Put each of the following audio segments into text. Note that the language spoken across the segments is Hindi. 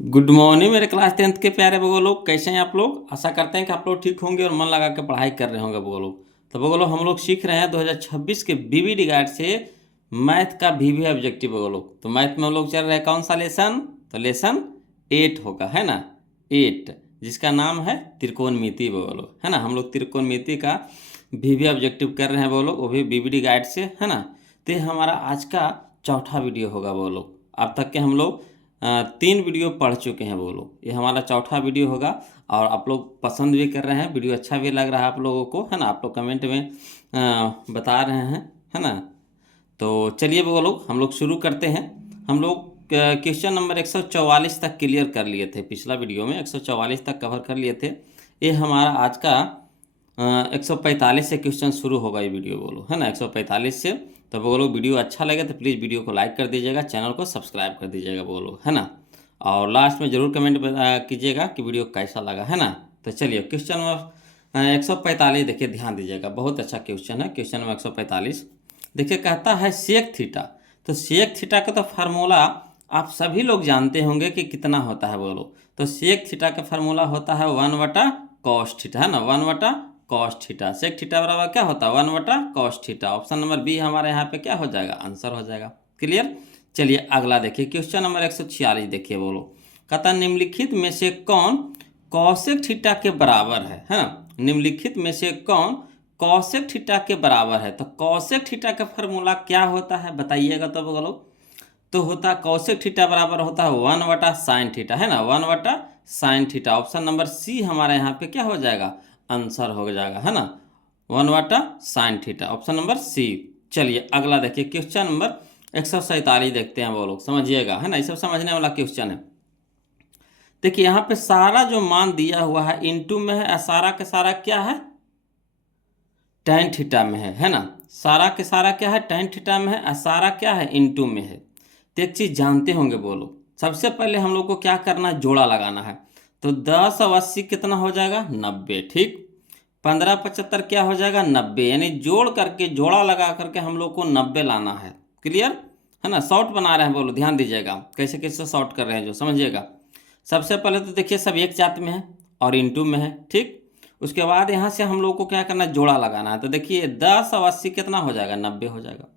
गुड मॉर्निंग मेरे क्लास 10th के प्यारे बगो लोग, कैसे हैं आप लोग। आशा करते हैं कि आप लोग ठीक होंगे और मन लगा के पढ़ाई कर रहे होंगे बगो लोग। तो बगो लोग हम लोग सीख रहे हैं 2026 के बीबीडी गाइड से मैथ का वीवी ऑब्जेक्टिव बगो लोग। तो मैथ में हम लोग चल रहे हैं कौन सा लेसन, तो लेसन 8 होगा, है ना। 8 जिसका नाम है त्रिकोणमिति बगो लोग, है ना। हम लोग त्रिकोणमिति का वीवी ऑब्जेक्टिव कर रहे हैं बगो लोग, वो भी बीबीडी गाइड से, है ना। तो ये हमारा आज का चौथा वीडियो होगा बगो लोग। अब तक के हम लोग 3 वीडियो पढ़ चुके हैं वो लोग, ये हमारा चौथा वीडियो होगा। और आप लोग पसंद भी कर रहे हैं, वीडियो अच्छा भी लग रहा है आप लोगों को, है ना। आप लोग कमेंट में बता रहे हैं, है ना। तो चलिए वो लोग हम लोग शुरू करते हैं। हम लोग क्वेश्चन नंबर 144 तक क्लियर कर लिए थे, पिछला वीडियो में 144 तक कवर कर लिए थे। ये हमारा आज का 145 से क्वेश्चन शुरू होगा ये वीडियो बोलो, है ना, 145 से। तो बोलो वीडियो अच्छा लगे तो प्लीज़ वीडियो को लाइक कर दीजिएगा, चैनल को सब्सक्राइब कर दीजिएगा बोलो, है ना। और लास्ट में ज़रूर कमेंट कीजिएगा कि वीडियो कैसा लगा, है ना। तो चलिए क्वेश्चन नंबर 145 देखिए, ध्यान दीजिएगा, बहुत अच्छा क्वेश्चन है। क्वेश्चन नंबर 145 देखिए, कहता है सेक थीटा। तो सेक थीटा का तो फार्मूला आप सभी लोग जानते होंगे कि कितना होता है बोलो। तो सेक थीटा का फार्मूला होता है 1/cos थीटा, है ना। 1/cos थीटा, सेक थीटा बराबर क्या होता है 1/cos theta. Option number B हमारे यहाँ पे क्या हो जाएगा, आंसर हो जाएगा। क्लियर। चलिए अगला देखिए, क्वेश्चन नंबर 146 देखिए बोलो। कहता निम्नलिखित में से कौन कौशिक थीटा के बराबर है ना। निम्नलिखित में से कौन कौशिक थीटा के बराबर है। तो कौशिक थीटा का फार्मूला क्या होता है बताइएगा तो बोलो। तो होता है कौशिक थीटा बराबर होता है 1/sin थीटा, है ना, 1/sin थीटा। ऑप्शन नंबर सी हमारे यहाँ पे क्या हो जाएगा, आंसर हो जाएगा, है ना, 1/sin थीटा, ऑप्शन नंबर सी। चलिए अगला देखिए, क्वेश्चन नंबर 147 देखते हैं वो लोग, समझिएगा, है ना, ये सब समझने वाला क्वेश्चन है। देखिए यहाँ पे सारा जो मान दिया हुआ है इनटू में है, सारा के सारा क्या है, tan थीटा में है ना। सारा के सारा क्या है, tan थीटा में है, और सारा क्या है, इनटू में है। तो एक चीज जानते होंगे बोलो, सबसे पहले हम लोग को क्या करना है, जोड़ा लगाना है। तो 10 और 80 कितना हो जाएगा, 90, ठीक। 15 75 क्या हो जाएगा, 90, यानी जोड़ करके जोड़ा लगा करके हम लोग को 90 लाना है। क्लियर, है ना। शॉर्ट बना रहे हैं बोलो, ध्यान दीजिएगा कैसे कैसे शॉर्ट कर रहे हैं जो, समझिएगा। सबसे पहले तो देखिए सब एक जात में है और इनटू में है, ठीक। उसके बाद यहाँ से हम लोग को क्या करना है, जोड़ा लगाना है। तो देखिए 10 और 80 कितना हो जाएगा, 90 हो जाएगा।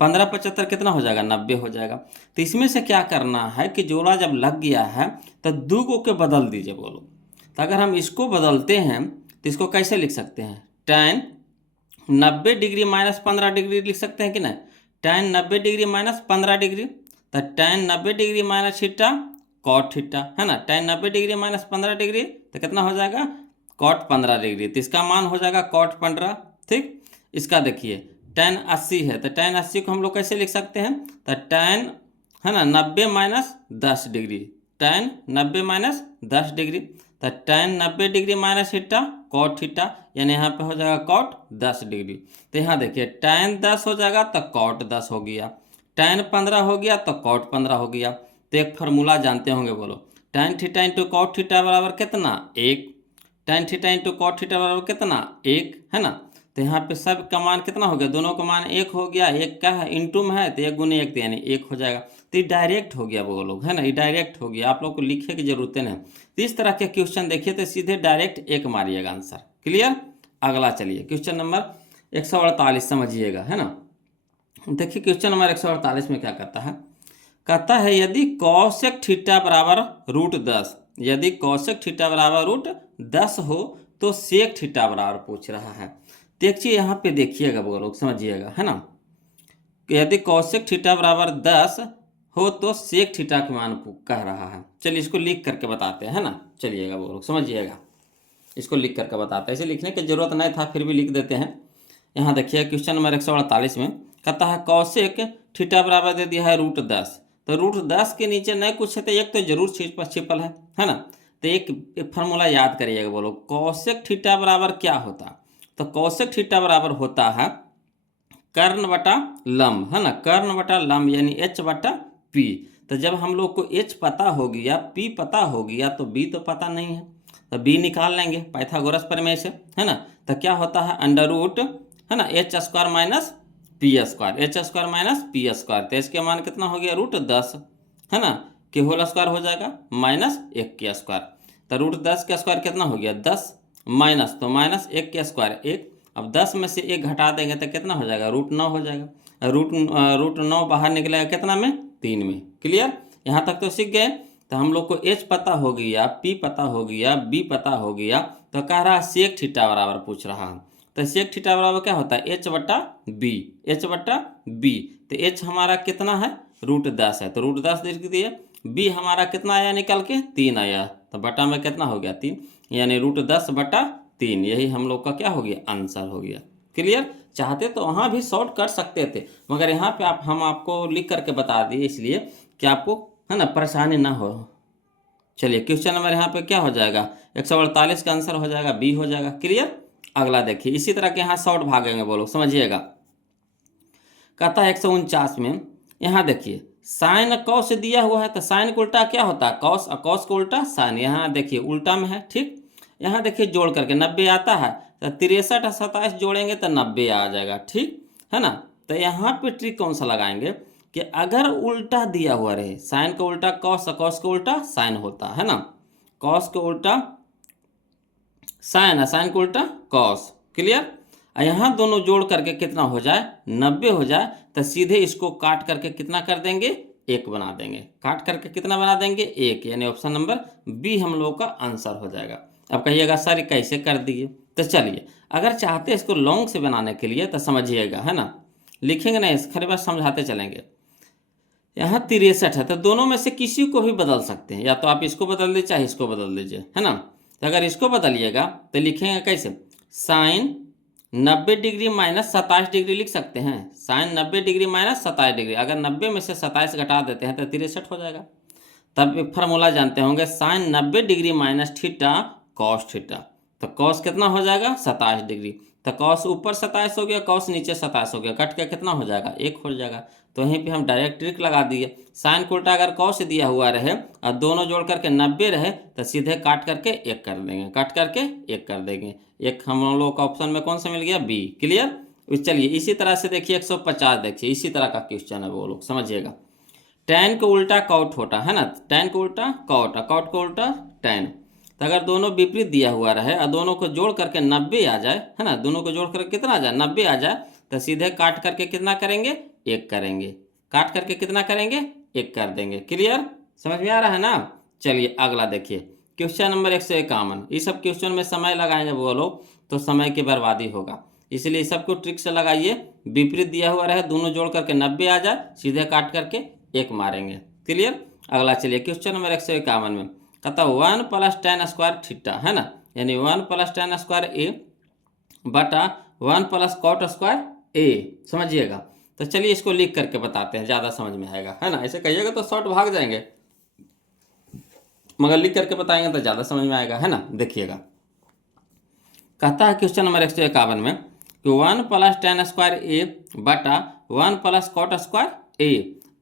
15 75 कितना हो जाएगा, 90 हो जाएगा। तो इसमें से क्या करना है कि जोड़ा जब लग गया है तो दो को के बदल दीजिए बोलो। तो अगर हम इसको बदलते हैं तो इसको कैसे लिख सकते हैं, tan 90 डिग्री माइनस 15 डिग्री लिख सकते हैं कि नहीं। tan 90 डिग्री माइनस 15 डिग्री, तो tan 90 degree minus theta cot theta, है ना। tan 90 डिग्री माइनस 15 डिग्री तो कितना हो जाएगा, कॉट 15 डिग्री। तो इसका मान हो जाएगा कॉट 15, ठीक। इसका देखिए tan 80 है, तो tan 80 को हम लोग कैसे लिख सकते हैं, तो tan, है ना, 90 minus 10 degree, tan 90 minus 10 degree. तो tan 90 degree minus theta cot theta, यानी यहाँ पे हो जाएगा कॉट 10 डिग्री। तो यहाँ देखिए tan 10 हो जाएगा तो कॉट 10 हो गया, tan 15 हो गया तो कॉट 15 हो गया। तो एक फार्मूला जानते होंगे बोलो, tan theta into cot theta बराबर कितना, 1। tan theta into cot theta बराबर कितना, 1, है ना। तो यहाँ पे सब का मान कितना हो गया, दोनों का मान 1 हो गया। एक का है इंटू में है तो 1 गुने 1 यानी 1 हो जाएगा। तो ये डायरेक्ट हो गया वो लोग, है ना, ये डायरेक्ट हो गया, आप लोग को लिखने की जरूरत नहीं। तो इस तरह के क्वेश्चन देखिए तो सीधे डायरेक्ट 1 मारिएगा आंसर। क्लियर। अगला चलिए क्वेश्चन नंबर 148 समझिएगा, है ना। देखिए क्वेश्चन नंबर 148 में क्या कहता है, कहता है यदि कौशिक थीटा बराबर √10, यदि कौशिक थीटा बराबर √10 हो तो सेक थीटा बराबर पूछ रहा है। देखिए यहाँ पे देखिएगा वो लोग, समझिएगा, है ना। यदि कौशिक थीटा बराबर 10 हो तो सेक थीटा के मान कह रहा है। चलिए इसको लिख करके बताते हैं, है ना। चलिएगा वो लोग समझिएगा, इसको लिख करके बताते हैं, इसे लिखने की जरूरत नहीं था फिर भी लिख देते हैं। यहाँ देखिए क्वेश्चन नंबर 148 में कहता है कौशिक थीटा बराबर दे दिया है √10। तो √10 के नीचे नहीं कुछ है तो एक तो जरूर चीज पर छिपल है ना। तो एक फार्मूला याद करिएगा बोलो, कौशिक थीटा बराबर क्या होता। तो कौशिक थीटा बराबर होता है कर्ण बटा लंब, है ना, कर्ण बटा लंब यानी h/p। तो जब हम लोग को h पता हो गया, p पता हो गया, तो b तो पता नहीं है, तो b निकाल लेंगे पाइथागोरस प्रमेय से, है ना। तो क्या होता है अंडर रूट, है ना, h² minus p², h² minus p²। तो इसके मान कितना हो गया √10, है ना। के होल स्क्वायर हो जाएगा माइनस 1 के स्क्वायर। तो रूट 10 का स्क्वायर कितना हो गया 10 माइनस, तो माइनस 1 के स्क्वायर 1। अब 10 में से 1 घटा देंगे तो कितना हो जाएगा रूट 9 हो जाएगा। रूट 9 बाहर निकलेगा कितना में 3 में। क्लियर, यहाँ तक तो सीख गए। तो हम लोग को एच पता हो गया, पी पता हो गया, बी पता हो गया। तो कह रहा है सेक थीटा बराबर पूछ रहा है। तो सेक थीटा बराबर क्या होता है एच बट्टा बी, एच बट्टा बी। तो एच हमारा कितना है रूट 10 है, तो रूट 10 लिख दिए। बी हमारा कितना आया निकल के 3 आया, तो बटा में कितना हो गया 3, यानी रूट 10 बटा 3। यही हम लोग का क्या हो गया आंसर हो गया। क्लियर, चाहते तो वहाँ भी शॉर्ट कर सकते थे, मगर यहाँ पे हम आपको लिख करके बता दिए इसलिए कि आपको है ना परेशानी ना हो। चलिए क्वेश्चन नंबर यहाँ पे क्या हो जाएगा 148 का आंसर हो जाएगा बी हो जाएगा। क्लियर, अगला देखिए इसी तरह के यहाँ शॉर्ट भागेंगे बोलो समझिएगा। कहता है 149 में, यहाँ देखिए साइन कॉस दिया हुआ है, तो साइन को उल्टा क्या होता है कॉस, और कॉस को उल्टा साइन। यहाँ देखिए उल्टा में है। ठीक, यहाँ देखिए जोड़ करके 90 आता है, तो 63 और 27 जोड़ेंगे तो 90 आ जाएगा। ठीक है ना। तो यहाँ पे ट्रिक कौन सा लगाएंगे कि अगर उल्टा दिया हुआ रहे, साइन को उल्टा कॉस, कॉस को उल्टा साइन होता है ना, कॉस को उल्टा साइन, साइन को उल्टा कॉस। क्लियर, यहाँ दोनों जोड़ करके कितना हो जाए 90 हो जाए, तो सीधे इसको काट करके कितना कर देंगे 1 बना देंगे। काट करके कितना बना देंगे 1, यानी ऑप्शन नंबर बी हम लोग का आंसर हो जाएगा। अब कहिएगा सर कैसे कर दिए, तो चलिए अगर चाहते इसको लॉन्ग से बनाने के लिए तो समझिएगा है ना, लिखेंगे नहीं खरी बात समझाते चलेंगे। यहाँ 63 है, तो दोनों में से किसी को भी बदल सकते हैं, या तो आप इसको बदल दीजिए चाहे इसको बदल दीजिए है ना। तो अगर इसको बदलिएगा तो लिखेंगे कैसे साइन 90 डिग्री माइनस 27 डिग्री लिख सकते हैं। साइन 90 डिग्री माइनस 27 डिग्री, अगर 90 में से 27 घटा देते हैं तो 63 हो जाएगा। तब एक फार्मूला जानते होंगे sine 90 degree minus theta cos theta, तो कॉस कितना हो जाएगा 27 डिग्री, तो कॉस ऊपर 27 हो गया, कॉस नीचे 27 हो गया, कट के कितना हो जाएगा 1 हो जाएगा। तो यहीं पे हम डायरेक्ट ट्रिक लगा दिए, साइन को उल्टा अगर कॉस दिया हुआ रहे और दोनों जोड़ करके 90 रहे तो सीधे काट करके 1 कर देंगे, काट करके 1 कर देंगे। एक हम लोग का ऑप्शन में कौन सा मिल गया बी। क्लियर, चलिए इसी तरह से देखिए 150 देखिए इसी तरह का क्वेश्चन है वो लोग समझिएगा। टैन को उल्टा कॉट होता है ना, टैन को उल्टा कॉट, कॉट को उल्टा टैन। तो अगर दोनों विपरीत दिया हुआ रहे और दोनों को जोड़ करके 90 आ जाए है ना, दोनों को जोड़ करके कितना आ जाए 90 आ जाए, तो सीधे काट करके कितना करेंगे 1 करेंगे, काट करके कितना करेंगे 1 कर देंगे। क्लियर, समझ में आ रहा है ना। चलिए अगला देखिए क्वेश्चन नंबर 151। इस सब क्वेश्चन में समय लगाएंगे वो लोग तो समय की बर्बादी होगा, इसलिए सबको ट्रिक से लगाइए। विपरीत दिया हुआ रहे दोनों जोड़ करके 90 आ जाए, सीधे काट करके 1 मारेंगे। क्लियर, अगला चलिए क्वेश्चन नंबर 151 में कहता 1 प्लस tan स्क्वायर थीटा है ना, यानी 1 प्लस tan स्क्वायर ए बटा 1 प्लस कॉट स्क्वायर ए। समझिएगा, तो चलिए इसको लिख करके बताते हैं, ज़्यादा समझ में आएगा है ना। ऐसे कहिएगा तो शॉर्ट भाग जाएंगे, मगर लिख करके बताएंगे तो ज़्यादा समझ में आएगा है ना। देखिएगा कहता है क्वेश्चन नंबर 151 में कि 1 प्लस tan स्क्वायर ए बटा 1 प्लस कॉट स्क्वायर ए।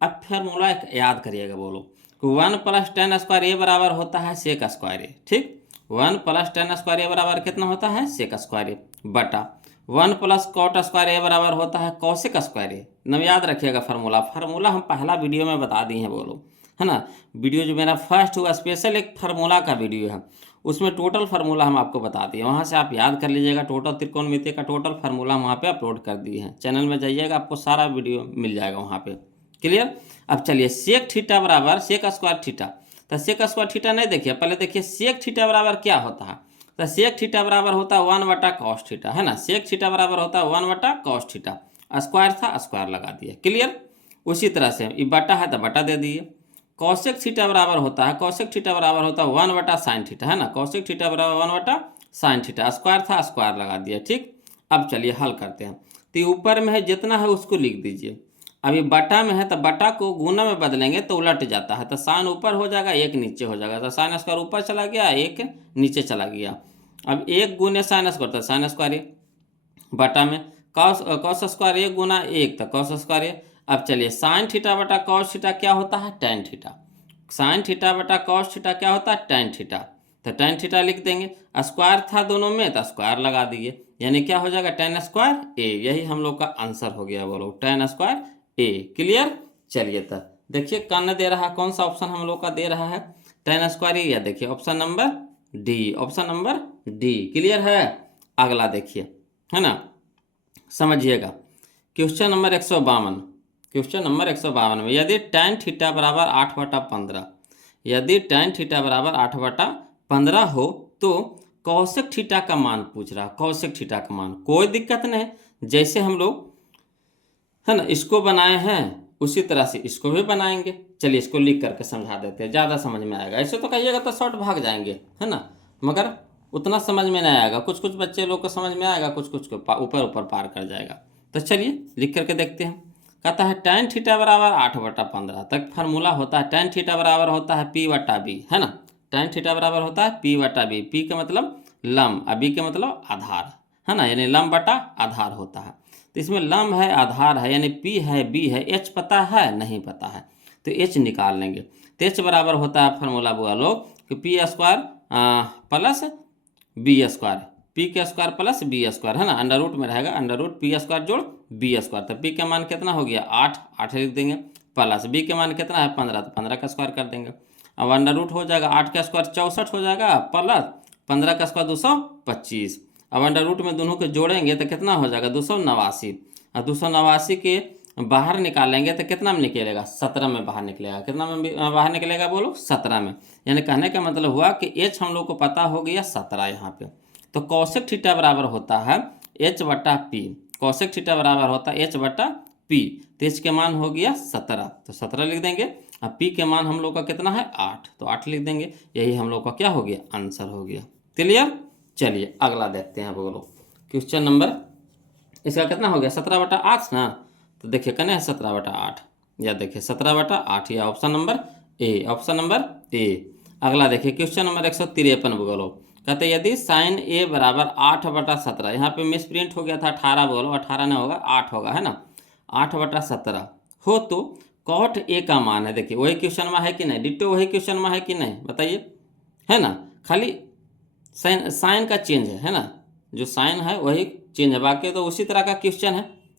अब फार्मूला याद करिएगा बोलो कि 1 प्लस tan स्क्वायर ए बराबर होता है सेक स्क्वायर ए। ठीक, 1 प्लस tan स्क्वायर ए बराबर कितना होता है सेक स्क्वायर ए बटा 1 प्लस कॉट स्क्वायर ए बराबर होता है कॉसेक स्क्वायर ए। नम याद रखिएगा फार्मूला हम पहला वीडियो में बता दिए हैं बोलो है ना। वीडियो जो मेरा फर्स्ट हुआ स्पेशल एक फार्मूला का वीडियो है, उसमें टोटल फार्मूला हम आपको बता दिए, वहाँ से आप याद कर लीजिएगा। टोटल त्रिकोणमिति का टोटल फार्मूला हम वहाँ पे अपलोड कर दिए हैं, चैनल में जाइएगा आपको सारा वीडियो मिल जाएगा वहाँ पे। क्लियर, अब चलिए सेक थीटा बराबर सेक स्क्वायर थीटा, तो सेक स्क्वायर थीटा नहीं देखिए, पहले देखिए सेक थीटा बराबर क्या होता है। तो सेक थीटा बराबर होता है 1 बटा कॉस थीटा है ना, सेक थीटा बराबर होता है 1 बटा कॉस थीटा, स्क्वायर था स्क्वायर लगा दिए। क्लियर, उसी तरह से ये बटा है तो बटा दे दिए। कॉसेक थीटा बराबर होता है, कॉसेक थीटा बराबर होता है 1 बटा साइन थीटा है ना, कॉसेक थीटा बराबर 1 बटा साइन थीटा, स्क्वायर था स्क्वायर लगा दिया। ठीक, अब चलिए हल करते हैं। तो ऊपर में है जितना है उसको लिख दीजिए, अभी बटा में है तो बटा को गुना में बदलेंगे तो उलट जाता है, तो साइन ऊपर हो जाएगा 1 नीचे हो जाएगा, तो साइन स्क्वायर ऊपर चला गया 1 नीचे चला गया। अब 1 गुने साइन स्क्वायर तो साइन स्क्वायर ए बटा में कॉस स्क्वायर 1 गुना 1 तो कॉस स्क्वायर ए। अब चलिए साइन थीटा बटा कॉस थीटा क्या होता है टैन थीटा, साइन थीटा बटा कॉस थीटा क्या होता है टैन थीटा, तो टैन थीटा लिख देंगे। स्क्वायर था दोनों में तो स्क्वायर लगा दिए, यानी क्या हो जाएगा टैन स्क्वायर ए। यही हम लोग का आंसर हो गया बोलो टैन स्क्वायर ए। क्लियर, चलिए तो देखिए कर्ण दे रहा है, कौन सा ऑप्शन हम लोग का दे रहा है, tan स्क्वायर, या देखिए option number D, option number D. Clear है। अगला देखिए, है ना, समझिएगा। क्वेश्चन नंबर 152, क्वेश्चन नंबर 152 में यदि tan थीटा बराबर 8/15, यदि tan थीटा बराबर 8/15 हो तो कौशिक थीटा का मान पूछ रहा, कौशिक थीटा का मान। कोई दिक्कत नहीं, जैसे हम लोग, है ना, इसको बनाए हैं उसी तरह से इसको भी बनाएंगे। चलिए इसको लिख करके समझा देते हैं, ज़्यादा समझ में आएगा। ऐसे तो कहिएगा तो शॉर्ट भाग जाएंगे, है ना, मगर उतना समझ में नहीं आएगा। कुछ कुछ बच्चे लोग को समझ में आएगा, कुछ कुछ को ऊपर ऊपर पार कर जाएगा। तो चलिए लिख करके देखते हैं। कहता है tan थीटा बराबर 8/15 तक फार्मूला होता है, tan थीटा बराबर होता है P/B, है ना। tan थीटा बराबर होता है P/B, P का मतलब लंब, B का मतलब आधार, है ना, यानी लंब बटा आधार होता है। तो इसमें लंब है, आधार है, यानी P है, B है, H पता है नहीं पता है, तो H निकाल लेंगे। तो H बराबर होता है फार्मूला बुआ लोग कि P² plus B², P² plus B², है ना, अंडर रूट में रहेगा, अंडर रूट P² जोड़ B²। तो P का मान कितना हो गया 8, 8 लिख देंगे, प्लस B का मान कितना है 15, तो 15 का स्क्वायर कर देंगे। अब अंडर रूट हो जाएगा, 8 का स्क्वायर 64 हो जाएगा, प्लस 15 का स्क्वायर 225। अब अंडर रूट में दोनों को जोड़ेंगे तो कितना हो जाएगा 289, और 289 के बाहर निकालेंगे तो कितना में निकलेगा 17 में बाहर निकलेगा। कितना में बाहर निकलेगा बोलो 17 में। यानी कहने का मतलब हुआ कि H हम लोग को पता हो गया 17 यहाँ पे। तो कौशिक थीटा बराबर होता है H/P, कौशिक थीटा बराबर होता है H/P। तो H के मान हो गया 17, तो 17 लिख देंगे। अब P के मान हम लोग का कितना है 8, तो 8 लिख देंगे। यही हम लोग का क्या हो गया आंसर हो गया। क्लियर। चलिए अगला देखते हैं बोलो। क्वेश्चन नंबर इसका कितना हो गया 17/8 ना। तो देखिए कने है 17/8, या देखिए 17/8, या ऑप्शन नंबर ए, ऑप्शन नंबर ए। अगला देखिए क्वेश्चन नंबर 153 बोलो। कहते यदि साइन ए बराबर 8/17, यहाँ पे मिस प्रिंट हो गया था 18 बोलो, 18 नहीं होगा 8 होगा, है ना, 8/17 हो तो कॉट ए का मान है। देखिए वही क्वेश्चन में है कि नहीं, डिट्टो वही क्वेश्चन में है कि नहीं बताइए, है ना, खाली साइन, साइन का चेंज है ना, जो साइन है वही चेंज है, बाकी तो उसी तरह का क्वेश्चन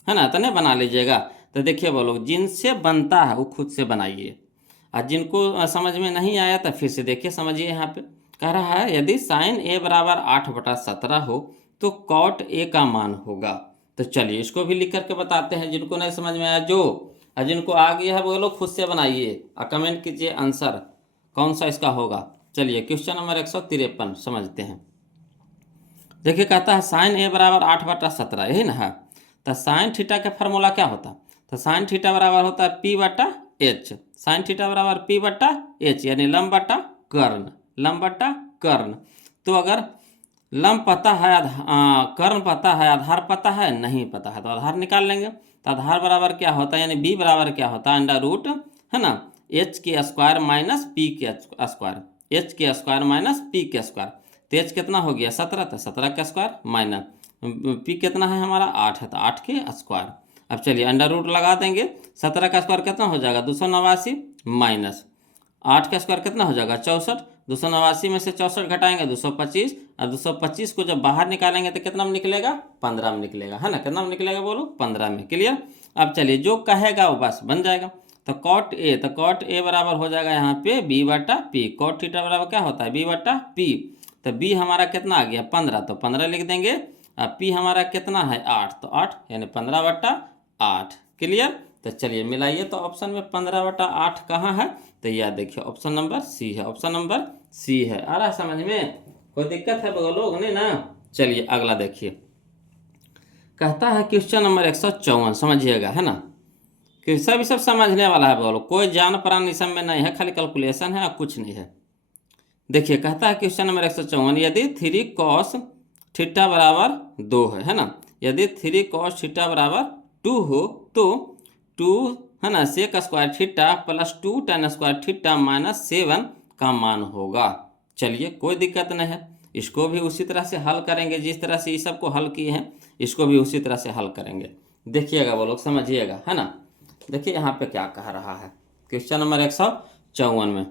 है ना, तो नहीं बना लीजिएगा। तो देखिए बोलो, जिनसे बनता है वो खुद से बनाइए, और जिनको समझ में नहीं आया तो फिर से देखिए समझिए। यहाँ पे कह रहा है यदि साइन ए बराबर 8/17 हो तो कॉट ए का मान होगा। तो चलिए इसको भी लिख करके बताते हैं, जिनको नहीं समझ में आया जो, और जिनको आ गया है वो लोग खुद से बनाइए और कमेंट कीजिए आंसर कौन सा इसका होगा। चलिए क्वेश्चन नंबर 153 समझते हैं। देखिए कहता है साइन ए बराबर 8/17, यही ना है। तो साइन थीटा का फार्मूला क्या होता है, तो साइन थीटा बराबर होता है P/H, साइन थीटा बराबर P/H, यानी लंब बटा कर्ण, लंब बटा कर्ण। तो अगर लंब पता है, कर्ण पता है, आधार पता है नहीं पता है, तो आधार निकाल लेंगे। तो आधार बराबर क्या होता है, यानी B बराबर क्या होता है अंडर रूट, है ना, H² माइनस P² H के स्क्वायर माइनस P के स्क्वायर। तो H कितना हो गया 17, तो 17 का स्क्वायर माइनस P कितना है हमारा 8 है, तो 8 के स्क्वायर। अब चलिए अंडर रूट लगा देंगे, 17 का स्क्वायर कितना हो जाएगा 289, माइनस 8 का स्क्वायर कितना हो जाएगा 64, 289 में से 64 घटाएंगे 225, और 225 को जब बाहर निकालेंगे तो कितना में निकलेगा 15 में निकलेगा, है ना, कितना में निकलेगा बोलो 15 में। क्लियर। अब चलिए जो कहेगा वो बस बन जाएगा। तो कॉट ए, तो कॉट ए बराबर हो जाएगा यहाँ पे B/P, कॉट थीटा बराबर क्या होता है B/P। तो B हमारा कितना आ गया 15, तो 15 लिख देंगे, और P हमारा कितना है 8, तो 8 यानी 15/8। क्लियर। तो चलिए मिलाइए, तो ऑप्शन में 15/8 कहाँ है, तो यह देखिए ऑप्शन नंबर सी है, ऑप्शन नंबर सी है। आ रहा है समझ में, कोई दिक्कत है लोग नहीं ना। चलिए अगला देखिए, कहता है क्वेश्चन नंबर 154 समझिएगा, है ना, कि सब समझने वाला है बोलो, कोई जान प्राण इस में नहीं है, खाली कैलकुलेशन है और कुछ नहीं है। देखिए कहता है क्वेश्चन नंबर 154, यदि 3 cos थीटा बराबर 2 है ना, यदि 3 cos थीटा बराबर 2 हो तो 2, है ना, sec square theta plus 2 tan square theta minus 7 का मान होगा। चलिए कोई दिक्कत नहीं है, इसको भी उसी तरह से हल करेंगे जिस तरह से इस सबको हल किए हैं, इसको भी उसी तरह से हल करेंगे। देखिएगा वो लोग समझिएगा, है ना। देखिए यहाँ पे क्या कह रहा है क्वेश्चन नंबर 154 में,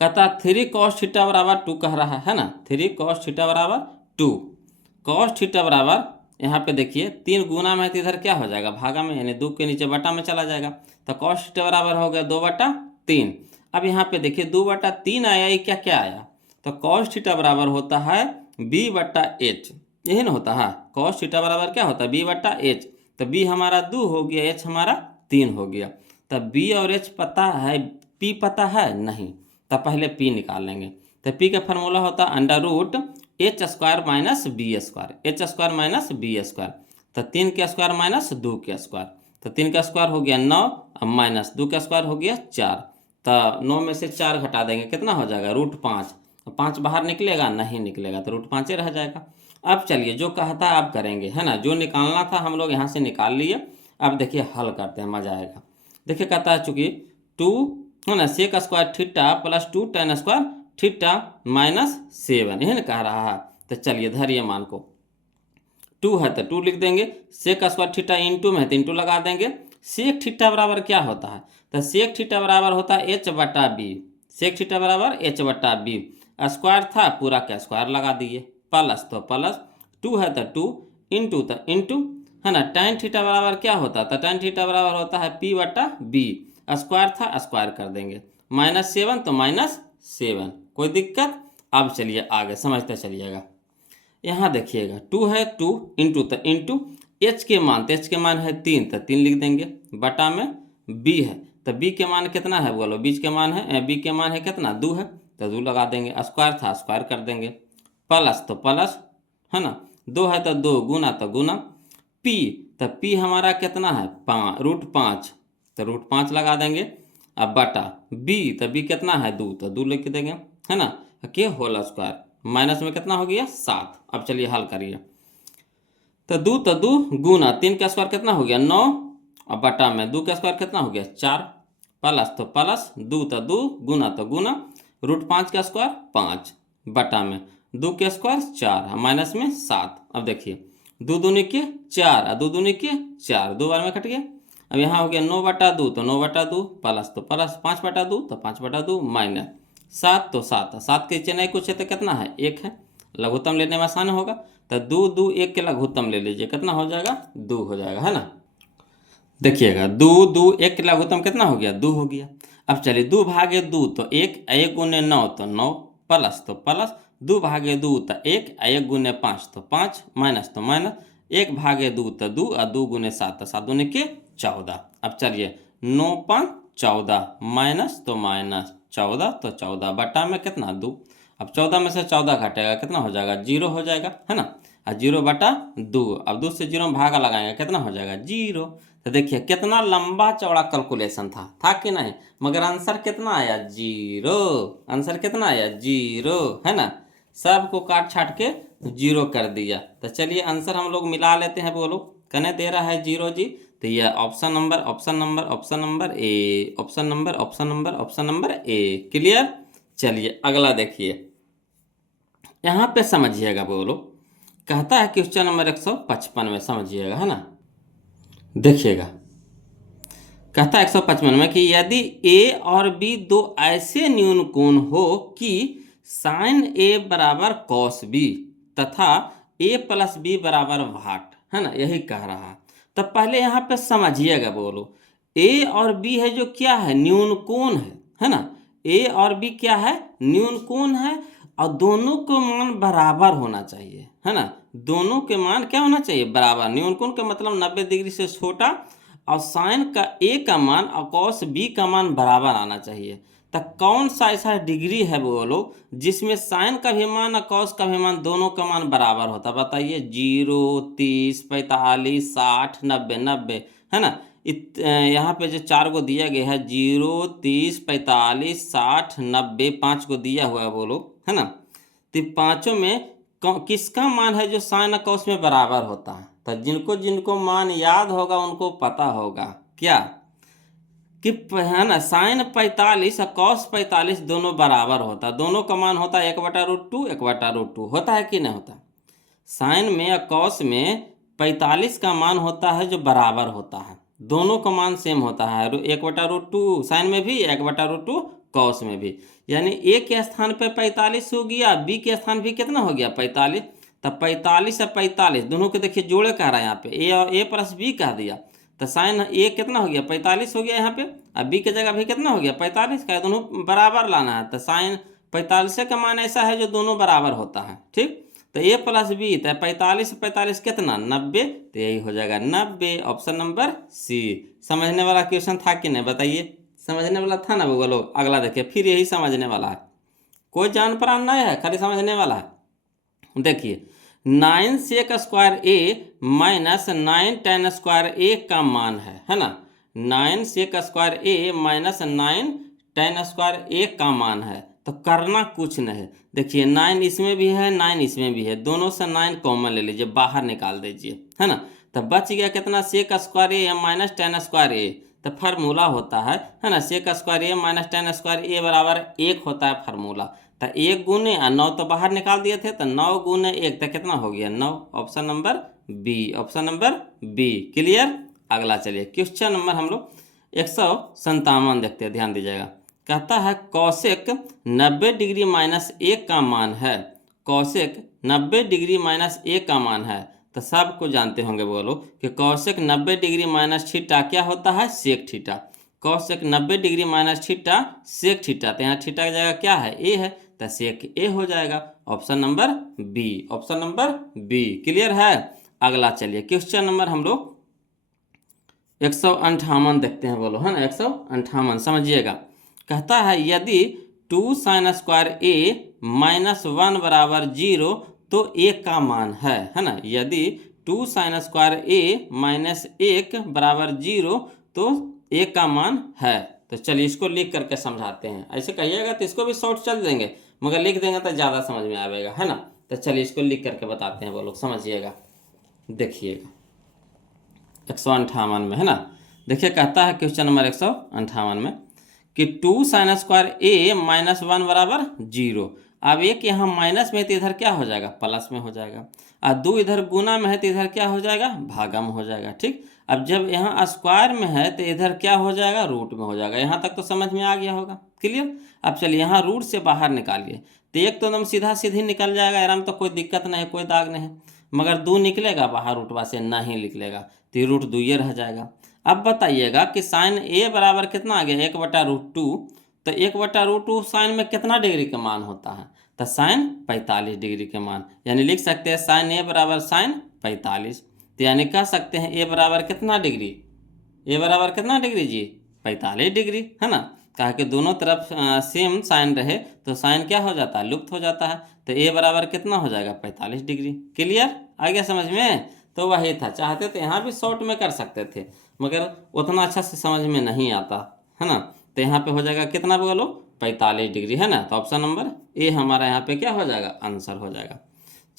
कहता 3 cos थीटा बराबर 2 कह रहा है ना, 3 cos थीटा बराबर 2, cos थीटा बराबर यहाँ पे देखिए 3 गुना में है तो इधर क्या हो जाएगा, भागा में, यानी 2 के नीचे बटा में चला जाएगा। तो कॉस थीटा बराबर हो गया 2/3। अब यहाँ पे देखिए 2/3 आया, ये क्या क्या आया, तो कॉस थीटा बराबर होता है b/h, यही ना होता है। कॉस थीटा बराबर क्या होता है, b/h। तो b हमारा 2 हो गया, h हमारा 3 हो गया। तब b और h पता है, p पता है नहीं, तब पहले p निकाल लेंगे। तो p का फार्मूला होता है √h² minus b², h² minus b²। तो 3 के स्क्वायर माइनस 2 के स्क्वायर, तो 3 का स्क्वायर हो गया 9, अब माइनस 2 का स्क्वायर हो गया 4। तो 9 में से 4 घटा देंगे, कितना हो जाएगा, √5। तो 5 बाहर निकलेगा, नहीं निकलेगा, तो √5 रह जाएगा। अब चलिए जो कहता है आप करेंगे, है ना, जो निकालना था हम लोग यहाँ से निकाल लिए। अब देखिए हल करते हैं, मजा आएगा। देखिए कहता है चूंकि 2 है ना sec² theta plus 2 tan² theta minus 7, यही ना कह रहा है। तो चलिए धरिए मान को, 2 है तो 2 लिख देंगे, sec² थीटा इंटू में है तो इंटू लगा देंगे। सेक थीटा बराबर क्या होता है, तो सेक थीटा बराबर होता है h/b, सेक थीटा बराबर h/b। स्क्वायर था पूरा का स्क्वायर लगा दिए, प्लस तो प्लस, 2 है तो 2, इंटू तो इंटू, है ना। tan थीटा बराबर क्या होता है, तो tan थीटा बराबर होता है p/b, स्क्वायर था स्क्वायर कर देंगे, -7 तो -7, कोई दिक्कत। अब चलिए आगे समझते चलिएगा। यहाँ देखिएगा 2 है, 2 इंटू तो इंटू, h के मान, तो h के मान है 3 तो 3 लिख देंगे, बटा में b है, तो b के मान कितना है बोलो, बीच के मान है, b के मान है कितना, 2 है, तो 2 लगा देंगे, स्क्वायर था स्क्वायर कर देंगे, प्लस तो प्लस, है ना, 2 है तो 2, गुना तो गुना, p, तो p हमारा कितना है, √5, तो √5 लगा देंगे। अब बटा b, तो b कितना है 2, तो 2 लिख देंगे, है ना, के होल स्क्वायर, माइनस में कितना हो गया 7। अब चलिए हल करिए, तो 2 गुना 3 का स्क्वायर कितना हो गया 9, और बटा में 2 का स्क्वायर कितना हो गया 4, प्लस तो प्लस, 2 गुना तो गुना, √5 का स्क्वायर 5, बटा में 2 के स्क्वायर 4, माइनस में 7। अब देखिए 2 दूनी के 4 और 2 दूनी के 4, 2 बार में कट गया। अब यहाँ हो गया 9/2, तो 9/2, प्लस तो प्लस, 5/2 तो 5/2, माइनस 7 तो 7, 7 के नीचे नहीं कुछ है तो कितना है 1 है, लघुत्तम लेने में आसान होगा। तो 2 1 के लघुत्तम ले लीजिए, कितना हो जाएगा 2 हो जाएगा, है ना। देखिएगा 2 1 के लघुत्तम कितना हो गया 2 हो गया। अब चलिए 2/2 तो 1, 1 गुने 9 तो 9, प्लस तो प्लस, 2/2 तो 1, 1 गुने 5 तो 5, माइनस तो माइनस, 1/2 तो 2 और 2 गुने 7 तो 7 दूनी के 14। अब चलिए 9 5 14, माइनस तो माइनस 14 तो 14, बटा में कितना 2। अब 14 में से 14 घटेगा, कितना हो जाएगा 0 हो जाएगा, है ना, और 0/2। अब 2 से 0 में भागा लगाएंगे, कितना हो जाएगा 0। तो देखिए कितना लंबा चौड़ा कैलकुलेशन था कि नहीं, मगर आंसर कितना आया 0, आंसर कितना आया 0, है ना, सबको काट छाट के 0 कर दिया। तो चलिए आंसर हम लोग मिला लेते हैं, बोलो कने दे रहा है 0 जी, तो यह option number option number option number ए, option number option number option number ए, क्लियर। चलिए अगला देखिए, यहाँ पे समझिएगा, बोलो कहता है क्वेश्चन नंबर 155 में, समझिएगा, है ना। देखिएगा कहता है 155 में कि यदि a और b दो ऐसे न्यून कोण हो कि साइन a बराबर कॉस b तथा a प्लस b बराबर वाट, है ना, यही कह रहा है। तब पहले यहाँ पे समझिएगा, बोलो a और b है जो क्या है, न्यून कोण है ना, a और b क्या है, न्यून कोण है, और दोनों को मान बराबर होना चाहिए, है ना, दोनों के मान क्या होना चाहिए, बराबर। न्यून कोण का मतलब 90 डिग्री से छोटा, और साइन का a का मान और कॉस b का मान बराबर आना चाहिए। तो कौन सा ऐसा डिग्री है बोलो जिसमें साइन का भी मान और कॉस का भी मान दोनों का मान बराबर होता, बताइए। 0 30 45 60 90 90, है ना। यहाँ पे जो 4 को दिया गया है, 0 30 45 60 90, 5 को दिया हुआ है, बोलो, है ना। तो पांचों में किसका मान है जो साइन और कॉस में बराबर होता है, तो जिनको जिनको मान याद होगा उनको पता होगा क्या कि, है ना, साइन 45 और कॉस 45 दोनों बराबर होता है, दोनों का मान होता है 1/√2 1/√2, होता है कि नहीं होता। साइन में या कॉस में 45 का मान होता है जो बराबर होता है, दोनों का मान सेम होता है, 1/√2 साइन में भी 1/√2 कॉस में भी, यानी ए के स्थान पे 45 हो गया, बी के स्थान भी कितना हो गया 45। तो 45 से 45 दोनों के देखिए जोड़े कह रहा है यहाँ पे, ए और ए प्लस बी कह दिया, तो साइन ए कितना हो गया 45 हो गया यहाँ पे, अब बी की जगह भी कितना हो गया 45 का, दोनों बराबर लाना है, तो साइन 45 का मान ऐसा है जो दोनों बराबर होता है, ठीक। तो ए प्लस बी, तो 45 45 कितना 90, तो यही हो जाएगा 90, ऑप्शन नंबर सी। समझने वाला क्वेश्चन था कि नहीं बताइए, समझने वाला था ना वो लोग। अगला देखिए, फिर यही समझने वाला है, कोई जान परान नहीं है, खाली समझने वाला है। देखिए 9 सेक स्क्वायर ए माइनस 9 टेन स्क्वायर ए का मान है ना। 9 सेक स्क्वायर ए माइनस 9 टेन स्क्वायर ए का मान है, तो करना कुछ नहीं है। देखिए 9 इसमें भी है 9 इसमें भी है, दोनों से 9 कॉमन ले लीजिए, बाहर निकाल दीजिए, है ना। तो बच गया कितना, सेक स्क्वायर ए माइनस टेन स्क्वायर ए, तो फार्मूला होता है ना, सेक स्क्वायर ए माइनस टेन स्क्वायर ए बराबर 1 होता है फार्मूला। तो 1 गुने 9 तो बाहर निकाल दिए थे, तो 9 गुने 1 तो कितना हो गया 9, option number B, option number B. Clear. अगला चलिए क्वेश्चन नंबर हम लोग 157 देखते हैं, ध्यान दीजिएगा। कहता है कौशिक 90 डिग्री माइनस 1 का मान है, कौशिक 90 डिग्री माइनस 1 का मान है। तो सबको जानते होंगे वो लोग कि कौशिक 90 डिग्री माइनस थीटा क्या होता है, sec theta. Cosec 90 degree minus theta sec theta, तो यहाँ थीटा की जगह क्या है ए है, तो सेक ए हो जाएगा, option number B, option number B. Clear है। अगला चलिए क्वेश्चन नंबर हम लोग 158 देखते हैं, बोलो है ना 158, समझिएगा। कहता है यदि 2 साइन स्क्वायर ए माइनस 1 बराबर 0 तो ए का मान है ना। यदि 2 साइन स्क्वायर ए माइनस 1 बराबर 0 तो ए का मान है। तो चलिए इसको लिख करके समझाते हैं, ऐसे कहिएगा तो इसको भी शॉर्ट चल देंगे, मगर लिख देंगे तो ज़्यादा समझ में आएगा, है ना। तो चलिए इसको लिख करके बताते हैं, वो लोग समझिएगा। देखिएगा 158 में, है ना। देखिए कहता है क्वेश्चन नंबर 158 में कि 2 साइन स्क्वायर ए माइनस 1 बराबर 0। अब एक यहाँ माइनस में है तो इधर क्या हो जाएगा, प्लस में हो जाएगा, और 2 इधर गुना में है तो इधर क्या हो जाएगा, भागा में हो जाएगा, ठीक। अब जब यहाँ स्क्वायर में है तो इधर क्या हो जाएगा, रूट में हो जाएगा। यहाँ तक तो समझ में आ गया होगा। क्लियर। अब चलिए यहाँ रूट से बाहर निकालिए, तो एक तो एकदम सीधा सीधी निकल जाएगा आराम, तो कोई दिक्कत नहीं है, कोई दाग नहीं है। मगर 2 निकलेगा बाहर, रूटवा से नहीं निकलेगा, तो ये रूट 2 ही रह जाएगा। अब बताइएगा कि साइन ए बराबर कितना आ गया, 1/√2, तो 1/√2 साइन में कितना डिग्री का मान होता है, तो साइन 45 डिग्री के मान, यानी लिख सकते हैं साइन ए बराबर साइन 45। तो यानी कह सकते हैं ए बराबर कितना डिग्री, ए बराबर कितना डिग्री जी 45 डिग्री, है ना। कहा कि दोनों तरफ सेम साइन रहे तो साइन क्या हो जाता है, लुप्त हो जाता है। तो ए बराबर कितना हो जाएगा 45 डिग्री। क्लियर। आ गया समझ में। तो वही था, चाहते तो यहाँ भी शॉर्ट में कर सकते थे, मगर उतना अच्छा से समझ में नहीं आता, है ना। तो यहाँ पे हो जाएगा कितना बोलो 45 डिग्री, है ना। तो ऑप्शन नंबर ए हमारा यहाँ पे क्या हो जाएगा, आंसर हो जाएगा।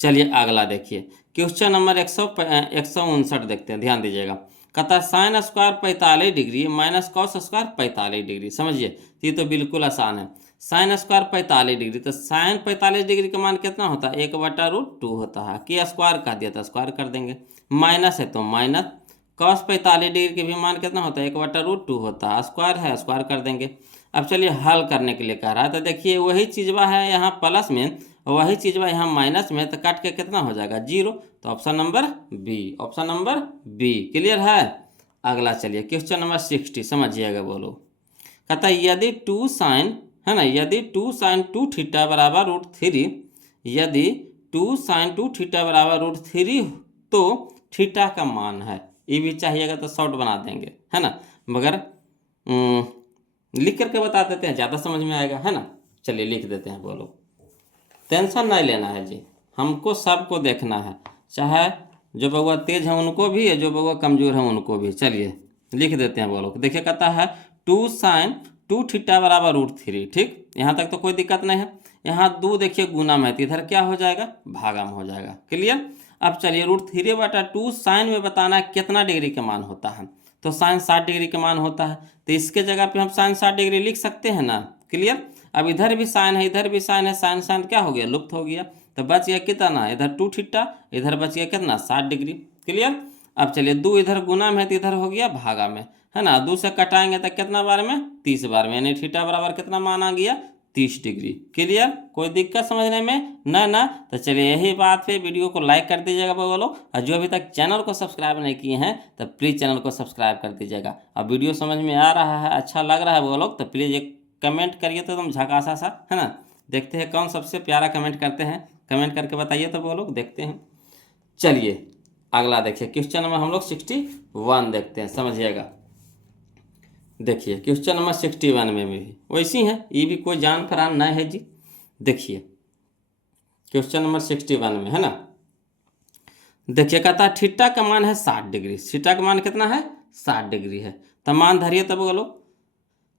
चलिए अगला देखिए क्वेश्चन नंबर 159 देखते हैं, ध्यान दीजिएगा। कहता है sine square 45 degree minus cos square 45 degree. समझिए ये तो बिल्कुल आसान है। साइन स्क्वायर 45 डिग्री, तो साइन 45 डिग्री का मान कितना होता है, 1/√2 होता है। कि स्क्वायर कर दिया तो स्क्वायर कर देंगे, माइनस है तो माइनस। कॉस 45 डिग्री के भी मान कितना होता है, 1/√2 होता है। स्क्वायर है स्क्वायर कर देंगे। अब चलिए हल करने के लिए कह रहा है, तो देखिए वही चीज़वा है यहाँ प्लस में, वही चीज़वा यहाँ माइनस में, तो काट के कितना हो जाएगा 0। तो option number B, option number B. Clear है। अगला चलिए क्वेश्चन नंबर 60, समझिएगा बोलो। कहता है यदि 2 साइन, है ना, यदि 2 साइन 2 थीटा बराबर √3, यदि 2 साइन 2 थीटा बराबर √3 तो थीटा का मान है। ये भी चाहिएगा तो शॉर्ट बना देंगे, है ना, मगर लिख करके बता देते हैं, ज़्यादा समझ में आएगा, है ना। चलिए लिख देते हैं, बोलो। टेंशन नहीं लेना है जी, हमको सबको देखना है, चाहे जो बउआ तेज है उनको भी है, जो बउआ कमज़ोर है उनको भी। चलिए लिख देते हैं, बोलो। देखिए कहता है 2 साइन 2 थीटा बराबर √3, ठीक। यहाँ तक तो कोई दिक्कत नहीं है। यहाँ 2 देखिए गुना में, तो इधर क्या हो जाएगा, भागा में हो जाएगा। क्लियर। अब चलिए √3/2 साइन में बताना है कितना डिग्री का मान होता है, तो साइन 60 डिग्री का मान होता है, तो इसके जगह पे हम साइन 60 डिग्री लिख सकते हैं ना। क्लियर। अब इधर भी साइन है, इधर भी साइन है, साइन साइन क्या हो गया, लुप्त हो गया। तो बच गया कितना, इधर 2 थीटा, इधर बच गया कितना 60 डिग्री। क्लियर। अब चलिए 2 इधर गुना में है तो इधर हो गया भागा में, है ना। 2 से कटाएंगे तो कितना बार में, 30 बार में, यानी थीटा बराबर कितना मान आ गया 30 डिग्री। क्लियर, कोई दिक्कत समझने में? ना तो चलिए यही बात पे वीडियो को लाइक कर दीजिएगा बगल लोग, और जो अभी तक चैनल को सब्सक्राइब नहीं किए हैं तो प्लीज़ चैनल को सब्सक्राइब कर दीजिएगा। अब वीडियो समझ में आ रहा है, अच्छा लग रहा है बगल लोग, तो प्लीज़ एक कमेंट करिए तो एकदम झकासा सा, है ना। देखते हैं कौन सबसे प्यारा कमेंट करते हैं, कमेंट करके बताइए तो बगल लोग, देखते हैं। चलिए अगला देखिए, क्वेश्चन नंबर हम लोग 61 देखते हैं, समझिएगा। देखिए क्वेश्चन नंबर 61 में भी वैसी है, ये भी कोई जान पहचान नहीं है जी। देखिए क्वेश्चन नंबर 61 में है ना, देखिए कहता है थीटा का मान है 60 डिग्री। थीटा का मान कितना है? 60 डिग्री है। तो मान धरिए तब बोलो,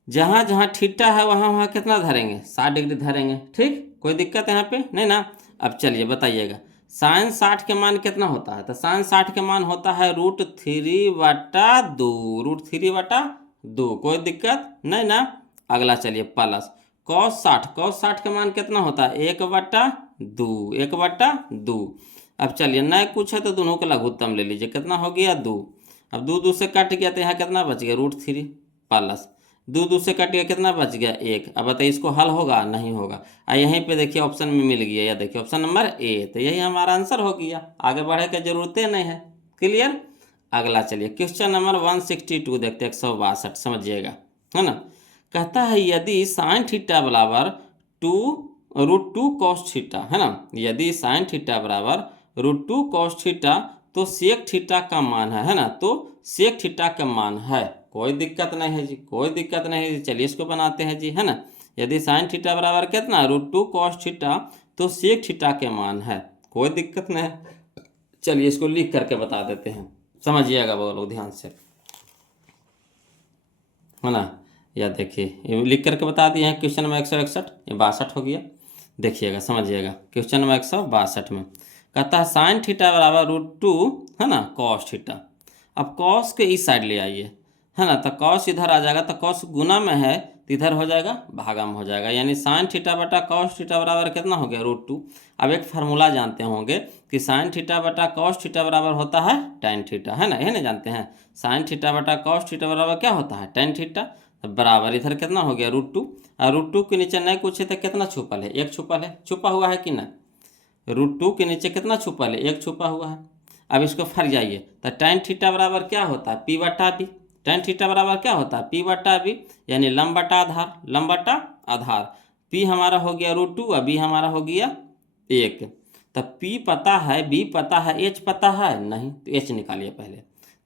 जहाँ जहाँ थीटा है वहाँ वहाँ कितना धरेंगे? 60 डिग्री धरेंगे। ठीक, कोई दिक्कत यहाँ पे नहीं ना। अब चलिए बताइएगा, साइन 60 के मान कितना होता है? तो साइन 60 के मान होता है √3/2, √3/2। कोई दिक्कत नहीं ना। अगला चलिए प्लस कॉस 60, कॉस 60 के मान कितना होता है? 1/2, 1/2। अब चलिए नहीं कुछ है तो दोनों का लघुत्तम ले लीजिए, कितना हो गया? 2। अब 2 2 से कट गया तो यहाँ कितना बच गया? √3 प्लस 2 2 से कट गया, कितना बच गया? 1। अब बताइए इसको हल होगा? नहीं होगा। यहीं पे देखिए ऑप्शन में मिल गया, या देखिए ऑप्शन नंबर ए, तो यही हमारा आंसर हो गया, आगे बढ़े की जरूरत नहीं है। क्लियर। अगला चलिए क्वेश्चन नंबर 162 देखते हैं, 162, समझिएगा, है ना। कहता है यदि साइन थीटा बराबर √2 cos थीटा, है ना, यदि साइन थीटा बराबर √2 cos थीटा तो सेक थीटा का मान है ना, तो सेक थीटा का मान है। कोई दिक्कत नहीं है जी, कोई दिक्कत नहीं है जी। चलिए इसको बनाते हैं जी, है ना। यदि साइन थीटा बराबर कितना? √2 cos थीटा तो सेक थीटा के मान है। कोई दिक्कत नहीं है। चलिए इसको लिख करके बता देते हैं, समझिएगा बोलो ध्यान से, है ना। या देखिए ये लिख करके बता दिए हैं। क्वेश्चन नंबर 161, ये 62 हो गया। देखिएगा समझिएगा, क्वेश्चन नंबर 162 में कहता है साइन थीटा बराबर √2, है ना, कॉस थीटा। अब कॉस के इस साइड ले आइए, है ना, तो कॉस इधर आ जाएगा, तो कॉस गुना में है तो इधर हो जाएगा भागा में हो जाएगा, यानी साइन थीटा बटा कॉस थीटा बराबर कितना हो गया? √2। अब एक फार्मूला जानते होंगे कि साइन थीटा बटा कॉस थीटा बराबर होता है tan थीटा, है ना, यह नहीं जानते हैं? साइन थीटा बटा कॉस थीटा बराबर क्या होता है? tan theta. बराबर इधर कितना हो गया? √2, और √2 के नीचे नहीं कुछ है तो कितना छुपल है? 1 छुपल है, छुपा हुआ है कि ना? √2 के नीचे कितना छुपल है? 1 छुपा हुआ है। अब इसको फर जाइए तो tan थीटा बराबर क्या होता है? p/b। tan थीटा बराबर क्या होता है? p/b, यानी लंब बटा आधार, लंब बटा आधार। p हमारा हो गया √2 और b हमारा हो गया 1। तो p पता है, b पता है, h पता है नहीं, तो h निकालिए पहले।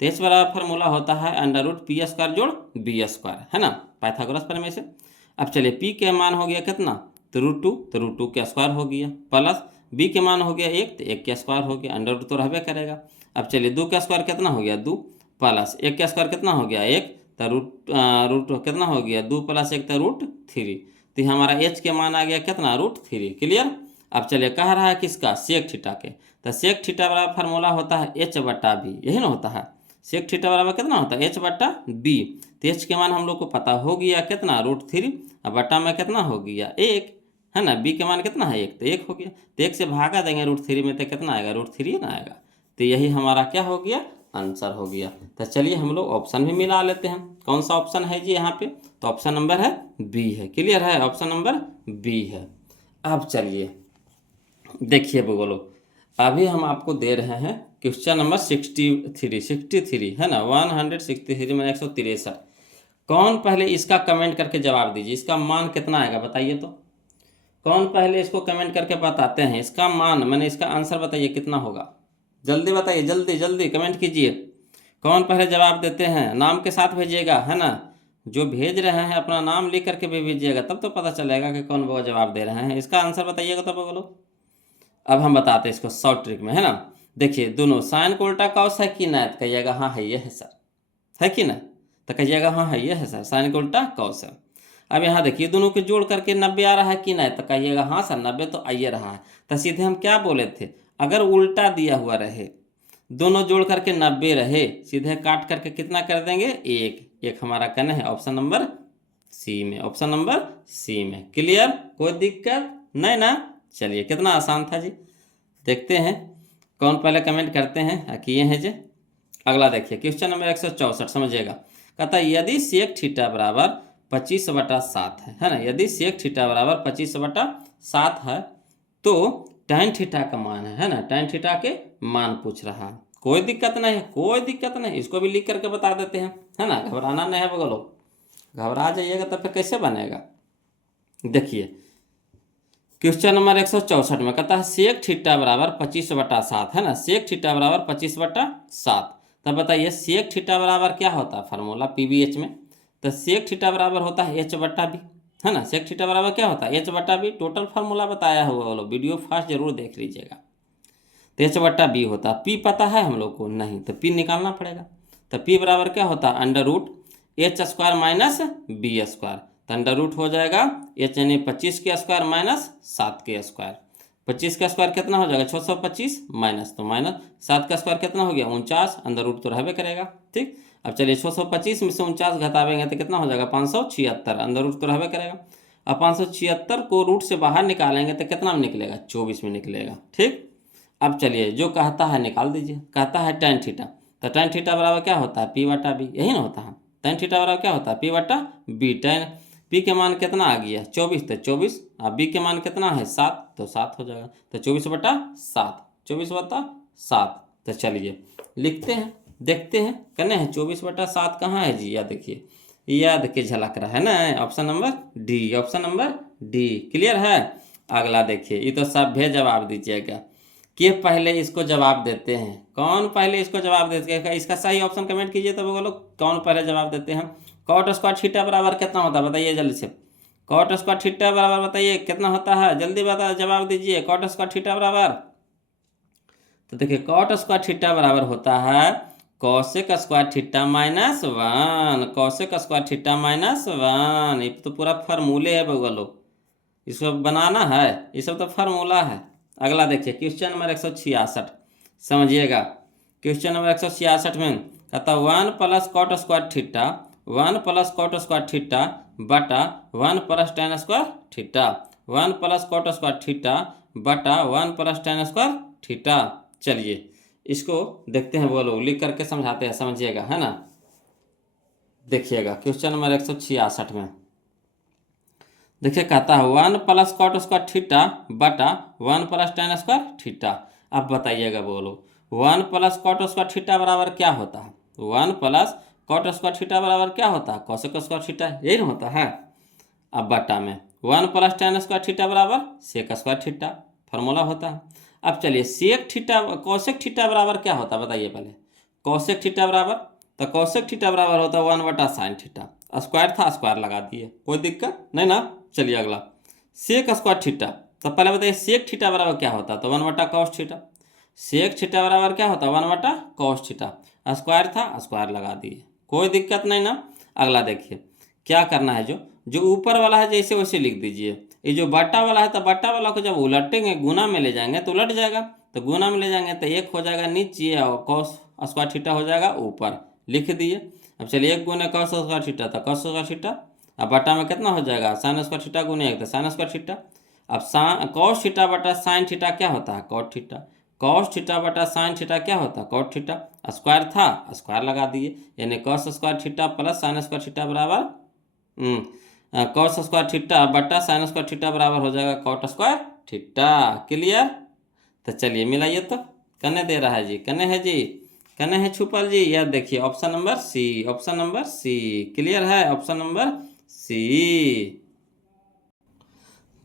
तो h बराबर फार्मूला होता है √p² जोड़ b², है ना, पाइथागोरस प्रमेय से। अब चलिए p के मान हो गया कितना? तो √2, तो √2 के स्क्वायर हो गया, प्लस b के मान हो गया 1, तो 1 के स्क्वायर हो गया, अंडर रूट तो रहबे करेगा। अब चलिए 2 का स्क्वायर कितना हो गया? 2, प्लस 1 का स्क्वायर कितना हो गया? 1, तो रूट कितना हो गया? 2 + 1 तो √3। तो हमारा h के मान आ गया कितना? √3। क्लियर। अब चलिए कह रहा है किसका? सेक थीटा के। तो सेक थीटा बराबर फार्मूला होता है h/b, यही ना होता है। सेक थीटा बराबर कितना होता है? h/b। तो h के मान हम लोग को पता हो गया कितना? √3, और बटा में कितना हो गया? 1, है ना। b के मान कितना है? 1, तो 1 हो गया। तो 1 से भागा देंगे √3 में तो कितना आएगा? √3 ना आएगा। तो यही हमारा क्या हो गया? आंसर हो गया। तो चलिए हम लोग ऑप्शन भी मिला लेते हैं। कौन सा ऑप्शन है जी यहाँ पे? तो ऑप्शन नंबर है बी है। क्लियर है, ऑप्शन नंबर बी है। अब चलिए देखिए बोलो, अभी हम आपको दे रहे हैं क्वेश्चन नंबर 63 है ना, 163 में 163। कौन पहले इसका कमेंट करके जवाब दीजिए, इसका मान कितना आएगा बताइए तो। कौन पहले इसको कमेंट करके बताते हैं इसका मान, मैंने इसका आंसर बताइए कितना होगा? जल्दी बताइए, जल्दी जल्दी कमेंट कीजिए। कौन पहले जवाब देते हैं? नाम के साथ भेजिएगा, है ना। जो भेज रहे हैं अपना नाम लिख करके भी भेजिएगा, तब तो पता चलेगा कि कौन वो जवाब दे रहे हैं। इसका आंसर बताइएगा तो बोलो। अब हम बताते हैं इसको शॉर्ट ट्रिक में, है ना। देखिए दोनों साइन को उल्टा कॉस है कि ना, तो कहिएगा हाँ है ये है सर, है कि ना, तो कहिएगा हाँ है ये है सर, साइन को उल्टा कॉस है। अब यहाँ देखिए दोनों के जोड़ करके 90 आ रहा है कि नहीं, तो कहिएगा हाँ सर 90 तो आइए रहा है। तो सीधे हम क्या बोले थे, अगर उल्टा दिया हुआ रहे, दोनों जोड़ करके 90 रहे, सीधे काट करके कितना कर देंगे? 1। एक हमारा कहना है ऑप्शन नंबर सी में, ऑप्शन नंबर सी में। क्लियर, कोई दिक्कत नहीं ना। चलिए कितना आसान था जी। देखते हैं कौन पहले कमेंट करते हैं, किए हैं जी। अगला देखिए क्वेश्चन नंबर 164, समझिएगा। कहता है यदि सेक थीटा बराबर 25/7 है ना। यदि सेक थीटा बराबर 25/7 है तो tan थीटा का मान है ना, tan थीटा के मान पूछ रहा है। कोई दिक्कत नहीं है, कोई दिक्कत नहीं, इसको भी लिख करके बता देते हैं, है ना। घबराना नहीं है बोलो, घबरा जाइएगा तो फिर कैसे बनेगा। देखिए क्वेश्चन नंबर 164 में कहता है सेक थीटा बराबर 25/7 है ना, सेक थीटा बराबर 25/7। तब बताइए सेक थीटा बराबर क्या होता है फार्मूला PBH में, तो सेक थीटा बराबर होता है H/B है ना। सेक थीटा बराबर क्या होता है H/B, टोटल फार्मूला बताया हुआ बोलो, वीडियो फास्ट जरूर देख लीजिएगा। तो H/B होता है, P पता है हम लोग को नहीं, तो P निकालना पड़ेगा। तो P बराबर क्या होता है √H² माइनस B², तो अंडर रूट हो जाएगा H यानी 25 के स्क्वायर माइनस 7 के स्क्वायर। 25 का स्क्वायर कितना हो जाएगा 625 माइनस, तो माइनस 7 का स्क्वायर कितना हो गया 49, अंदर रूट तो रहबे करेगा। ठीक, अब चलिए 625 में से 49 घटावेंगे तो कितना हो जाएगा 576, अंदर रूट तो रहबे करेगा। अब 576 को रूट से बाहर निकालेंगे तो कितना में निकलेगा 24 में निकलेगा। ठीक, अब चलिए जो कहता है निकाल दीजिए। कहता है tan थीटा, तो tan थीटा बराबर क्या होता है P/B, यही ना होता है। tan थीटा बराबर क्या होता है P/B। tan P के मान कितना आ गया 24, तो 24, अब B के मान कितना है 7, तो 7 हो जाएगा। तो 24/7, 24/7। तो चलिए लिखते हैं, देखते हैं करने हैं। 24/7 कहाँ है जी, या देखिए, याद के झलक रहा है ना, option number D, option number D. Clear है। अगला देखिए, ये तो सभ्य जवाब दीजिएगा कि पहले इसको जवाब देते हैं। कौन पहले इसको जवाब देते हैं, इसका सही ऑप्शन कमेंट कीजिए तो बोलो कौन पहले जवाब देते हैं। कॉट स्क्वायर थीटा बराबर कितना होता है बताइए जल्दी से। कॉट स्क्वायर थीटा बराबर बताइए कितना होता है, जल्दी बता जवाब दीजिए। कॉट स्क्वायर थीटा बराबर, तो देखिए कॉट स्क्वायर थीटा बराबर होता है cosec square theta minus 1, cosec square theta minus 1। ये तो पूरा फार्मूले है बगलो, इसको बनाना है, ये सब तो फार्मूला है। अगला देखिए क्वेश्चन नंबर 166, समझिएगा। क्वेश्चन नंबर 166 में कहता 1 + cot square theta, 1 + cot square theta बटा 1 + tan square theta, 1 + cot square theta बटा 1 + tan स्क्वायर थीटा। चलिए इसको देखते हैं, बोलो लिख करके समझाते हैं, समझिएगा है ना। देखिएगा क्वेश्चन नंबर 166 में देखिए कहता है 1 + कॉट स्क्वायर थीटा बटा 1 + tan स्क्वायर थीटा। अब बताइएगा बोलो 1 + कॉट स्क्वायर थीटा बराबर क्या होता है, 1 + कॉट स्क्वायर थीटा बराबर क्या होता है कॉसेक स्क्वायर थीटा, यही ना होता है। अब बटा में 1 + tan स्क्वायर थीटा बराबर सेक स्क्वायर थीटा, फार्मूला होता है। अब चलिए सेक थीटा कॉसेक थीटा बराबर क्या होता है बताइए पहले। कॉसेक थीटा बराबर, तो कॉसेक थीटा बराबर होता है 1/sin थीटा, स्क्वायर था स्क्वायर लगा दिए, कोई दिक्कत नहीं ना। चलिए अगला सेक स्क्वायर थीटा, तो पहले बताइए सेक थीटा बराबर क्या होता है, तो 1/cos थीटा। सेक थीटा बराबर क्या होता है 1/cos थीटा, स्क्वायर था स्क्वायर लगा दिए, कोई दिक्कत नहीं ना। अगला देखिए क्या करना है, जो जो ऊपर वाला है जैसे वैसे लिख दीजिए। ये जो बट्टा वाला है तो बट्टा वाला को जब उलटेंगे गुना में ले जाएंगे तो उलट जाएगा, तो गुना में ले जाएंगे तो एक हो जाएगा नीचे और cos स्क्वायर थीटा हो जाएगा ऊपर, लिख दिए। अब चलिए 1 × cos स्क्वायर थीटा, तो cos स्क्वायर थीटा, अब बटा में कितना हो जाएगा sin स्क्वायर थीटा गुने 1, तो sin स्क्वायर थीटा। अब cos थीटा बटा sin थीटा क्या होता है cot थीटा, cos थीटा बटा sin थीटा क्या होता है cot थीटा, स्क्वायर था स्क्वायर लगा दिए, यानी cos square theta plus sin square theta बराबर cos स्क्वायर थीटा बटा sin स्क्वायर थीटा बराबर हो जाएगा cot स्क्वायर थीटा। क्लियर। तो चलिए मिलाइए, तो कने दे रहा है जी, कने है जी, कने है छुपल जी, याद देखिए option number C, option number C. Clear है, ऑप्शन नंबर सी।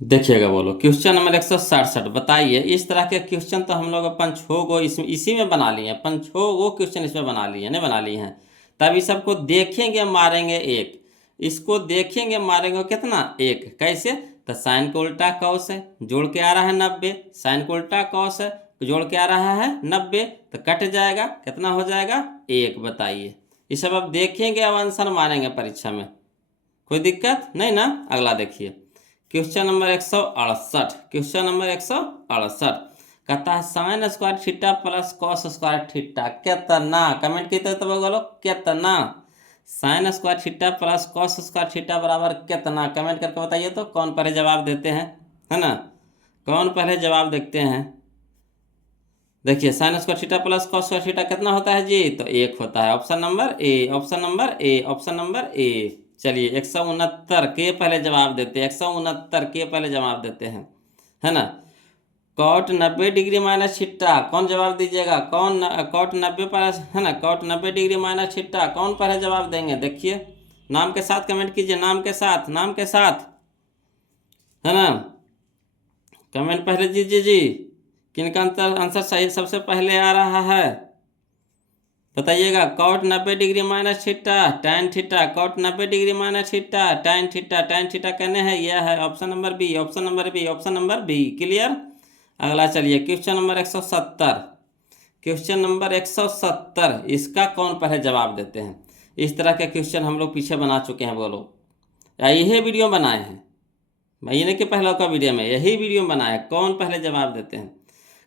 देखिएगा बोलो क्वेश्चन नंबर 167, बताइए इस तरह के क्वेश्चन तो हम लोग अपन 6 गो इसमें इसी में बना लिए हैं, अपन 6 गो क्वेश्चन इसमें बना लिए नहीं बना लिए हैं। तब इस सबको देखेंगे मारेंगे एक, इसको देखेंगे मारेंगे कितना एक, कैसे, तो साइन को उल्टा कॉस है जोड़ के आ रहा है 90, साइन को उल्टा कॉस है जोड़ के आ रहा है 90, तो कट जाएगा कितना हो जाएगा 1। बताइए ये सब अब देखेंगे अब आंसर मारेंगे परीक्षा में, कोई दिक्कत नहीं ना। अगला देखिए क्वेश्चन नंबर 168, क्वेश्चन नंबर 168 कहता है sine square theta plus cos square theta कितना, कमेंट कीजिए तो बोलो कितना, sine square theta plus cos square theta बराबर कितना, कमेंट करके बताइए तो कौन पहले जवाब देते हैं, है ना, कौन पहले जवाब देखते हैं। देखिए sine square theta plus cos square theta कितना होता है जी, तो 1 होता है, ऑप्शन नंबर ए, ऑप्शन नंबर ए, ऑप्शन नंबर ए। चलिए 169 के पहले जवाब देते हैं, 169 के पहले जवाब देते हैं, है ना। कॉट 90 डिग्री माइनस छिट्टा, कौन जवाब दीजिएगा? कौन कॉट 90 पर, है ना, कॉट 90 डिग्री माइनस छिट्टा, कौन पहले जवाब देंगे? देखिए नाम के साथ कमेंट कीजिए, नाम के साथ, नाम के साथ, है ना। कमेंट पहले दीजिए जी, किनका आंसर सही सबसे पहले आ रहा है बताइएगा। Cot 90 degree minus theta tan theta, cot 90 degree minus theta tan theta, tan theta कहने हैं यह है option number B, option number B, option number B. Clear. अगला चलिए क्वेश्चन नंबर 170, क्वेश्चन नंबर 170, इसका कौन पहले जवाब देते हैं? इस तरह के क्वेश्चन हम लोग पीछे बना चुके हैं, बोलो, या यही वीडियो बनाए हैं, महीने के पहले का वीडियो में यही वीडियो बनाया, कौन पहले जवाब देते हैं?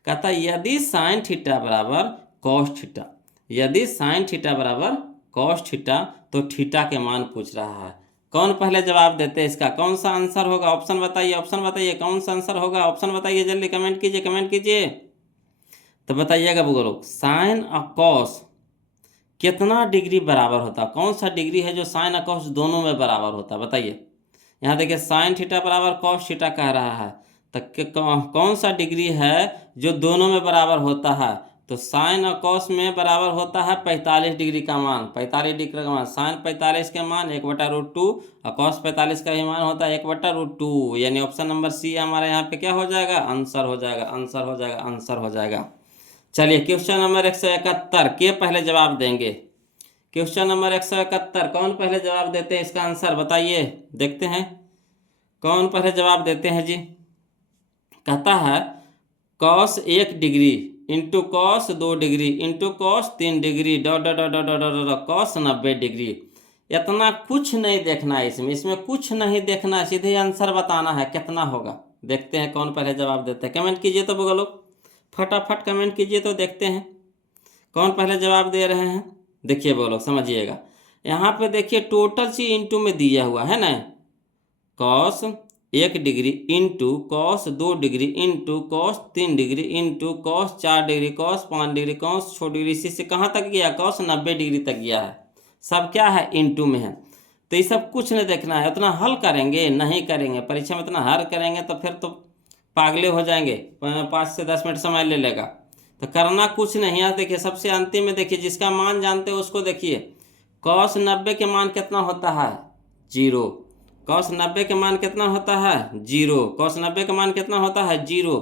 कहता यदि साइन थीटा बराबर कॉस थीटा, यदि साइन थीटा बराबर कॉस थीटा, तो थीटा के मान पूछ रहा है, कौन पहले जवाब देते हैं? इसका कौन सा आंसर होगा? ऑप्शन बताइए, ऑप्शन बताइए, कौन सा आंसर होगा? ऑप्शन बताइए, जल्दी कमेंट कीजिए, कमेंट कीजिए। तो बताइएगा बोलो, साइन और कॉस कितना डिग्री बराबर होता? कौन सा डिग्री है जो साइन और कॉस दोनों में बराबर होता? बताइए। यहाँ देखिए साइन थीटा बराबर कॉस थीटा कह रहा है, तो कौन सा डिग्री है जो दोनों में बराबर होता है? तो साइन और कॉस में बराबर होता है 45 डिग्री का मान, 45 डिग्री का मान, साइन 45 के मान 1/√2 और कॉस 45 का भी मान होता है 1/√2, यानी ऑप्शन नंबर सी हमारे यहाँ पे क्या हो जाएगा? आंसर हो जाएगा, आंसर हो जाएगा, आंसर हो जाएगा। चलिए क्वेश्चन नंबर 171 के पहले जवाब देंगे, क्वेश्चन नंबर 171 कौन पहले जवाब देते हैं? इसका आंसर बताइए, देखते हैं कौन पहले जवाब देते हैं जी। कहता है cos 1 degree into cos 2 degree into cos 3 degree dot dot dot dot dot cos 90 degree. इतना कुछ नहीं देखना है इसमें, इसमें कुछ नहीं देखना है, सीधे आंसर बताना है कितना होगा। देखते हैं कौन पहले जवाब देते हैं, कमेंट कीजिए तो बोलो, फटाफट कमेंट कीजिए तो देखते हैं कौन पहले जवाब दे रहे हैं। देखिए बोलो, समझिएगा, यहाँ पे देखिए टोटल सी इंटू में दिया हुआ है ना, cos 1 degree into cos 2 degree into cos 3 degree into cos 4 degree cos 5 degree cos 6 degree, इसी से कहाँ तक गया? कॉस 90 डिग्री तक गया है। सब क्या है? इंटू में है। तो ये सब कुछ नहीं देखना है, उतना हल करेंगे नहीं करेंगे, परीक्षा में इतना हल करेंगे तो फिर तो पागले हो जाएंगे, 5 से 10 मिनट समय ले लेगा। तो करना कुछ नहीं। यहाँ देखिए सबसे अंतिम में देखिए, जिसका मान जानते हो उसको देखिए, कॉस 90 के मान कितना होता है? 0। कॉस 90 के मान कितना होता है? 0। कॉस 90 का मान कितना होता है? 0।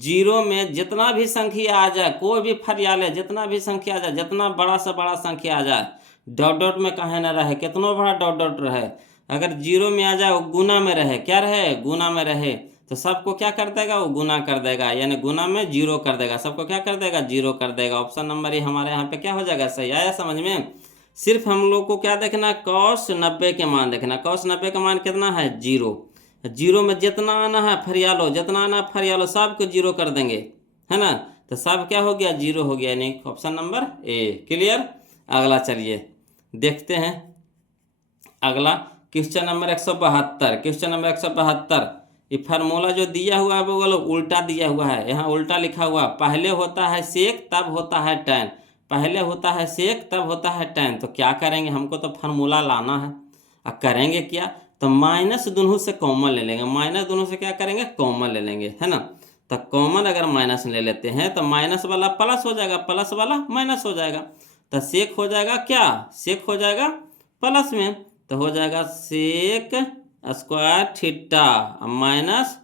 0 में जितना भी संख्या आ जाए, कोई भी फरियाल है, जितना भी संख्या आ जाए, जितना बड़ा से बड़ा संख्या आ जाए, डॉट डॉट में कहे ना रहे, कितना बड़ा डॉट डॉट रहे, अगर 0 में आ जाए वो गुना में रहे, क्या रहे? गुना में रहे, तो सबको क्या कर देगा? वो गुना कर देगा, यानी गुना में 0 कर देगा, सबको क्या कर देगा? 0 कर देगा। ऑप्शन नंबर ये हमारे यहाँ पे क्या हो जाएगा? सही आया समझ में? सिर्फ हम लोग को क्या देखना? कॉस 90 के मान देखना। कॉस 90 का मान कितना है? 0। 0 में जितना आना है फरियालो, जितना आना है फरियालो, सबको 0 कर देंगे, है ना। तो सब क्या हो गया? 0 हो गया, यानी ऑप्शन नंबर ए। क्लियर। अगला चलिए देखते हैं, अगला क्वेश्चन नंबर 172, क्वेश्चन नंबर 172, ये फार्मूला जो दिया हुआ है वो उल्टा दिया हुआ है, यहाँ उल्टा लिखा हुआ, पहले होता है सेक तब होता है टैन, पहले होता है सेक तब होता है टैन। तो क्या करेंगे? हमको तो फार्मूला लाना है, अब करेंगे क्या? तो माइनस दोनों से कॉमन ले लेंगे, माइनस दोनों से क्या करेंगे? कॉमन ले लेंगे, है ना। तो कॉमन अगर माइनस ले लेते हैं तो माइनस वाला प्लस हो जाएगा, प्लस वाला माइनस हो जाएगा, तो सेक हो जाएगा क्या? सेक हो जाएगा प्लस में, तो हो जाएगा sec square theta minus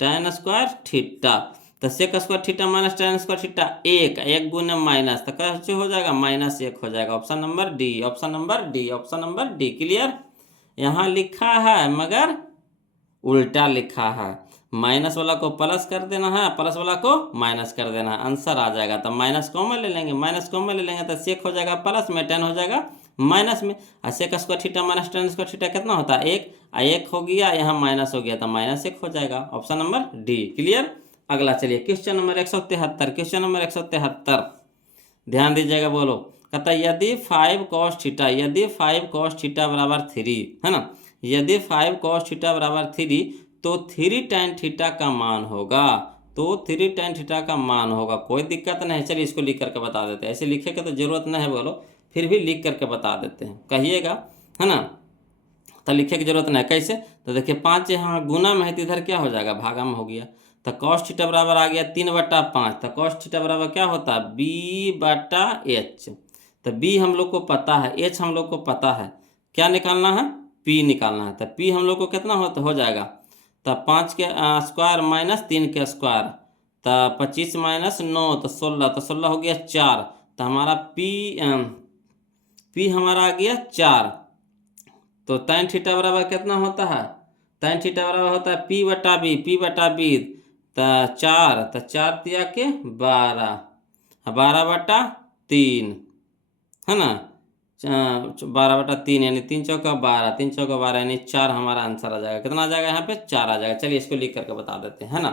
tan square theta. तो sec square theta minus tan square theta, एक गुने माइनस, तो कैसे हो जाएगा? -1 हो जाएगा। Option number D, option number D, option number D. Clear. यहाँ लिखा है मगर उल्टा लिखा है, माइनस वाला को प्लस कर देना है, प्लस वाला को माइनस कर देना है, आंसर आ जाएगा। तो माइनस कॉमन ले लेंगे, माइनस कॉमन ले लेंगे तो सेक हो जाएगा प्लस में, tan हो जाएगा माइनस में, और sec square theta minus tan square theta कितना होता है? 1, 1 हो गया, यहाँ माइनस हो गया तो -1 हो जाएगा। Option number D. क्लियर। अगला चलिए क्वेश्चन नंबर 173, क्वेश्चन नंबर 173, ध्यान दीजिएगा, बोलो, कहता यदि 5 cos थीटा, यदि 5 cos थीटा बराबर 3, है ना, यदि 5 cos थीटा बराबर 3, तो 3 tan थीटा का मान होगा, तो 3 tan थीटा का मान होगा। कोई दिक्कत नहीं, चलिए इसको लिख करके बता देते हैं, ऐसे लिखे के तो जरूरत नहीं है, बोलो, फिर भी लिख करके बता देते हैं, कहिएगा, है ना। तो लिखे की जरूरत नहीं। कैसे? तो देखिए 5 यहाँ गुना में है तो इधर क्या हो जाएगा, भागा में हो गया। तो कॉस थीटा बराबर आ गया 3/5। तो कॉस थीटा बराबर क्या होता है, B/H। तो B हम लोग को पता है, H हम लोग को पता है, क्या निकालना है, P निकालना है। तो P हम लोग को कितना हो जाएगा, तो 5 के स्क्वायर माइनस 3 के स्क्वायर, तो 25 माइनस 9 तो 16, तो 16 हो गया 4। तो हमारा P हमारा आ गया 4। तो tan थीटा बराबर कितना होता है, tan थीटा बराबर होता है P/B, P/B। तो 4, तो 4 तिया के 12, 12/3 है ना, 12/3 यानी 3 चौका 12, 3 चौका 12 यानी 4 हमारा आंसर आ जाएगा। कितना आ जाएगा यहाँ पे, 4 आ जाएगा। चलिए इसको लिख करके बता देते हैं, है ना।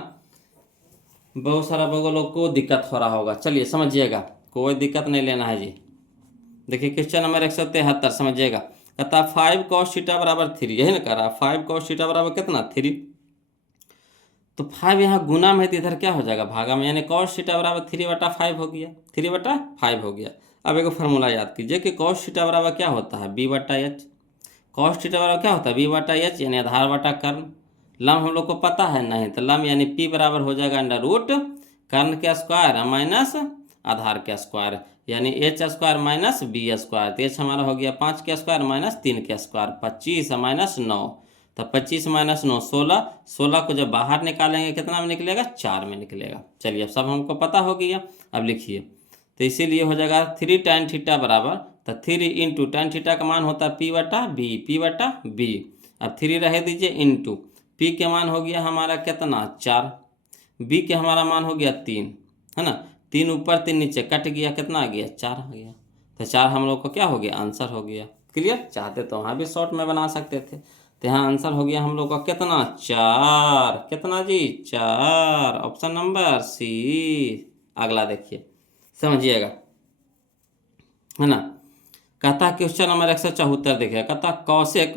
बहुत सारा लोगों को दिक्कत हो रहा होगा, चलिए समझिएगा, कोई दिक्कत नहीं लेना है जी। देखिए क्वेश्चन नंबर 173 समझिएगा। कहता 5 cos थीटा बराबर 3, यही ना कह रहा, 5 cos थीटा बराबर कितना, 3। तो 5 यहाँ गुना में है तो इधर क्या हो जाएगा, भागा में, यानी cos थीटा बराबर 3/5 हो गया, 3/5 हो गया। अब एक फार्मूला याद कीजिए कि cos थीटा बराबर क्या होता है, B/H। cos थीटा बराबर क्या होता है, B/H, यानी आधार बटा कर्ण। लम हम लोग को पता है नहीं, तो लम यानी P बराबर हो जाएगा √ कर्ण के स्क्वायर माइनस आधार के स्क्वायर, यानी H² माइनस B²। तो H हमारा हो गया 5 के स्क्वायर माइनस 3 के स्क्वायर, 25 माइनस 9। तो 25 माइनस 9 16, 16 को जब बाहर निकालेंगे कितना में निकलेगा, 4 में निकलेगा। चलिए अब सब हमको पता हो गया। अब लिखिए, तो इसीलिए हो जाएगा 3 tan थीटा बराबर, तो 3 इंटू tan थीटा का मान होता है P/B, P/B। अब 3 रह दीजिए इंटू P के मान हो गया हमारा कितना, 4, B के हमारा मान हो गया 3, है ना। 3 ऊपर 3 नीचे कट गया, कितना आ गया, 4 आ गया। तो 4 हम लोग को क्या हो गया, आंसर हो गया। क्लियर? चाहते तो वहाँ भी शॉर्ट में बना सकते थे। तो यहाँ आंसर हो गया हम लोग का कितना, 4। कितना जी, 4, ऑप्शन नंबर सी। अगला देखिए समझिएगा, है ना। कहता क्वेश्चन नंबर 174 देखिए, कहता Kaushik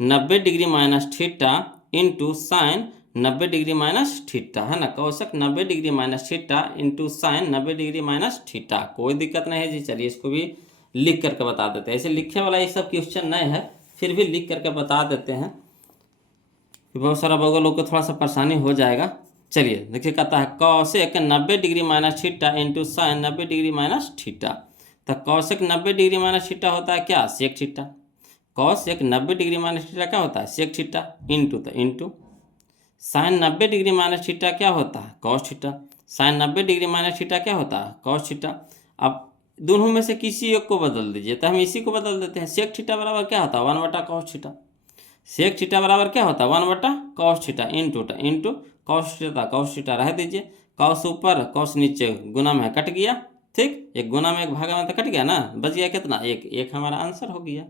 90 degree minus theta into sine 90 degree minus theta, है ना। Kaushik 90 degree minus theta into sine 90 degree minus theta. कोई दिक्कत नहीं है जी। चलिए इसको भी लिख करके बता देते हैं। ऐसे लिखे वाला ये सब क्वेश्चन नहीं है, फिर भी लिख करके बता देते हैं, बहुत सारा लोग को थोड़ा सा परेशानी हो जाएगा। चलिए देखिए, कहता है cosec 90 degree minus theta into sine 90 degree minus theta. तो कौशिक 90 डिग्री माइनस थीटा होता है क्या, sec theta. Cosec 90 degree minus theta क्या होता है, सेक थीटा। इंटू, तो into sine 90 degree minus theta क्या होता है, cos theta. Sine 90 degree minus theta क्या होता है, कॉस थीटा। अब दोनों में से किसी एक को बदल दीजिए, तो हम इसी को बदल देते हैं। सेक थीटा बराबर क्या होता है, 1/cos थीटा। सेक थीटा बराबर क्या होता है, 1/cos theta. Into cos theta रह दीजिए, कॉस ऊपर कॉस नीचे, गुना में कट गया, ठीक। एक गुना में एक भागा में तो कट गया ना, बच गया कितना, एक हमारा आंसर हो गया।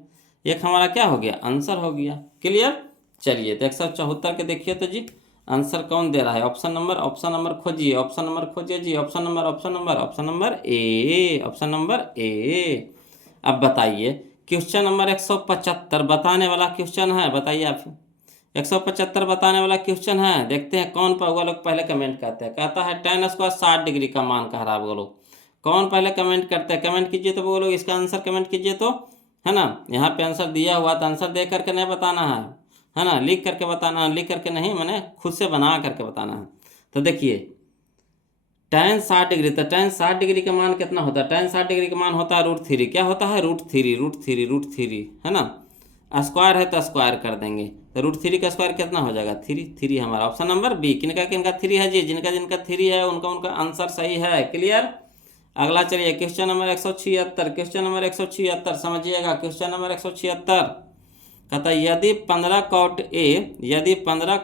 एक हमारा क्या हो गया, आंसर हो गया। क्लियर? चलिए तो 174 के देखिए तो जी आंसर कौन दे रहा है, ऑप्शन नंबर खोजिए, ऑप्शन नंबर खोजिए जी, ऑप्शन नंबर ए। अब बताइए क्वेश्चन नंबर 175 बताने वाला क्वेश्चन है, बताइए आप। 175 बताने वाला क्वेश्चन है, देखते हैं कौन पर वो लोग पहले कमेंट करते हैं। कहता है tan स्क्वायर 60 डिग्री का मान कह रहा है वो लोग। कौन पहले कमेंट करते हैं, कमेंट कीजिए तो वो लोग, इसका आंसर कमेंट कीजिए तो, है ना। यहाँ पे आंसर दिया हुआ तो आंसर देख करके नहीं बताना है ना, लिख करके बताना, लिख करके नहीं, मैंने खुद से बना करके बताना है। तो देखिए tan 60 डिग्री, तो tan 60 डिग्री का मान कितना होता है, tan 60 डिग्री का मान होता है √3। क्या होता है, √3, है ना। स्क्वायर है तो स्क्वायर कर देंगे, तो √3 का स्क्वायर कितना हो जाएगा, 3 हमारा ऑप्शन नंबर बी। किनका 3 है जी, जिनका 3 है उनका आंसर सही है। क्लियर? अगला चलिए क्वेश्चन नंबर 176, क्वेश्चन नंबर 176 समझिएगा। क्वेश्चन नंबर 176 कहता है यदि 15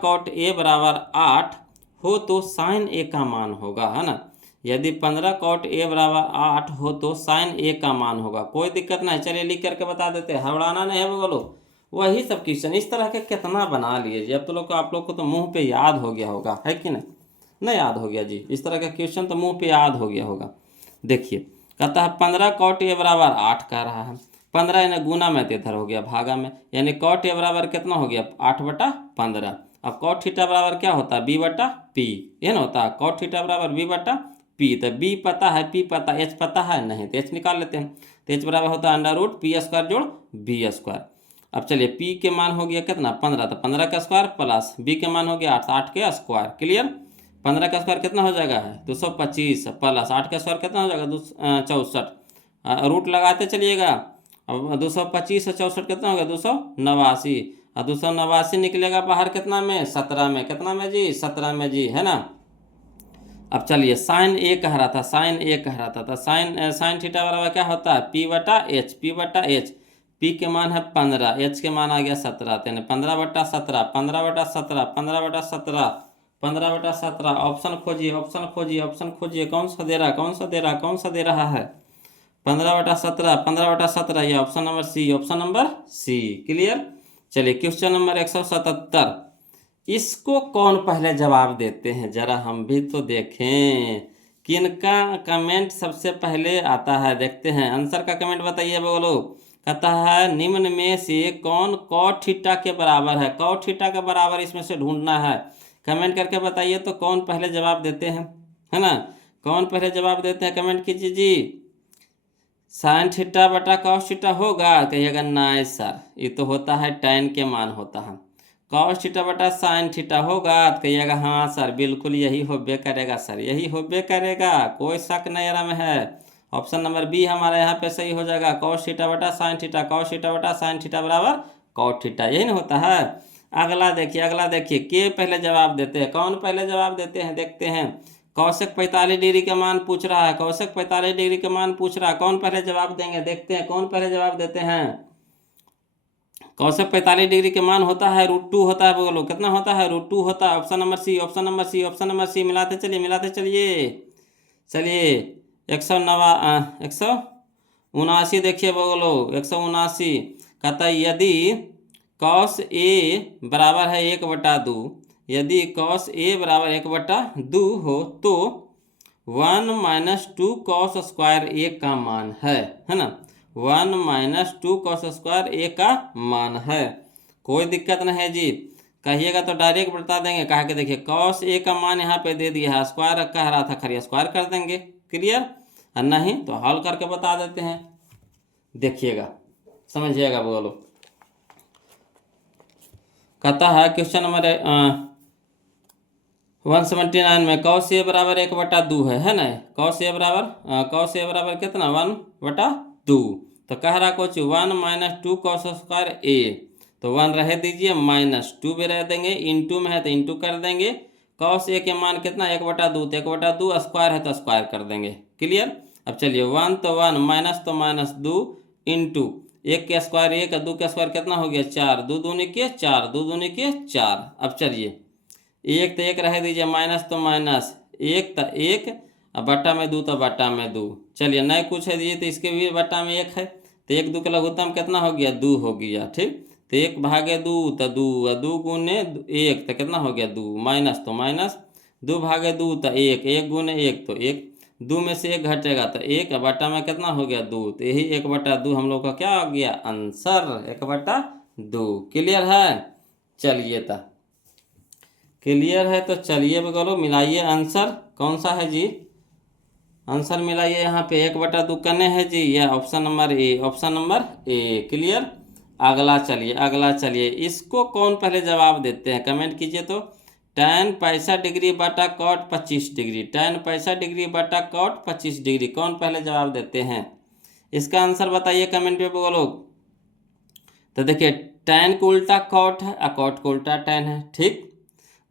cot A बराबर 8 हो तो साइन ए का मान होगा, है ना। यदि 15 cot A बराबर 8 हो तो साइन ए का मान होगा। कोई दिक्कत नहीं, चलिए लिख करके बता देते हैं, हड़बड़ाना नहीं है बोलो। वही सब क्वेश्चन इस तरह के कितना बना लिए जी। अब तो लोग आप लोग को तो मुंह पे याद हो गया होगा, है कि नहीं याद हो गया जी। इस तरह का क्वेश्चन तो मुंह पे याद हो गया होगा। देखिए कहता है 15 cot A बराबर 8 कह रहा है, 15 यानी गुना में तो इधर हो गया भागा में, यानी cot A बराबर कितना हो गया, 8/15। अब cot थीटा बराबर क्या होता है, B/P, ये ना होता है cot थीटा बराबर B/P। तो B पता है, P पता, H पता है नहीं, तो H निकाल लेते हैं। तो H बराबर होता है √P² जोड़ B²। अब चलिए पी के मान हो गया कितना 15, तो 15 का स्क्वायर प्लस बी के मान हो गया 8, 8 के स्क्वायर। क्लियर। 15 का स्क्वायर कितना हो जाएगा है 225 प्लस 8 का स्क्वायर कितना हो जाएगा 64। रूट लगाते चलिएगा। अब 225 और 64 कितना हो गया 289, और 289 निकलेगा बाहर कितना में 17 में, कितना में जी 17 में जी, है ना। अब चलिए साइन ए कह रहा था, साइन ए कह रहा था, तो साइन थीटा बराबर क्या होता है पी बटा एच, पी बटा एच। पी के मान है 15, एच के मान आ गया 17, तो 15/17, 15/17, 15/17, 15/17। ऑप्शन खोजिए, ऑप्शन खोजिए, ऑप्शन खोजिए, कौन सा दे रहा, कौन सा दे रहा, कौन सा दे रहा है 15/17, 15/17, ये option number C, option number C. Clear. चलिए क्वेश्चन नंबर 177, इसको कौन पहले जवाब देते हैं जरा हम भी तो देखें, किनका कमेंट सबसे पहले आता है, देखते हैं। आंसर का कमेंट बताइए बोलो। कहता है निम्न में से कौन कॉट थीटा के बराबर है, कॉट थीटा के बराबर इसमें से ढूंढना है। कमेंट करके बताइए तो कौन पहले जवाब देते हैं, है ना। कौन पहले जवाब देते हैं कमेंट कीजिए जी। साइन थीटा बटा कॉस थीटा होगा, कहिएगा नहीं सर ये तो होता है tan के मान होता है। कॉस थीटा बटा साइन थीटा होगा तो कहिएगा हाँ सर बिल्कुल यही होबे करेगा सर, यही होबे करेगा, कोई शक नहीं रहा में है। ऑप्शन नंबर बी हमारे यहाँ पे सही हो जाएगा, कॉस थीटा बटा साइन थीटा, कॉस थीटा बटा साइन थीटा बराबर कॉट थीटा, यही ना होता है। अगला देखिए, अगला देखिए, के पहले जवाब देते हैं, कौन पहले जवाब देते हैं देखते हैं। कौशिक 45 डिग्री का मान पूछ रहा है, कौशिक 45 डिग्री का मान पूछ रहा है, कौन पहले जवाब देंगे देखते हैं, कौन पहले जवाब देते हैं। कौशिक 45 डिग्री के मान होता है √2 होता है, बोलो कितना होता है √2 होता है। Option number C, option number C, option number C, मिलाते चलिए, मिलाते चलिए। चलिए 179 देखिए बोलो 179 कहता है यदि कॉस ए बराबर है 1/2, यदि कॉस ए बराबर 1/2 हो तो 1 - 2 कॉस स्क्वायर ए का मान है ना। 1 - 2 कॉस स्क्वायर ए का मान है, कोई दिक्कत नहीं है जी। कहिएगा तो डायरेक्ट बता देंगे, कहा कि देखिए कॉस ए का मान यहाँ पे दे दिया है, स्क्वायर कह रहा था खरी स्क्वायर कर देंगे। क्लियर। और नहीं तो हल करके बता देते हैं, देखिएगा समझिएगा बोलो। कहता है क्वेश्चन नंबर 179 में कॉस ए बराबर 1/2 है ना। कॉस ए बराबर कितना 1/2, तो कह रहा कुछ 1 - 2 कॉस स्क्वायर ए, तो 1 रह दीजिए, -2 भी रह देंगे, इंटू में है तो इंटू कर देंगे। कॉस ए के मान कितना 1/2, तो 1/2 स्क्वायर है तो स्क्वायर कर देंगे। क्लियर। अब चलिए 1 तो 1, माइनस तो -2, इंटू 1 के स्क्वायर 1, 2 के स्क्वायर कितना हो गया 4, 2 दूनी के 4, 2 दूनी के 4। अब चलिए 1 तो 1 रह दीजिए, माइनस तो माइनस, 1 तो 1, अब बट्टा में 2 तो बट्टा में 2। चलिए नहीं कुछ है दीजिए तो इसके भी बट्टा में 1 है, तो 1 2 का लघुत्तम कितना हो गया 2 हो गया। ठीक, तो 1/2 तो 2, 2 गुने 1 तो कितना हो गया 2, माइनस तो माइनस, 2/2 तो 1, 1 गुने 1 तो 1, 2 में से 1 घटेगा तो 1, बट्टा में कितना हो गया 2, तो यही 1/2 हम लोग का क्या हो गया आंसर 1/2। क्लियर है। चलिए तो क्लियर है तो चलिए बोलो मिलाइए आंसर, कौन सा है जी आंसर मिलाइए यहाँ पे 1/2 कने है जी, यह ऑप्शन नंबर ए, ऑप्शन नंबर ए। क्लियर। अगला चलिए, अगला चलिए, इसको कौन पहले जवाब देते हैं कमेंट कीजिए तो। tan 65 डिग्री बटा cot 25 डिग्री, tan 65 डिग्री बटा cot 25 डिग्री, कौन पहले जवाब देते हैं इसका आंसर बताइए कमेंट पे बोलो। तो देखिए tan को उल्टा cot है और cot को उल्टा tan है। ठीक,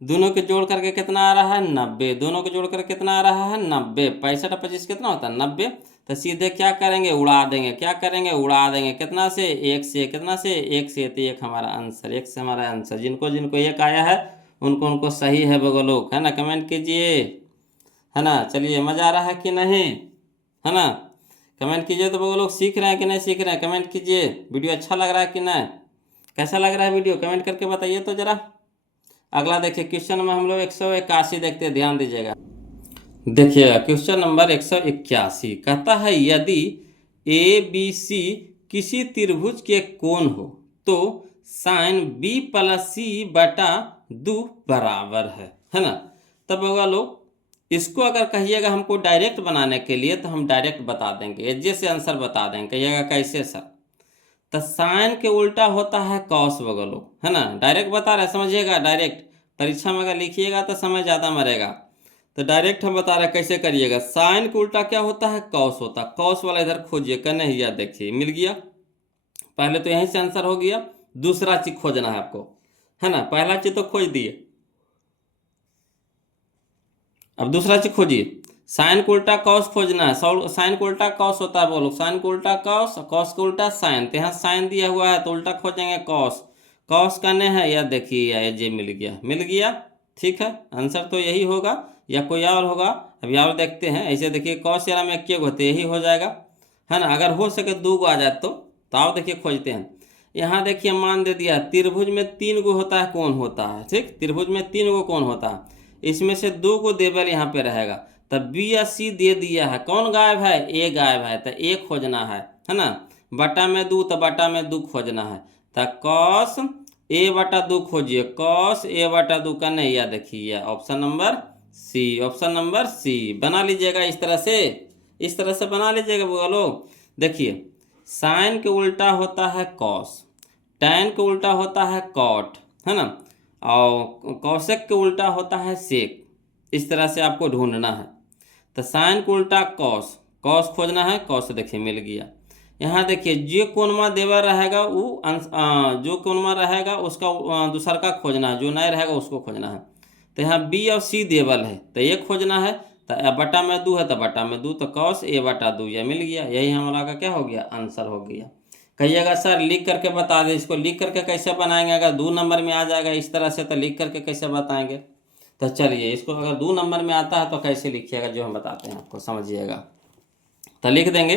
दोनों के जोड़ करके कितना आ रहा है 90, दोनों के जोड़ करके कितना आ रहा है 90, 65 और 25 कितना होता है 90। तो सीधे क्या करेंगे उड़ा देंगे, क्या करेंगे उड़ा देंगे, कितना से 1 से, कितना से 1 से, तो 1 हमारा आंसर, 1 से हमारा आंसर। जिनको जिनको 1 आया है उनको उनको सही है बगो लोग, है ना, कमेंट कीजिए, है ना। चलिए मज़ा आ रहा है कि नहीं, है ना, कमेंट कीजिए तो बगो लोग सीख रहे हैं कि नहीं सीख रहे हैं, कमेंट कीजिए। वीडियो अच्छा लग रहा है कि नहीं, कैसा लग रहा है वीडियो, कमेंट करके बताइए तो ज़रा। अगला देखिए क्वेश्चन में हम लोग 181 देखते हैं, ध्यान दीजिएगा। देखिएगा क्वेश्चन नंबर 181 कहता है यदि ABC किसी त्रिभुज के कोण हो तो साइन B + C बटा 2 बराबर है ना। तब होगा लोग इसको अगर कहिएगा हमको डायरेक्ट बनाने के लिए तो हम डायरेक्ट बता देंगे, एजे से आंसर बता देंगे। कहिएगा कैसे सर, तो साइन के उल्टा होता है कॉस बगलो, है ना। डायरेक्ट बता रहे, समझिएगा। डायरेक्ट परीक्षा में अगर लिखिएगा तो समय ज़्यादा मरेगा। तो डायरेक्ट हम बता रहे कैसे करिएगा। साइन के उल्टा क्या होता है, कॉस होता है। कॉस वाला इधर खोजिए, कन्हैया, देखिए मिल गया। पहले तो यहीं से आंसर हो गया। दूसरा चीज खोजना है आपको, है ना। पहला चीज तो खोज दिए, अब दूसरा चीज खोजिए। साइन को उल्टा कॉस खोजना है। साइन को उल्टा कॉस होता है, बोलो। साइन को उल्टा कॉस, कॉस को उल्टा साइन। तो यहाँ साइन दिया हुआ है तो उल्टा खोजेंगे कॉस। कॉस करने हैं, या देखिए ये जे मिल गया, मिल गया। ठीक है, आंसर तो यही होगा या कोई और होगा, अभी और देखते हैं। ऐसे देखिए कॉस यार में एक होते, यही हो जाएगा, है ना। अगर हो सके दो गो आ जाए तो आप देखिए खोजते हैं। यहाँ देखिए मान दे दिया, त्रिभुज में 3 गो होता है, कौन होता है। ठीक, त्रिभुज में 3 गो कौन होता है, इसमें से 2 को देवल यहाँ पे रहेगा। तब बी या सी दे दिया है, कौन गायब है, ए गायब है, तो ए खोजना है ना। बटा में 2 तो बटा में 2 खोजना है। तो कॉस ए बटा 2 खोजिए, कॉस ए बटा 2 का नहीं, या देखिए option number C, option number C बना लीजिएगा। इस तरह से, इस तरह से बना लीजिएगा बोलो। देखिए साइन के उल्टा होता है कॉस, टैन के उल्टा होता है कॉट, है ना, और कौशक के उल्टा होता है सेक। इस तरह से आपको ढूंढना है। तो साइन को उल्टा कॉस, कॉस खोजना है, कॉस देखिए मिल गया। यहाँ देखिए जो कोनमा देवर रहेगा वो जो कोनमा रहेगा उसका दूसरा का खोजना है, जो नहीं रहेगा उसको खोजना है। तो यहाँ बी और सी देवल है तो ये खोजना है। तो बटा में 2 है तो बटा में 2, तो कॉस ए बटा 2 ये मिल गया। यही हमारा का क्या हो गया, आंसर हो गया। कहिएगा सर लिख करके बता दे, इसको लिख करके कैसे बनाएंगे। अगर 2 नंबर में आ जाएगा इस तरह से तो लिख करके कैसे बताएंगे। तो चलिए इसको अगर 2 नंबर में आता है तो कैसे लिखिएगा, जो हम बताते हैं आपको, समझिएगा। तो लिख देंगे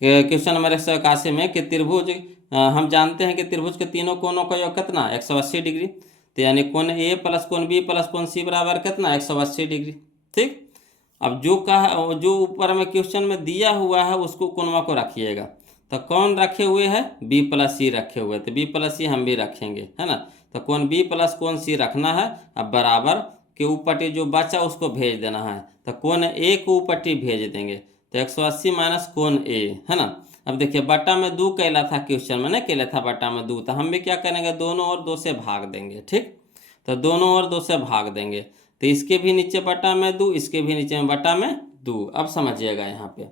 क्वेश्चन नंबर 181 में कि त्रिभुज, हम जानते हैं कि त्रिभुज के तीनों कोनों का योग कितना, 180 डिग्री। तो यानी कोण ए प्लस कोण बी प्लस कोण सी बराबर कितना, 180 डिग्री। ठीक, अब जो ऊपर में क्वेश्चन में दिया हुआ है उसको कोणवा को रखिएगा। तो कौन रखे हुए हैं, बी प्लस सी रखे हुए, तो बी प्लस सी हम भी रखेंगे, है ना। तो कोण बी प्लस कोण सी रखना है। अब बराबर के ऊपट्टी जो बचा उसको भेज देना है। तो कोण ए को ऊपट्टी भेज देंगे, तो 180 माइनस कोण ए, है ना। अब देखिए बटा में 2 कैला था क्वेश्चन में, नहीं कैला था बटा में 2, तो हम भी क्या करेंगे, दोनों ओर 2 से भाग देंगे। ठीक, तो दोनों ओर 2 से भाग देंगे। तो इसके भी नीचे बटा में 2, इसके भी नीचे में बटा में 2। अब समझिएगा यहाँ पे,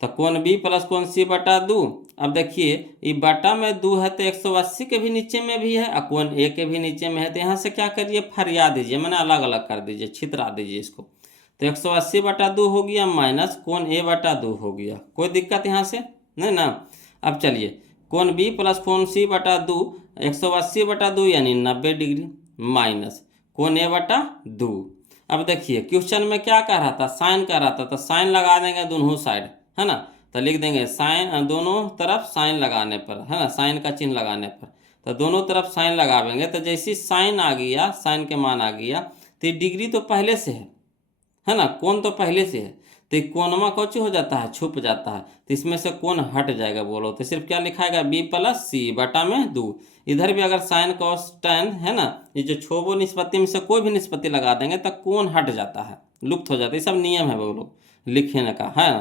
तो कोण बी प्लस कोण सी बटा 2। अब देखिए ये बटा में 2 है तो 180 के भी नीचे में भी है और कोण ए के भी नीचे में है। तो यहाँ से क्या करिए, फरिया दीजिए, मैंने अलग अलग कर दीजिए, छितरा दीजिए इसको। तो 180 बटा 2 हो गया माइनस कोण ए बटा 2 हो गया। कोई दिक्कत यहाँ से नहीं ना। अब चलिए कोण बी प्लस कोण सी बटा 2, 180 बटा 2 यानी 90 डिग्री, माइनस कोण ए बटा 2। अब देखिए क्वेश्चन में क्या कह रहा था, साइन कह रहा था, तो साइन लगा देंगे दोनों साइड, है ना। तो लिख देंगे साइन, दोनों तरफ साइन लगाने पर, है ना, साइन का चिन्ह लगाने पर। तो दोनों तरफ साइन लगावेंगे तो जैसी साइन आ गया, साइन के मान आ गया, तो डिग्री तो पहले से है ना, कोण तो पहले से है। तो कोणमा कौची हो जाता है, छुप जाता है। तो इसमें से कोण हट जाएगा, बोलो। तो सिर्फ क्या लिखाएगा, बी प्लस सी बटा में 2। इधर भी अगर साइन कॉस टैन है ना, ये जो छोबो निष्पत्ति में से कोई भी निष्पत्ति लगा देंगे तो कोण हट जाता है, लुप्त हो जाता है। ये सब नियम है बोलो लिखने का, है ना।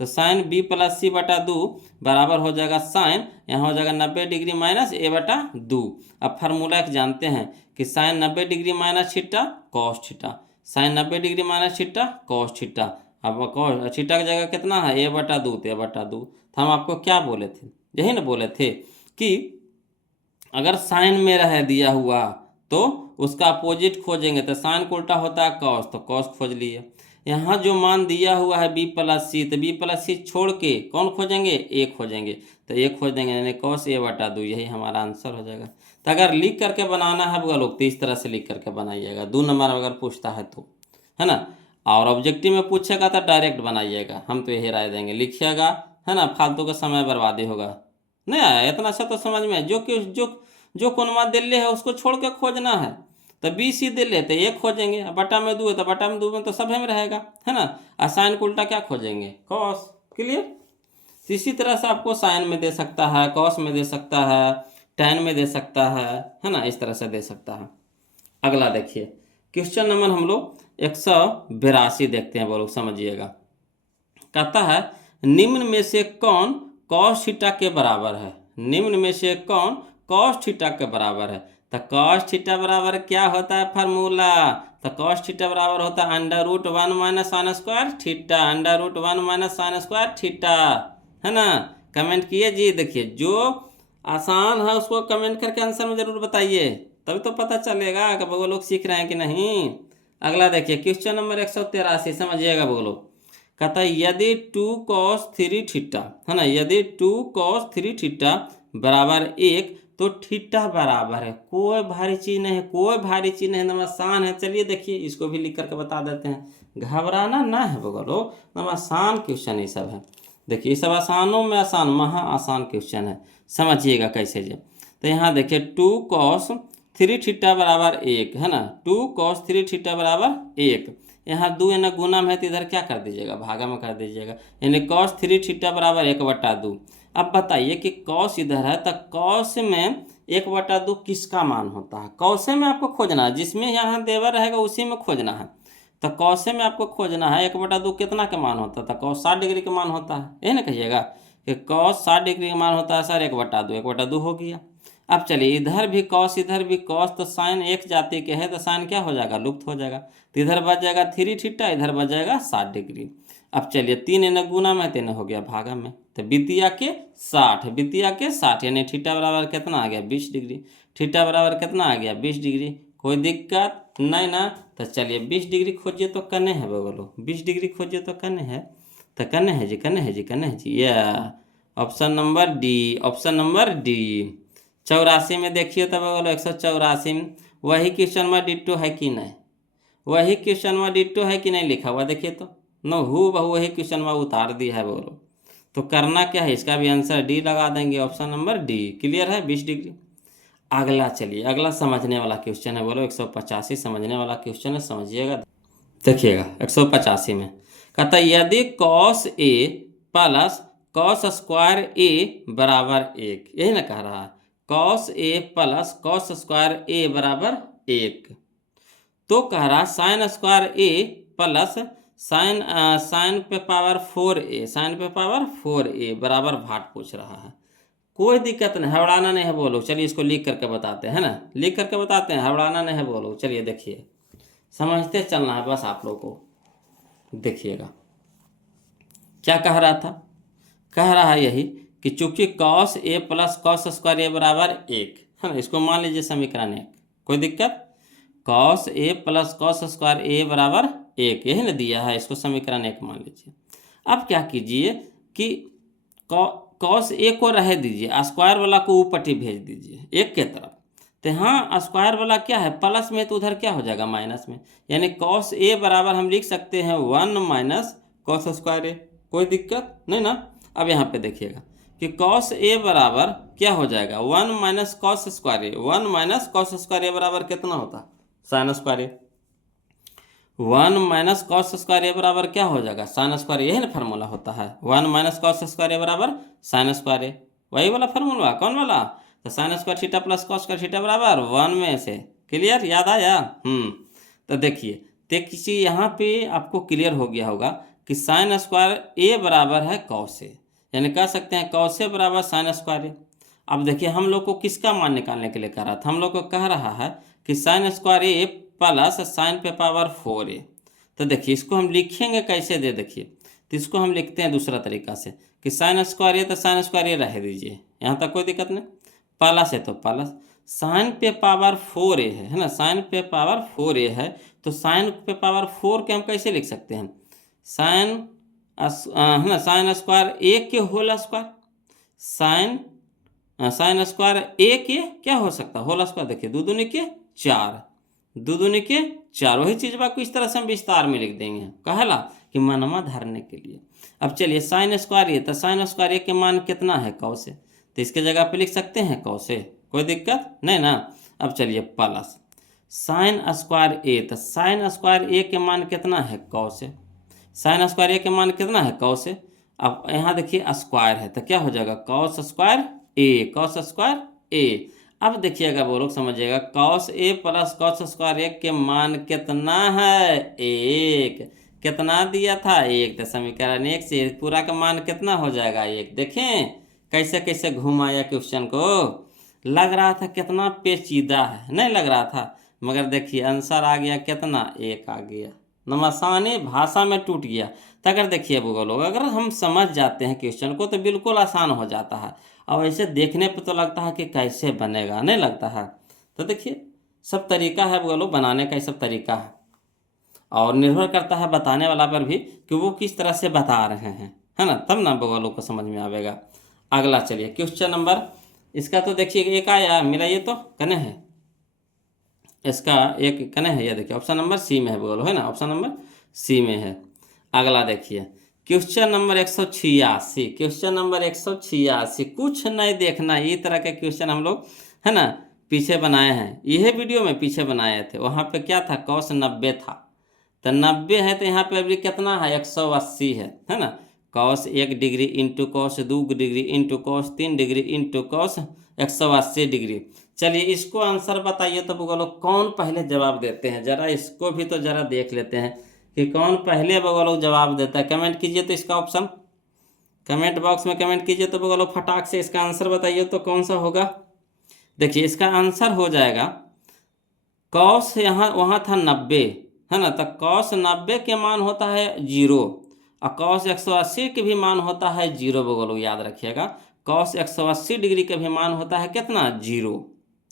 तो साइन बी प्लस सी बटा 2 बराबर हो जाएगा साइन, यहाँ हो जाएगा 90 डिग्री माइनस ए बटा 2। अब फार्मूला एक जानते हैं कि sine 90 degree minus theta cos theta, sine 90 degree minus theta cos theta. अब कॉस थीटा की जगह कितना है, ए बटा 2, तो ए बटा 2। तो हम आपको क्या बोले थे, यही ना बोले थे कि अगर साइन में रह दिया हुआ तो उसका अपोजिट खोजेंगे। तो साइन को उल्टा होता है कॉस, तो कॉस खोज लिए। यहाँ जो मान दिया हुआ है बी प्लस सी, तो बी प्लस सी छोड़ के कौन खोजेंगे, ए खोजेंगे। तो ए खोज देंगे यानी कॉस ए बटा 2, यही हमारा आंसर हो जाएगा। तो अगर लिख करके बनाना है वो लोग तो इस तरह से लिख करके बनाइएगा, 2 नंबर अगर पूछता है तो, है ना। और ऑब्जेक्टिव में पूछेगा तो डायरेक्ट बनाइएगा, हम तो यही राय देंगे, लिखिएगा, है ना। फालतू का समय बर्बादी होगा। नहीं आया इतना अच्छा तो समझ में, जो कोणमा दिल्ली है उसको छोड़ के खोजना है। तो बी सी दे लेते ये खोजेंगे, बटा में 2 है तो बटा में 2 में तो सब में रहेगा, है ना। और साइन को उल्टा क्या खोजेंगे, कॉस। क्लियर। इसी तरह से आपको साइन में दे सकता है, कॉस में दे सकता है, टैन में दे सकता है ना, इस तरह से दे सकता है। अगला देखिए क्वेश्चन नंबर हम लोग 182 देखते हैं, बोलो समझिएगा। कहता है निम्न में से कौन कॉस थीटा के बराबर है, निम्न में से कौन कॉस थीटा के बराबर है? तो कॉस थीटा बराबर क्या होता है फार्मूला? तो कॉस थीटा बराबर होता है √1 minus sine square theta, √1 minus sine square theta, है ना। कमेंट किए जी। देखिए जो आसान है उसको कमेंट करके आंसर में जरूर बताइए, तभी तो पता चलेगा कि वो लोग सीख रहे हैं कि नहीं। अगला देखिए क्वेश्चन नंबर 183, समझिएगा वो लोग। कहता है यदि 2 cos 3 थीटा, है ना, यदि 2 cos 3 थीटा बराबर 1 तो थीटा बराबर है, कोई भारी चीज नहीं है, कोई भारी चीज नहीं, एकदम आसान है। चलिए देखिए इसको भी लिख करके बता देते हैं, घबराना ना है वो लोग, एकदम आसान क्वेश्चन ये सब है। देखिए ये सब आसानों में आसान, महा आसान क्वेश्चन है, समझिएगा कैसे जी। तो यहाँ देखिए 2 cos 3 थीटा बराबर 1, है ना, 2 cos 3 थीटा बराबर 1। यहाँ 2 यानी गुना में है तो इधर क्या कर दीजिएगा, भागा में कर दीजिएगा, यानी cos 3 थीटा बराबर 1/2। अब बताइए कि cos इधर है तो cos में 1/2 किसका मान होता है? cos में आपको खोजना है, जिसमें यहाँ देवर रहेगा उसी में खोजना है। तो cos में आपको खोजना है 1/2 कितना के मान होता था? cos 60 डिग्री का मान होता है, यही ना कहिएगा कि cos 60 डिग्री का मान होता है सर 1/2, 1/2 हो गया। अब चलिए इधर भी cos इधर भी cos, तो साइन एक जाति के है तो साइन क्या हो जाएगा, लुप्त हो जाएगा। तो इधर बच जाएगा 3 थीटा, इधर बच जाएगा 60 डिग्री। अब चलिए 3 इन्हें गुना में 3 हो गया भागा में, तो बितिया के 60, बितिया के 60 यानी थीटा बराबर कितना आ गया 20 डिग्री। थीटा बराबर कितना आ गया 20 डिग्री। कोई दिक्कत नहीं ना। तो चलिए 20 डिग्री खोजिए तो कने है बोलो, 20 डिग्री खोजिए तो कने है, तो कने है जी, कने है जी, कने है जी, या option number D, option number D. 84 में देखिए तब बोलो 184 में वही क्वेश्चन में डिट्टो है कि नहीं, वही क्वेश्चन में डिट्टो है कि नहीं लिखा हुआ, देखिए तो नो हु बहु वही क्वेश्चन में उतार दिया है बोलो। तो करना क्या है, इसका भी आंसर डी लगा देंगे, ऑप्शन नंबर डी। क्लियर है 20 डिग्री। अगला चलिए, अगला समझने वाला क्वेश्चन है बोलो 185, समझने वाला क्वेश्चन है, समझिएगा। देखिएगा 185 में कहता है यदि cos a plus cos square a बराबर 1, यही ना कह रहा है, cos a plus cos square a बराबर 1, तो कह रहा sign square a plus sign पे पावर 4a, साइन पे पावर 4a बराबर भाट पूछ रहा है। कोई दिक्कत नहीं, हड़बड़ाना नहीं है बोलो। चलिए इसको लिख करके बताते हैं, है ना, लिख करके बताते हैं, हड़बड़ाना नहीं है बोलो। चलिए देखिए समझते चलना है बस आप लोग को। देखिएगा क्या कह रहा था, कह रहा है यही कि चूंकि cos a plus cos square a बराबर 1, है ना, इसको मान लीजिए समीकरण 1, कोई दिक्कत। cos a plus cos square a बराबर 1 यही ना दिया है, इसको समीकरण 1 मान लीजिए। अब क्या कीजिए कि cos a को रह दीजिए, स्क्वायर वाला को ऊपर भेज दीजिए एक के तरफ। तो यहाँ स्क्वायर वाला क्या है प्लस में, तो उधर क्या हो जाएगा माइनस में, यानी cos a बराबर हम लिख सकते हैं 1 माइनस cos स्क्वायर a, कोई दिक्कत नहीं ना। अब यहाँ पे देखिएगा कि cos a बराबर क्या हो जाएगा 1 minus cos square a, 1 minus cos square a बराबर कितना होता sign square a, 1 minus cos square a बराबर क्या हो जाएगा साइन स्क्वायर, यही ना फार्मूला होता है, 1 माइनस cos स्क्वायर a बराबर साइन स्क्वायर a, वही वाला फार्मूला, कौन वाला, तो sine square theta plus cos square theta बराबर 1 में से। क्लियर, याद आया। तो देखिए किसी यहाँ पे आपको क्लियर हो गया होगा कि साइन स्क्वायर a बराबर है cos a, यानी कह सकते हैं cos a बराबर साइन स्क्वायर a। अब देखिए हम लोग को किसका मान निकालने के लिए कह रहा था, हम लोग को कह रहा है कि sign square a plus sign पे पावर 4a। तो देखिए इसको हम लिखेंगे कैसे दे, देखिए तो इसको हम लिखते हैं दूसरा तरीका से कि साइन स्क्वायर a तो साइन स्क्वायर a रह दीजिए, यहाँ तक कोई दिक्कत नहीं, प्लस है तो प्लस, साइन पे पावर 4a है ना, साइन पे पावर 4a है, तो साइन पे पावर 4 के हम कैसे लिख सकते हैं, साइन है ना, साइन स्क्वायर a के whole square, sine square a के क्या हो सकता है होल स्क्वायर, देखिए 2 दूनी के 4, 2 दूनी के 4, वही चीज बात इस तरह से हम विस्तार में लिख देंगे, कहला कि मनमा धरने के लिए। अब चलिए साइन स्क्वायर a, तो साइन स्क्वायर a के मान कितना है cos a, तो इसके जगह पे लिख सकते हैं cos a, कोई दिक्कत नहीं ना। अब चलिए प्लस साइन स्क्वायर a, तो साइन स्क्वायर a के मान कितना है cos a, sign square a के मान कितना है cos a। अब यहाँ देखिए स्क्वायर है तो क्या हो जाएगा cos square a, cos square a। अब देखिएगा वो लोग समझिएगा cos a plus cos square 1 के मान कितना है 1, कितना दिया था 1, तो समीकरण 1 से पूरा का मान कितना हो जाएगा 1, देखें कैसे कैसे घुमाया क्वेश्चन को, लग रहा था कितना पेचीदा है, नहीं लग रहा था, मगर देखिए आंसर आ गया कितना, 1 आ गया, नमसानी भाषा में टूट गया। तो अगर देखिए वो लोग, अगर हम समझ जाते हैं क्वेश्चन को तो बिल्कुल आसान हो जाता है, और ऐसे देखने पे तो लगता है कि कैसे बनेगा, नहीं लगता है। तो देखिए सब तरीका है वो लोग बनाने का, ये सब तरीका है, और निर्भर करता है बताने वाला पर भी कि वो किस तरह से बता रहे हैं, है ना, तब ना वो लोग को समझ में आवेगा। अगला चलिए क्वेश्चन नंबर, इसका तो देखिए एक आया मेरा, ये तो कने है, इसका एक कने है, ये देखिए ऑप्शन नंबर सी में है बोलो, है ना, ऑप्शन नंबर सी में है। अगला देखिए क्वेश्चन नंबर 186, क्वेश्चन नंबर 186, कुछ नहीं देखना, ये तरह के क्वेश्चन हम लोग, है ना, पीछे बनाए हैं, यह वीडियो में पीछे बनाए थे। वहाँ पे क्या था, कॉस 90 था, तो 90 है, तो यहाँ पे अभी कितना है, 180 है ना। Cos 1 degree into cos 2 degree into cos 3 degree into cos 180 degree. चलिए इसको आंसर बताइए, तो बोलो कौन पहले जवाब देते हैं, जरा इसको भी तो जरा देख लेते हैं कि कौन पहले बोलो जवाब देता है। कमेंट कीजिए तो इसका ऑप्शन कमेंट बॉक्स में कमेंट कीजिए, तो बोलो फटाक से इसका आंसर बताइए तो कौन सा होगा। देखिए इसका आंसर हो जाएगा, कॉस यहाँ वहाँ था 90, है ना, तो कॉस 90 के मान होता है 0, और कॉस 180 के भी मान होता है 0। बोलो याद रखिएगा, कॉस 180 डिग्री का भी मान होता है कितना, 0।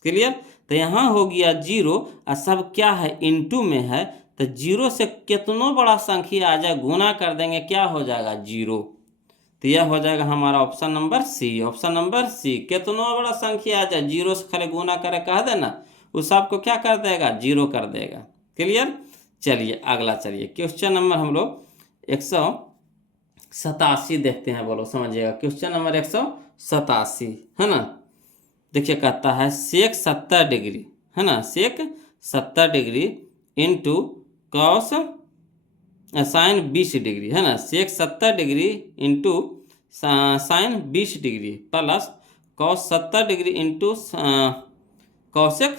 क्लियर, तो यहाँ हो गया 0, और सब क्या है, इनटू में है, तो 0 से कितनों बड़ा संख्या आ जाए गुना कर देंगे, क्या हो जाएगा, 0। तो यह हो जाएगा हमारा option number C, option number C, कितनों बड़ा संख्या आ जाए 0 से खाली गुना करे कह देना, उस सबको क्या कर देगा, 0 कर देगा। क्लियर, चलिए अगला, चलिए क्वेश्चन नंबर हम लोग 187 देखते हैं, बोलो समझिएगा, क्वेश्चन नंबर 187, है ना। देखिए कहता है सेक 70 डिग्री, है ना, सेक 70 degree into cos sine 20 degree, है ना, सेक 70 degree into sine 20 degree plus cos 70 degree into cosec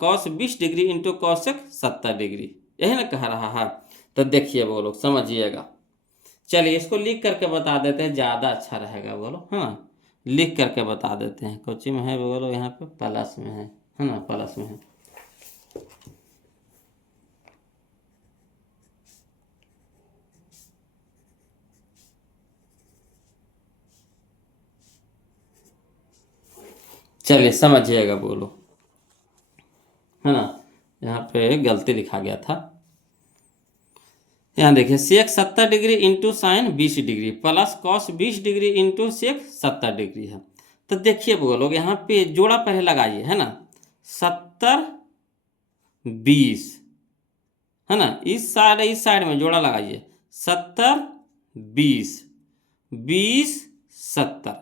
cos 20 degree into cosec 70 degree, यही ना कह रहा है। तो देखिए वो लोग समझिएगा, चलिए इसको लिख करके बता देते हैं, ज़्यादा अच्छा रहेगा बोलो, हाँ लिख करके बता देते हैं। कोची में है बोलो, यहाँ पे प्लस में है ना, प्लस में है। चलिए समझिएगा बोलो, है ना, यहाँ पे गलती लिखा गया था। यहाँ देखिए sec 70 degree into sine 20 degree plus cos 20 degree into sec 70 degree है। तो देखिए बोलो यहाँ पे जोड़ा पहले लगाइए, है ना, 70 20, है ना, इस साइड में जोड़ा लगाइए, 70 20 20 70,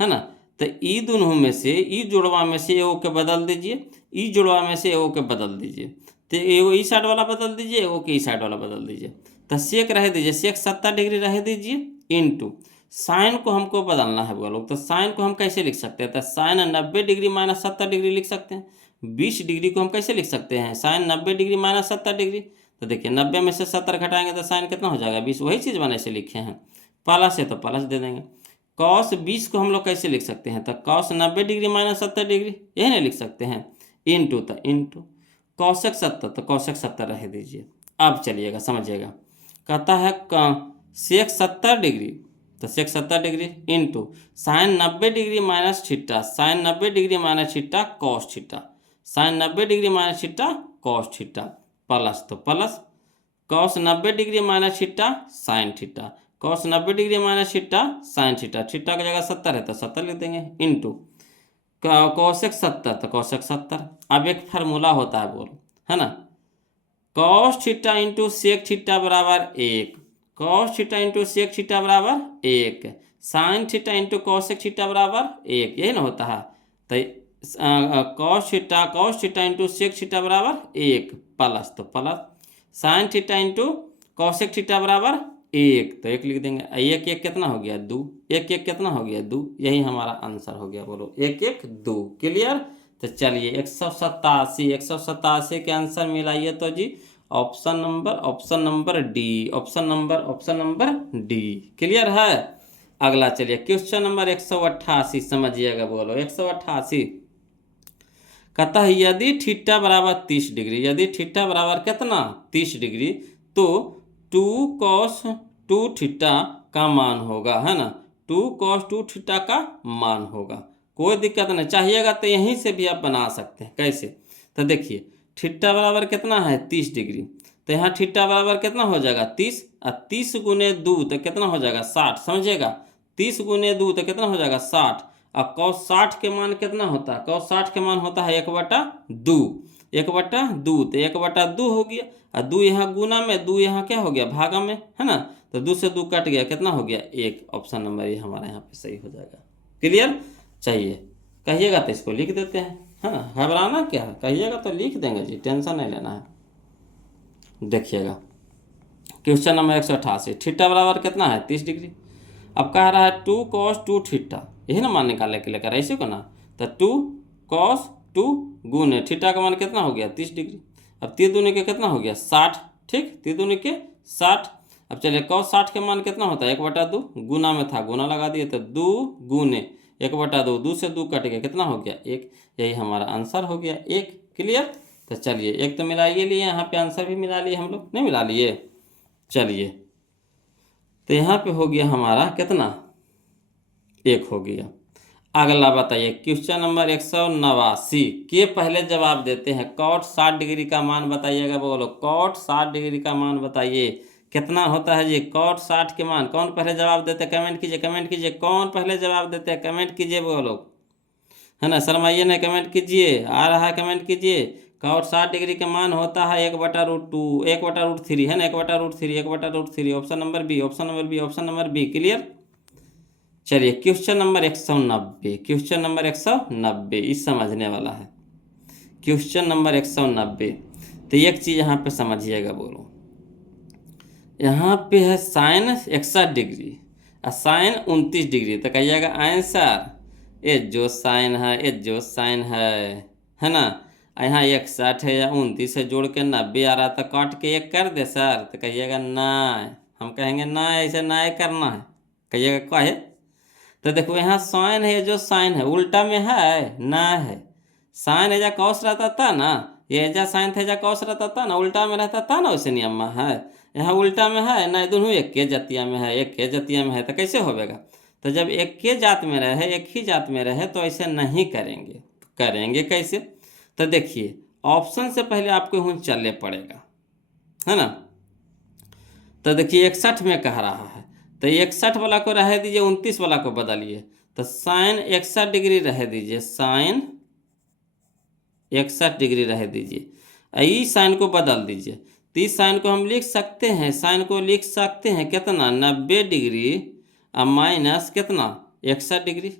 है ना। तो ई दोनों में से, ई जोड़वा में से एगो के बदल दीजिए, ई जोड़वा में से एगो के बदल दीजिए, तो एगो ई साइड वाला बदल दीजिए, एगो के ई साइड वाला बदल दीजिए। तो सेक रह दीजिए, सेक 70 डिग्री रह दीजिए इंटू साइन को हमको बदलना है वो लोग। तो साइन को हम कैसे लिख सकते हैं, तो साइन 90 डिग्री माइनस 70 डिग्री लिख सकते हैं। 20 डिग्री को हम कैसे लिख सकते हैं, साइन 90 डिग्री माइनस 70 डिग्री। तो देखिए 90 में से 70 घटाएंगे तो साइन कितना हो जाएगा, 20। वही चीज़ मैंने ऐसे लिखे हैं, प्लस है तो प्लस दे देंगे। कॉस 20 को हम लोग कैसे लिख सकते हैं, तो कॉस 90 डिग्री माइनस 70 डिग्री, यही नहीं लिख सकते हैं, इंटू, तो इंटू कॉसेक 70, तो कॉसेक 70 रह दीजिए। अब चलिएगा समझिएगा, कहता है सेक 70 डिग्री, तो sec 70 degree into sine 90 degree minus theta, sine 90 degree minus theta cos theta, sine 90 degree minus theta cos theta plus, तो plus cos 90 degree minus theta sine theta, cos 90 degree minus theta sine theta, theta की जगह 70 है तो 70 लिख देंगे, इंटू कॉसेक 70, तो कॉसेक 70। अब एक फार्मूला होता है बोलो, है ना, cos theta into sec theta बराबर 1, cos theta into sec theta बराबर 1, sine theta into cosec theta बराबर 1, यही ना होता है। तो cos theta into sec theta बराबर 1 प्लस, तो plus sine theta into cosec theta बराबर 1, तो 1 लिख देंगे। 1 1 कितना हो गया, 2, 1 1 कितना हो गया, 2, यही हमारा आंसर हो गया बोलो, 1 1 2। क्लियर, तो चलिए 187 के आंसर मिलाइए तो जी option number D, option number D. Clear है, अगला चलिए क्वेश्चन नंबर 188 समझिएगा, बोलो 188 कहता है यदि थीटा बराबर 30 डिग्री, यदि थीटा बराबर कितना 30 डिग्री, तो 2 cos 2 थीटा का मान होगा, है ना, 2 cos 2 थीटा का मान होगा। कोई दिक्कत नहीं, चाहिएगा तो यहीं से भी आप बना सकते हैं। कैसे, तो देखिए थीटा बराबर कितना है 30 डिग्री, तो यहाँ थीटा बराबर कितना हो जाएगा 30, और 30 गुने 2 तो कितना हो जाएगा 60, समझिएगा 30 गुने 2 तो कितना हो जाएगा 60, और cos 60 के मान कितना होता है, cos 60 के मान होता है 1/2, 1/2 तो 1/2 हो गया, और 2 यहाँ गुना में, 2 यहाँ क्या हो गया भागा में, है ना, तो 2 से 2 कट गया, कितना हो गया 1। ऑप्शन नंबर ये हमारा यहाँ पे सही हो जाएगा। क्लियर, चाहिए कहिएगा तो इसको लिख देते हैं, है ना, घबराना क्या है, कहिएगा तो लिख देंगे जी, टेंशन नहीं लेना है। देखिएगा क्वेश्चन नंबर 188 थीटा बराबर कितना है 30 डिग्री। अब कह रहा है 2 cos 2 थीटा, यही ना मान निकालने के लिए कह रहा है, इसी को ना, तो 2 cos 2 गुने थीटा का मान कितना हो गया 30 डिग्री। अब 3 दूनी के कितना हो गया 60, ठीक, 3 दूनी के 60। अब चलिए cos 60 के मान कितना होता है 1/2, गुना में था गुना लगा दिए, तो 2 गुने 1/2, 2 से 2 कट गया, कितना हो गया 1, यही हमारा आंसर हो गया 1। क्लियर, तो चलिए एक तो मिला ये लिए, यहाँ पे आंसर भी मिला लिए हम लोग, नहीं मिला लिए, चलिए तो यहाँ पे हो गया हमारा कितना 1 हो गया। अगला बताइए क्वेश्चन नंबर 189 के पहले जवाब देते हैं, cot 60 डिग्री का मान बताइएगा, बोलो cot 60 डिग्री का मान बताइए कितना होता है जी, cot 60 के मान, कौन पहले जवाब देते हैं कमेंट कीजिए, कमेंट कीजिए, कौन पहले जवाब देते हैं कमेंट कीजिए, बोलो, है ना, शर्माइए नहीं, कमेंट कीजिए, आ रहा है कमेंट कीजिए। cot 60 डिग्री का मान होता है 1/√2, 1/√3, है ना, 1/√3, 1/√3, option number B, option number B, option number B. Clear, चलिए क्वेश्चन नंबर 190, क्वेश्चन नंबर 190 इस समझने वाला है, क्वेश्चन नंबर 190। तो एक चीज़ यहाँ पे समझिएगा, बोलो यहाँ पे है साइन 61 डिग्री और साइन 29 डिग्री, तो कहिएगा आंसर ये जो साइन है, ये जो साइन है ना, यहाँ 61 है या 29 है, जोड़ के 90 आ रहा, तो काट के 1 कर दे सर, तो कहिएगा ना, हम कहेंगे ना ऐसे ना करना है, कहिएगा क्या है, तो देखो यहाँ साइन है, जो साइन है उल्टा में है ना, है साइन एजा कॉस रहता था ना, ये एजा साइन था एजा कॉस रहता था ना, उल्टा में रहता था ना, वैसे नियम में है, यहाँ उल्टा में है ना, दोनों एक के जातिया में है, एक के जातिया में है, तो कैसे होगा, तो जब एक के जात में रहे, एक ही जात में रहे, तो ऐसे नहीं करेंगे, तो करेंगे कैसे, तो देखिए ऑप्शन से पहले आपको यहाँ चलने पड़ेगा, है ना, तो देखिए 61 में कह रहा है, तो 61 वाला को रह दीजिए, 29 वाला को बदलिए, तो साइन 61 डिग्री रह दीजिए, साइन 61 डिग्री रह दीजिए, इस साइन को बदल दीजिए, तो इस साइन को हम लिख सकते हैं, साइन को लिख सकते हैं कितना 90 डिग्री और माइनस कितना 61 डिग्री,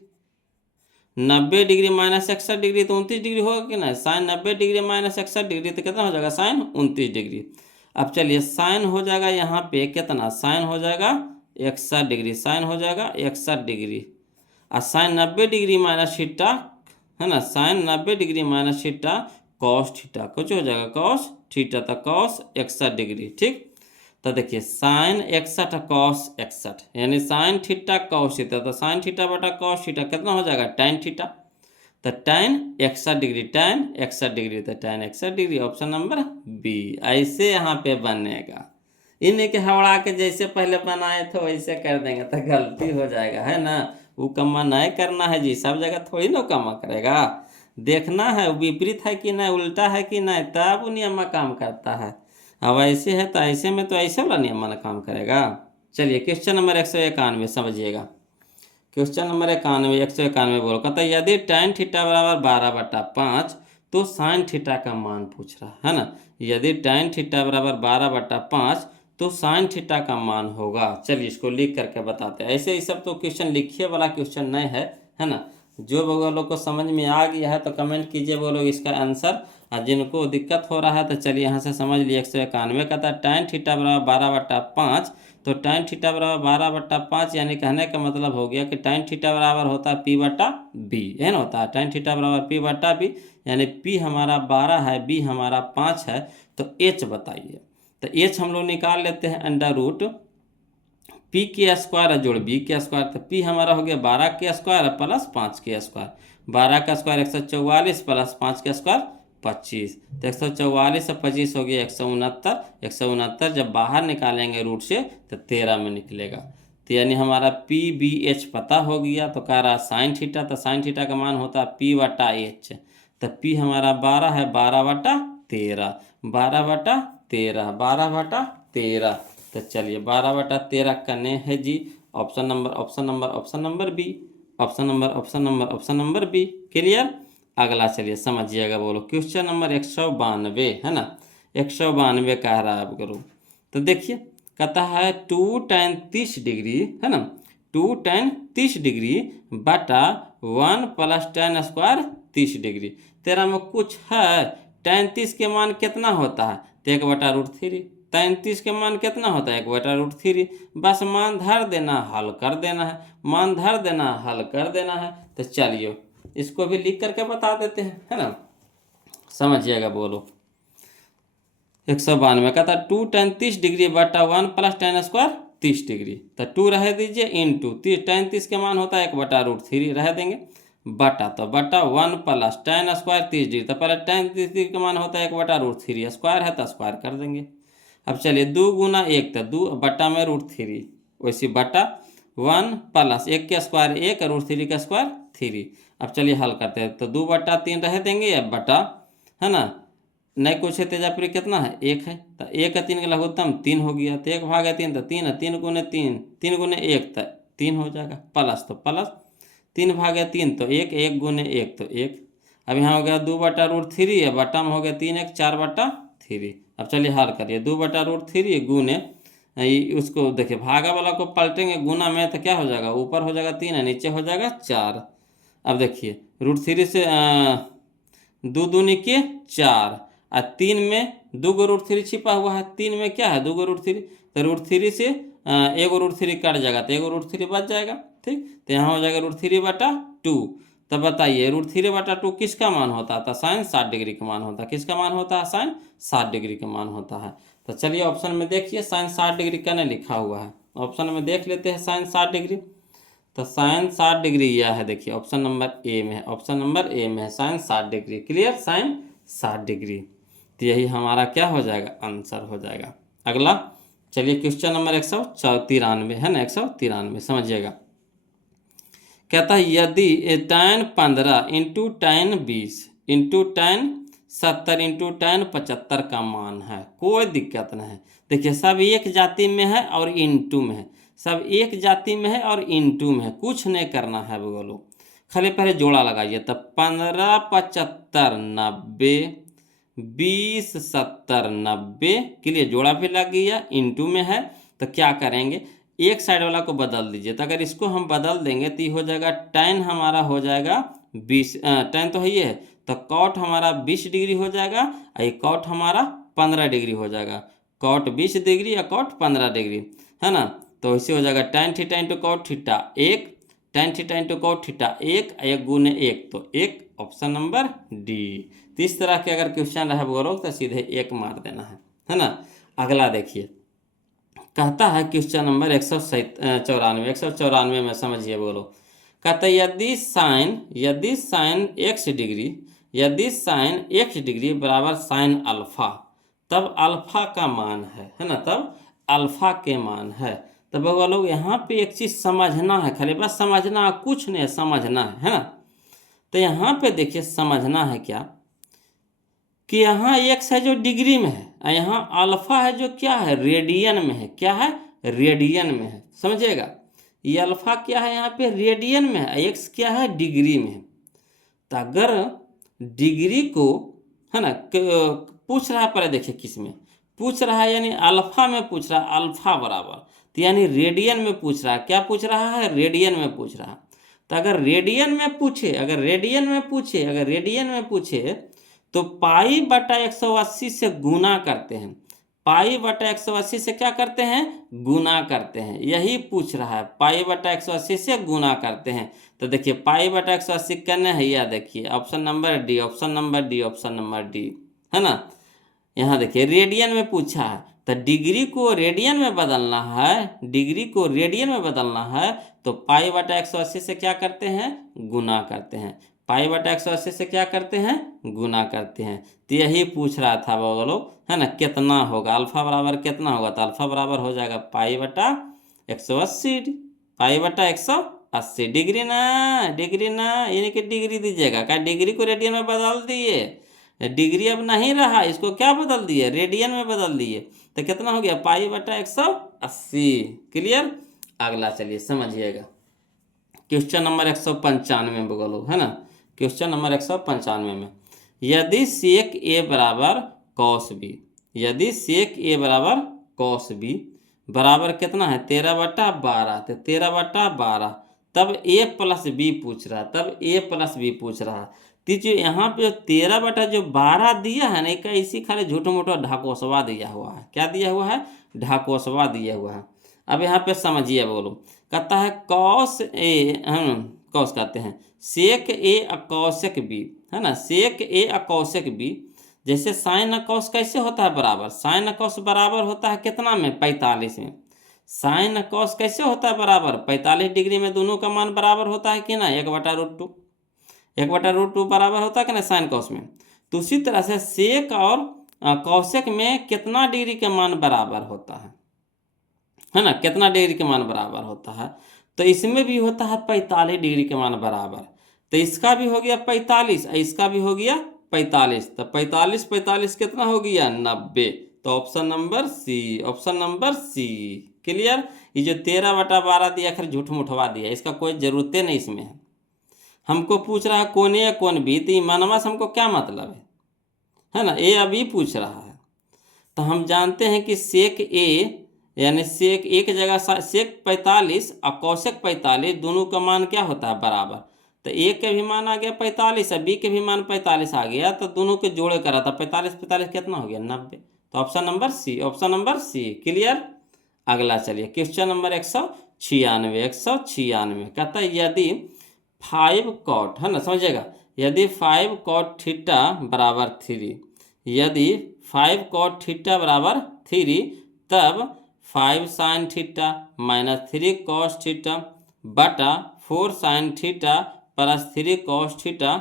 90 डिग्री माइनस 61 डिग्री तो 29 डिग्री होगा कि ना, साइन 90 डिग्री माइनस 61 डिग्री तो कितना हो जाएगा साइन 29 डिग्री। अब चलिए साइन हो जाएगा यहाँ पे कितना, साइन हो जाएगा 61 डिग्री, साइन हो जाएगा 61 डिग्री, और साइन 90 डिग्री माइनस थीटा, है ना, sine 90 degree minus theta cos theta, कुछ हो जाएगा कॉस थीटा, तो कॉस 61 डिग्री, ठीक, तो देखिए साइन 61 कॉस 61 यानी साइन थीटा कॉस थीटा, तो साइन थीटा बटा कॉस थीटा कितना हो जाएगा tan थीटा, तो tan 61 डिग्री, tan 61 डिग्री, तो tan 61 degree, option number B. ऐसे यहाँ पे बनेगा, इन्हीं के हवड़ा के जैसे पहले बनाए थे वैसे कर देंगे तो गलती हो जाएगा, है ना, वो कमा नहीं करना है जी, सब जगह थोड़ी ना कमा करेगा, देखना है विपरीत है कि नहीं, उल्टा है कि नहीं, तब वो नियम काम करता है। अब ऐसे है तो ऐसे में तो ऐसे वाला नियम वाला काम करेगा। चलिए क्वेश्चन नंबर 191 समझिएगा, क्वेश्चन नंबर 191 बोलो, कहता है यदि tan थीटा बराबर 12/5 तो साइन थीटा का मान पूछ रहा है ना, यदि tan थीटा बराबर 12/5 तो साइन थीटा का मान होगा। चलिए इसको लिख करके बताते हैं, ऐसे ही सब तो क्वेश्चन लिखिए वाला क्वेश्चन नहीं है ना, जो वो लोग को समझ में आ गया है तो कमेंट कीजिए वो लोग इसका आंसर, और जिनको दिक्कत हो रहा है तो चलिए यहाँ से समझ लिए। 191 का था tan थीटा बराबर 12/5, तो tan थीटा बराबर 12/5 यानी कहने का मतलब हो गया कि tan थीटा बराबर होता है p/b, है ना, होता है tan थीटा बराबर p/b, यानी p हमारा 12 है, b हमारा 5 है, तो h बताइए, तो h हम लोग निकाल लेते हैं अंडर रूट पी के स्क्वायर जोड़ बी के स्क्वायर, तो पी हमारा हो गया 12 के स्क्वायर प्लस 5 के स्क्वायर, 12 का स्क्वायर 144 प्लस 5 का स्क्वायर 25, तो 144 और 25 हो गया 169, 169 जब बाहर निकालेंगे रूट से तो 13 में निकलेगा। तो यानी हमारा पी बी एच पता हो गया। तो कह रहा साइन थीटा, तो साइन थीटा का मान होता है पी बटा एच, तो पी हमारा 12 है, 12/13, 12/13, 12/13। तो चलिए 12/13 करने है जी। Option number option number option number B, option number option number option number B. Clear. अगला चलिए समझिएगा, बोलो क्वेश्चन नंबर 192 है ना, 192 कह रहा है अब करो। तो देखिए कहता है 2 tan 30 डिग्री है ना, 2 tan 30 डिग्री बटा 1 + tan स्क्वायर 30 डिग्री। तेरा में कुछ है, tan 30 के मान कितना होता है, तो 1/√3। tan 30 के मान कितना होता है, 1/√3। बस मान धर देना, हल कर देना है, मान धर देना, हल कर देना है। तो चलिए इसको भी लिख करके बता देते हैं, है ना, समझिएगा। बोलो 192 का था 2 tan 30 डिग्री बटा 1 + tan स्क्वायर 30 डिग्री। तो 2 रह दीजिए, इंटू tan 30 के मान होता है 1/√3 रह देंगे, बटा तो बटा 1 + tan स्क्वायर 30 डिग्री। तो पहले tan 30 डिग्री का मान होता है 1/√3, स्क्वायर है तो स्क्वायर कर देंगे। अब चलिए 2 × 1 तो 2 बटा में √3, वैसे बटा 1 + 1 का स्क्वायर 1, √3 का स्क्वायर 3। अब चलिए हल करते हैं, तो 2/3 रह देंगे, अब बटा है ना, नहीं कुछ है तेजापुरी कितना है, 1 है, तो 1 का 3 का लघुत्तम 3 हो गया, तो 1/3 तो 3 है, 3 × 3, 3 × 1 तो 3 हो जाएगा, प्लस तो प्लस 3/3 तो 1, 1 × 1 तो 1। अब यहाँ हो गया 2/√3 है, बटा में हो गया 3 1 4/3। अब चलिए हल करिए, 2/√3 गुने उसको देखिए भागा वाला को पलटेंगे गुना में, तो क्या हो जाएगा, ऊपर हो जाएगा 3 है, नीचे हो जाएगा 4। अब देखिए √3 से 2 दूनी के 4 और 3 में 2 को √3 छिपा हुआ है, 3 में क्या है 2 को √3, तो √3 से 1 √3 कट जाएगा, तो 1 √3 बच जाएगा। ठीक, तो यहाँ हो जाएगा √3/2। तो बताइए √3/2 किसका मान होता था, साइन 60 डिग्री का मान होता है, किसका मान होता है, साइन 60 डिग्री का मान होता है। तो चलिए ऑप्शन में देखिए साइन 60 डिग्री का नहीं लिखा हुआ है, ऑप्शन में देख लेते हैं साइन 60 डिग्री। तो साइन 60 डिग्री यह है, देखिए ऑप्शन नंबर ए में है, ऑप्शन नंबर ए में है sine 60 degree. Clear, sine 60 degree. तो यही हमारा क्या हो जाएगा, आंसर हो जाएगा। अगला चलिए क्वेश्चन नंबर 193 है ना, 193 समझिएगा। कहता है यदि tan 15 × tan 20 × tan 70 × tan 75 का मान है, कोई दिक्कत नहीं है। देखिए सब एक जाति में है और इंटू में है, सब एक जाति में है और इंटू में है, कुछ नहीं करना है बोलो, खाली पहले जोड़ा लगाइए। तो 15 75 90, 20 70 90 के लिए जोड़ा भी लग गया, इंटू में है। तो क्या करेंगे, एक साइड वाला को बदल दीजिए, तो अगर इसको हम बदल देंगे तो ये हो जाएगा tan हमारा हो जाएगा 20, tan तो है ये है, तो cot हमारा 20 डिग्री हो जाएगा और ये cot हमारा 15 डिग्री हो जाएगा, cot 20 डिग्री या cot 15 डिग्री है ना। तो ऐसे हो जाएगा tan theta into cot theta 1, tan theta into cot theta 1, 1 × 1 तो 1, ऑप्शन नंबर डी। तो इस तरह के अगर क्वेश्चन रहे बोलो तो सीधे 1 मार देना है ना। अगला देखिए कहता है क्वेश्चन नंबर 194 में समझिए, बोलो कहता है यदि साइन x डिग्री बराबर साइन अल्फा, तब अल्फा का मान है ना, तब अल्फा के मान है। तब बोलो यहाँ पे एक चीज़ समझना है, खाली बस समझना है, कुछ नहीं समझना है ना। तो यहाँ पे देखिए समझना है क्या कि यहाँ x है जो डिग्री में है और यहाँ अल्फा है जो क्या है, रेडियन में है, क्या है, रेडियन में है, समझिएगा। ये अल्फा क्या है यहाँ पे, रेडियन में है, x क्या है, डिग्री में है। तो अगर डिग्री को है ना पूछ रहा है, पहले देखिए किस में पूछ रहा है, यानी अल्फा में पूछ रहा है, अल्फा बराबर, तो यानी रेडियन में पूछ रहा है, क्या पूछ रहा है, रेडियन में पूछ रहा है। तो अगर रेडियन में पूछे, अगर रेडियन में पूछे तो π/180 से गुना करते हैं, π/180 से क्या करते हैं, गुना करते हैं, यही पूछ रहा है, π/180 से गुना करते हैं। तो देखिए π/180 करना है, यह देखिए option number D, option number D, option number D है ना। यहाँ देखिए रेडियन में पूछा है, तो डिग्री को रेडियन में बदलना है, डिग्री को रेडियन में बदलना है तो पाई बटा 180 से क्या करते हैं, गुना करते हैं। पाई बटा 180 से क्या करते हैं, गुना करते हैं। तो यही पूछ रहा था वो लोग, है ना, कितना होगा, अल्फा बराबर कितना होगा, तो अल्फा बराबर हो जाएगा पाई बटा 180, पाई बटा 180 डिग्री ना, डिग्री ना, यानी कि डिग्री दीजिएगा, क्या डिग्री को रेडियन में बदल दिए, डिग्री अब नहीं रहा, इसको क्या बदल दिए, रेडियन में बदल दिए। तो कितना हो गया, पाई बटा 180। क्लियर। अगला चलिए समझिएगा, क्वेश्चन नंबर 195 में बोलो, है ना, क्वेश्चन नंबर 195 में, यदि सेक ए बराबर कॉस बी, यदि सेक ए बराबर कॉस बी बराबर कितना है 13/12, तो 13/12, तब ए प्लस बी पूछ रहा, तब ए प्लस बी पूछ रहा। तो जो यहाँ पे 13/12 दिया है ना, इसका इसी खाली झूठो मूठो ढाकोसवा दिया हुआ है, क्या दिया हुआ है, ढाकोसवा दिया हुआ है। अब यहाँ पे समझिए, बोलो, कहता है कॉस ए, हम कॉस कहते हैं, सेक ए अकौशक बी, है ना, सेक ए अकौशक बी, जैसे साइन अकौस कैसे होता है बराबर, साइन अकौस बराबर होता है कितना में, 45 में। साइन अकौस कैसे होता है बराबर, 45 डिग्री में दोनों का मान बराबर होता है कि ना, 1/√2, 1/√2 बराबर होता है कि ना साइन कॉस में। तो उसी तरह से सेक और कौशक में कितना डिग्री के मान बराबर होता है ना, कितना डिग्री के मान बराबर होता है, तो इसमें भी होता है 45 डिग्री के मान बराबर। तो इसका भी हो गया 45, इसका भी हो गया 45, तो 45 45 कितना हो गया, 90। तो option number C, option number C. Clear. ये जो 13/12 दिया खैर झूठ मुठवा दिया, इसका कोई जरूरत नहीं इसमें है। हमको पूछ रहा है कौन ए या कौन बी, तो मनवा से हमको क्या मतलब है ना, ए या बी पूछ रहा है। तो हम जानते हैं कि सेक ए यानी सेक एक जगह सेक 45 और कौशक 45 दोनों का मान क्या होता है बराबर। तो ए के भी मान आ गया 45 और बी के भी मान 45 आ गया, तो दोनों के जोड़े करा था 45 45 कितना हो गया 90। तो option number C, option number C. Clear. अगला चलिए क्वेश्चन नंबर 196, 196 कहता है यदि 5 कॉट, है ना, समझिएगा, यदि 5 कॉट थीटा बराबर 3, यदि 5 कॉट थीटा बराबर 3, तब 5 sine theta minus 3 cos theta बटा 4 sine theta plus 3 cos theta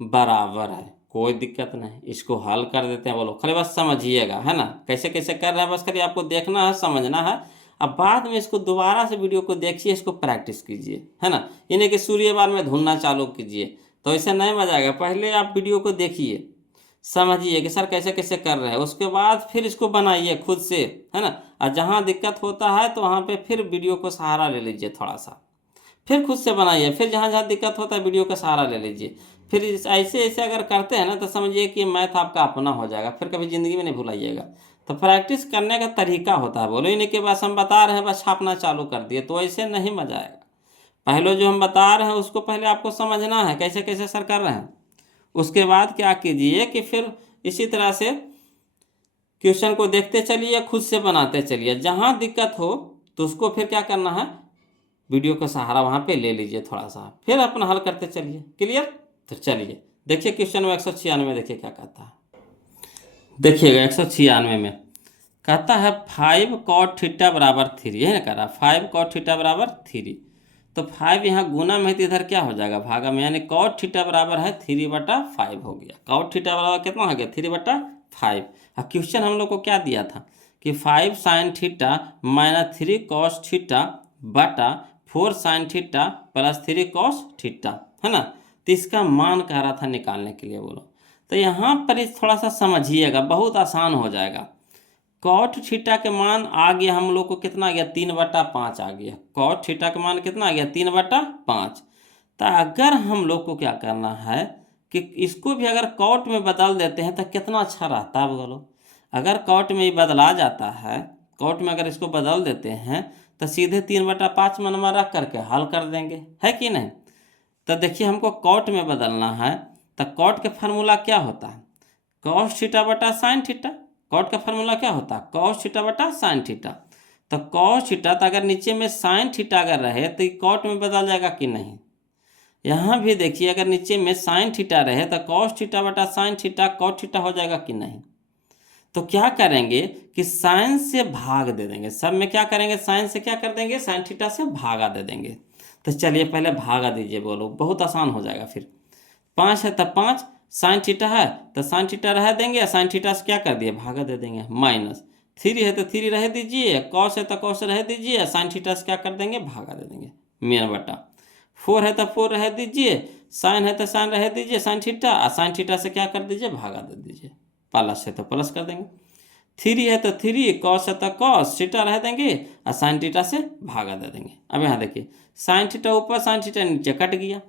बराबर है। कोई दिक्कत नहीं, इसको हल कर देते हैं। बोलो, खाली बस समझिएगा, है ना, कैसे कैसे कर रहे हैं, बस खाली आपको देखना है, समझना है। अब बाद में इसको दोबारा से वीडियो को देखिए, इसको प्रैक्टिस कीजिए, है ना, इन्हें कि सूर्य बार में ढूंढना चालू कीजिए, तो ऐसे नहीं मजा आएगा। पहले आप वीडियो को देखिए, समझिए कि सर कैसे कैसे कर रहे हैं, उसके बाद फिर इसको बनाइए खुद से, है ना। और जहाँ दिक्कत होता है तो वहाँ पे फिर वीडियो को सहारा ले लीजिए थोड़ा सा, फिर खुद से बनाइए, फिर जहाँ जहाँ दिक्कत होता है वीडियो का सहारा ले लीजिए। फिर ऐसे ऐसे अगर करते हैं ना तो समझिए कि मैथ आपका अपना हो जाएगा, फिर कभी ज़िंदगी में नहीं भुलाइएगा। तो प्रैक्टिस करने का तरीका होता है। बोलो, इन्हीं के बस हम बता रहे हैं, बस छापना चालू कर दिए, तो ऐसे नहीं मजा आएगा। पहले जो हम बता रहे हैं उसको पहले आपको समझना है कैसे कैसे सर कर रहे हैं। उसके बाद क्या कीजिए कि फिर इसी तरह से क्वेश्चन को देखते चलिए, खुद से बनाते चलिए, जहाँ दिक्कत हो तो उसको फिर क्या करना है, वीडियो का सहारा वहाँ पे ले लीजिए थोड़ा सा, फिर अपना हल करते चलिए। क्लियर। तो चलिए देखिए क्वेश्चन में 196 देखिए क्या कहता है। देखिएगा 196 में कहता है 5 कॉट थीटा बराबर 3, है ना, कह रहा 5 कॉट थीटा बराबर 3। तो 5 यहाँ गुना में है तो इधर क्या हो जाएगा, भागा में, यानी कॉट थीटा बराबर है 3/5 हो गया। कॉट थीटा बराबर कितना हो गया 3/5। और क्वेश्चन हम लोग को क्या दिया था कि 5 sine theta minus 3 cos theta बटा 4 sine theta plus 3 cos theta, है ना। तो इसका मान कह रहा था निकालने के लिए। बोलो, तो यहाँ पर इस थोड़ा सा समझिएगा, बहुत आसान हो जाएगा। कॉट थीटा के मान आ गया हम लोग को कितना आ गया 3/5 आ गया। कॉट थीटा का मान कितना आ गया 3/5। तो अगर हम लोग को क्या करना है कि इसको भी अगर कॉट में बदल देते हैं तो कितना अच्छा रहता है। बोलो, अगर कॉट में ही बदला जाता है, कॉट में अगर इसको बदल देते हैं तो सीधे 3/5 मनवा रख करके हल कर देंगे, है कि नहीं। तो देखिए हमको कॉट में बदलना है, तो कॉट का फार्मूला क्या होता है, कॉस थीटा बटा साइन थीटा। कॉट का फार्मूला क्या होता है, कॉस थीटा बटा साइन थीटा। तो कॉस थीटा, तो अगर नीचे में साइन थीटा अगर रहे तो कॉट में बदल जाएगा कि नहीं। यहाँ भी देखिए अगर नीचे में साइन थीटा रहे तो कॉस थीटा बटा साइन थीटा कॉट थीटा हो जाएगा कि नहीं। तो क्या करेंगे कि साइन से भाग दे देंगे, सब में क्या करेंगे, साइन से क्या कर देंगे, साइन थीटा से भागा दे देंगे। तो चलिए पहले भागा दीजिए बोलो, बहुत आसान हो जाएगा। फिर 5 है तो 5, साइन थीटा है तो साइन थीटा रह देंगे, साइन थीटा से क्या कर दिए, भागा दे देंगे। माइनस 3 है तो 3 रह दीजिए, कॉस है तो कॉस रह दीजिए, साइन थीटा से क्या कर देंगे, भागा दे देंगे। मेन बटा 4 है तो 4 रह दीजिए, साइन है तो साइन रह दीजिए, साइन थीटा, और साइन थीटा से क्या कर दीजिए, भागा दे दीजिए। प्लस है तो प्लस कर देंगे, 3 है तो 3, कॉस है तो कॉस, थीटा रह देंगे और साइन थीटा से भागा दे देंगे। अब यहाँ देखिए, साइन थीटा ऊपर साइन थीटा नीचे कट गया,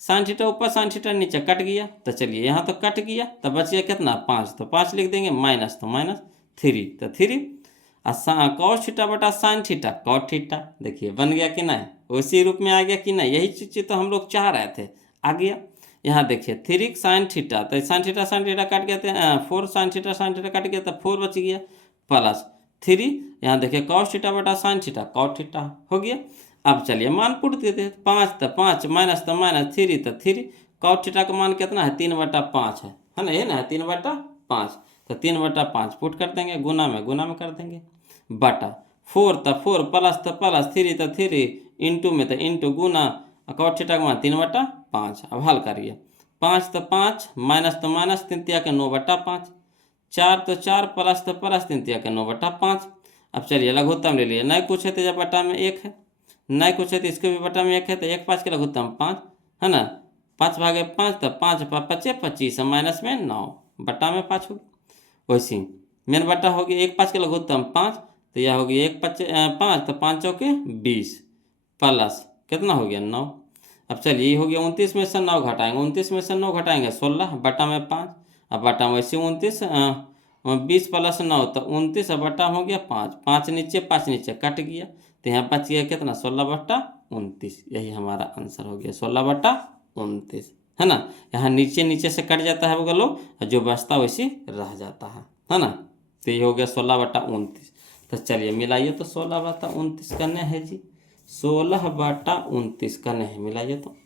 साइन थीटा ऊपर साइन थीटा नीचे कट गया। तो चलिए यहाँ तो कट गया, तो बच गया कितना, 5, तो 5 लिख देंगे, माइनस तो माइनस 3 तो 3, और कॉस थीटा बटा साइन थीटा कॉट थीटा। देखिए बन गया कि नहीं, उसी रूप में आ गया कि नहीं, यही चीज़ तो हम लोग चाह रहे थे, आ गया। यहाँ देखिए 3 साइन थीटा, तो साइन थीटा काट गया, 4 साइन थीटा काट गया, तो 4 बच गया, प्लस 3 यहाँ देखिए कॉस थीटा बटा साइन थीटा कॉट थीटा हो गया। अब चलिए मान पुट देते हैं, 5 तो 5, माइनस तो माइनस, 3 तो 3, कॉट थीटा का मान कितना है, 3/5 है ना, ये ना 3/5, तो 3/5 पुट कर देंगे, गुना में कर देंगे, बटा 4 तो 4, प्लस तो प्लस, 3 तो 3, इंटू में तो इंटू, गुना, कॉट थीटा का मान 3/5। अब हल करिए, 5 तो 5, माइनस तो माइनस, 3 तिया के 9/5, 4 तो 4, प्लस तो प्लस, 3 तिया के 9/5। अब चलिए लघुत्तम ले लिए, नहीं कुछ है तो जब बटा में 1 है, नहीं कुछ है तो इसके भी बटा में 1 है, तो 1 5 के लघुत्तम 5 है ना, 5/5, तो 5 5 25, माइनस में 9, बटा में 5 होगी। वैसे मेन बटा होगी 1 5 के लघुत्तम 5, तो यह होगी 1 5 5, तो 5 चौके 20, प्लस कितना हो गया 9। अब चलिए ये हो गया 29 में से 9 घटाएंगे, 29 में से 9 घटाएंगे 16, बटा में 5, अब बटा में वैसे 29, 20 प्लस 9 तो 29, अब बटा हो गया 5, 5 नीचे कट गया, तो यहाँ बच गया कितना, 16/29। यही हमारा आंसर हो गया 16/29, है ना। यहाँ नीचे से कट जाता है वो लोग, जो बचता वैसे रह जाता है ना। तो ये हो गया 16/29। तो चलिए मिलाइए, तो 16/29 करने है जी, 16/29 करने है, मिलाइए तो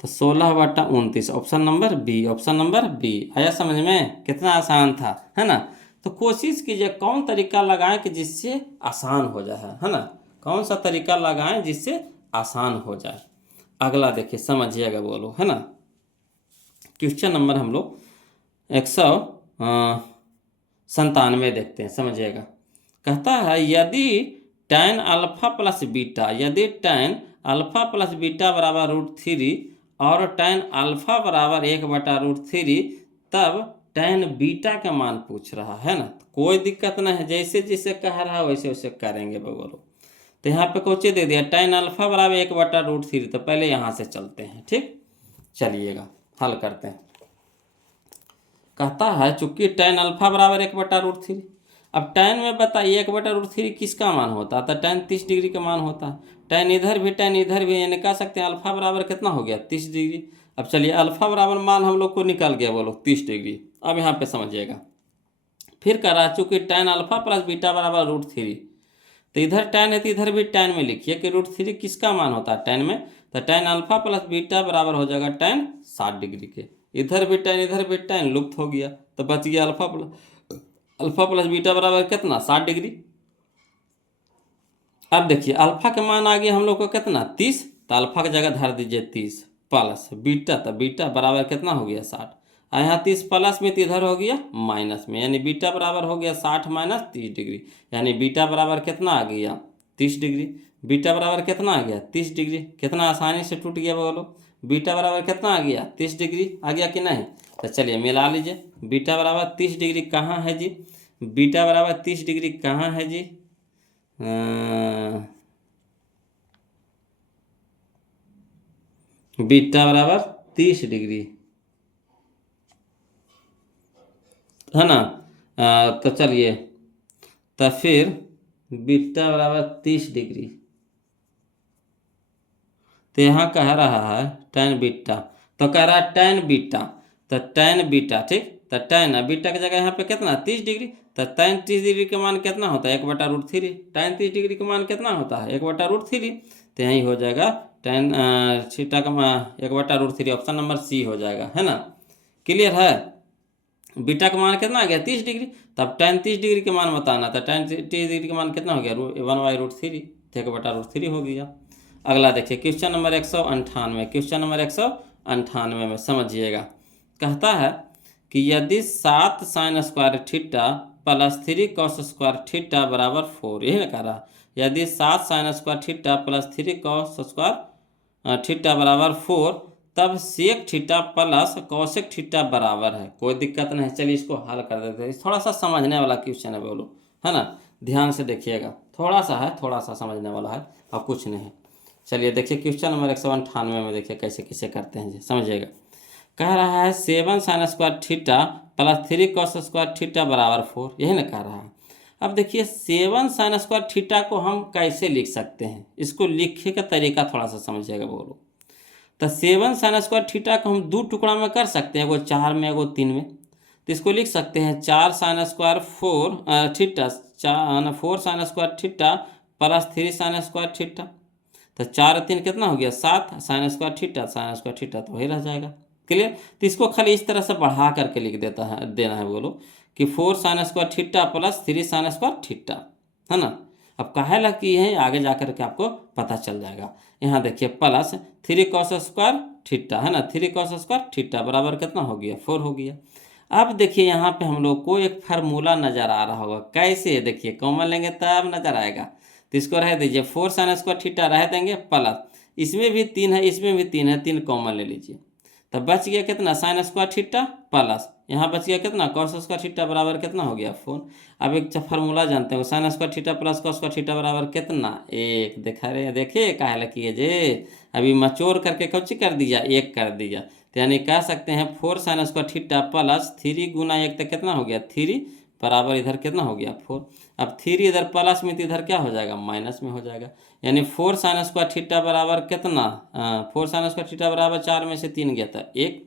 16/29, option number B, option number B. आया समझ में, कितना आसान था, है ना। तो कोशिश कीजिए कौन तरीका लगाएं कि जिससे आसान हो जाए, है ना, कौन सा तरीका लगाएं जिससे आसान हो जाए। अगला देखिए समझिएगा बोलो, है ना। क्वेश्चन नंबर हम लोग 197 देखते हैं, समझिएगा। कहता है यदि tan अल्फा प्लस बीटा, यदि tan अल्फा प्लस बीटा बराबर √3 और tan अल्फा बराबर 1/√3, तब tan बीटा का मान पूछ रहा है ना। तो कोई दिक्कत नहीं है, जैसे जिसे कह रहा है वैसे वैसे करेंगे बोलो। तो यहाँ पे कोचे दे दिया tan अल्फा बराबर 1/√3, तो पहले यहाँ से चलते हैं, ठीक। चलिएगा हल करते हैं। कहता है चूंकि tan अल्फा बराबर 1/√3, अब tan में बताइए 1/√3 किसका मान होता है, तो tan 30 डिग्री का मान होता है, tan इधर भी, यानी कह सकते हैं अल्फा बराबर कितना हो गया, 30 डिग्री। अब चलिए अल्फा बराबर मान हम लोग को निकल गया बोलो 30 डिग्री। अब यहाँ पे समझिएगा, फिर कह रहा चूंकि tan अल्फा प्लस बीटा बराबर √3, तो इधर tan है तो इधर भी tan में लिखिए कि √3 किसका मान होता है tan में, तो tan अल्फा प्लस बीटा बराबर हो जाएगा tan 60 डिग्री के। इधर भी tan लुप्त हो गया, तो बच गया अल्फा प्लस बीटा बराबर कितना, 60 डिग्री। अब देखिए अल्फा के मान आ गया हम लोग को कितना, 30, तो अल्फा की जगह धर दीजिए 30, प्लस बीटा, तो बीटा बराबर कितना हो गया 60, और यहाँ 30 प्लस में तो इधर हो गया माइनस में, यानी बीटा बराबर हो गया 60 माइनस 30 डिग्री, यानी बीटा बराबर कितना आ गया 30 डिग्री। बीटा बराबर कितना आ गया 30 डिग्री, कितना आसानी से टूट गया बोलो। बीटा बराबर कितना आ गया 30 डिग्री, आ गया कि नहीं। तो चलिए मिला लीजिए, बीटा बराबर 30 डिग्री कहाँ है जी, बीटा बराबर 30 डिग्री कहाँ है जी, बीटा बराबर 30 डिग्री, है ना। तो चलिए, तो फिर बीटा बराबर 30 डिग्री, तो यहाँ कह रहा है tan बीटा, तो कह रहा है tan बीटा, तो tan बीटा, ठीक, तो tan बीटा की जगह यहाँ पे कितना 30 डिग्री, तो tan 30 डिग्री का मान कितना होता है 1/√3, tan 30 डिग्री का मान कितना होता है 1/√3, तो यही हो जाएगा tan थीटा का मान 1/√3, ऑप्शन नंबर सी हो जाएगा, है ना। क्लियर है। बीटा का मान कितना आ गया 30 डिग्री। तब tan 30 डिग्री के मान बताना था, tan 30 डिग्री का मान कितना हो गया 1/√3, 1/√3 हो गया। अगला देखिए क्वेश्चन नंबर 198, क्वेश्चन नंबर 198 में समझिएगा। कहता है कि यदि 7 sin square theta plus 3 cos square theta बराबर 4, यही ना कह रहा है। यदि 7 sin square theta plus 3 cos square theta बराबर 4, तब sec theta plus cosec theta बराबर है। कोई दिक्कत नहीं, चलिए इसको हल कर देते हैं। थोड़ा सा समझने वाला क्वेश्चन है बोलो, है ना, ध्यान से देखिएगा। थोड़ा सा है, थोड़ा सा समझने वाला है और कुछ नहीं। चलिए देखिए क्वेश्चन नंबर 198 में देखिए कैसे कैसे करते हैं जी, समझिएगा। कह रहा है 7 sin square theta plus 3 cos square theta बराबर 4, यही ना कह रहा है। अब देखिए 7 sin स्क्वायर थीटा को हम कैसे लिख सकते हैं, इसको लिखने का तरीका थोड़ा सा समझिएगा बोलो। तो 7 sin स्क्वायर थीटा को हम दो टुकड़ा में कर सकते हैं, एगो 4 में एगो 3 में। तो इसको लिख सकते हैं 4 sin square 4 theta, 4 sin square theta plus 3 sin square theta. तो 4 3 कितना हो गया 7 sin square theta, sin square theta तो वही रह जाएगा। क्लियर। तो इसको खाली इस तरह से बढ़ा करके लिख देना है बोलो कि 4 sin square theta plus 3 sin square theta, है ना। अब काहे ला की है आगे जा करके आपको पता चल जाएगा। यहाँ देखिए प्लस 3 cos स्क्वायर थीटा, है ना, 3 cos स्क्वायर थीटा बराबर कितना हो गया 4 हो गया। अब देखिए यहाँ पे हम लोग को एक फार्मूला नज़र आ रहा होगा, कैसे देखिए कॉमन लेंगे तब नज़र आएगा। तो इसको रह दीजिए 4 sin स्क्वायर थीटा रह देंगे प्लस, इसमें भी 3 है इसमें भी 3 है, 3 कॉमन ले लीजिए। तब बच गया कितना sin स्क्वायर थीटा प्लस यहाँ बच गया कितना cos स्क्वायर थीटा बराबर कितना हो गया 4। अब एक फार्मूला जानते हो, sin square theta plus cos square theta बराबर कितना 1। देखा रे, देखिए काहे लगी जे अभी मचोर करके कुछ कर दिया 1 कर दिया। तो यानी कह सकते हैं 4 sin स्क्वायर थीटा प्लस 3 गुना 1 तक कितना हो गया 3 बराबर इधर कितना हो गया 4। अब 3 इधर प्लस में तो इधर क्या हो जाएगा माइनस में हो जाएगा। यानी 4 sin स्क्वायर थीटा बराबर कितना 4 sin स्क्वायर थीटा बराबर 4 में से 3 गया था 1।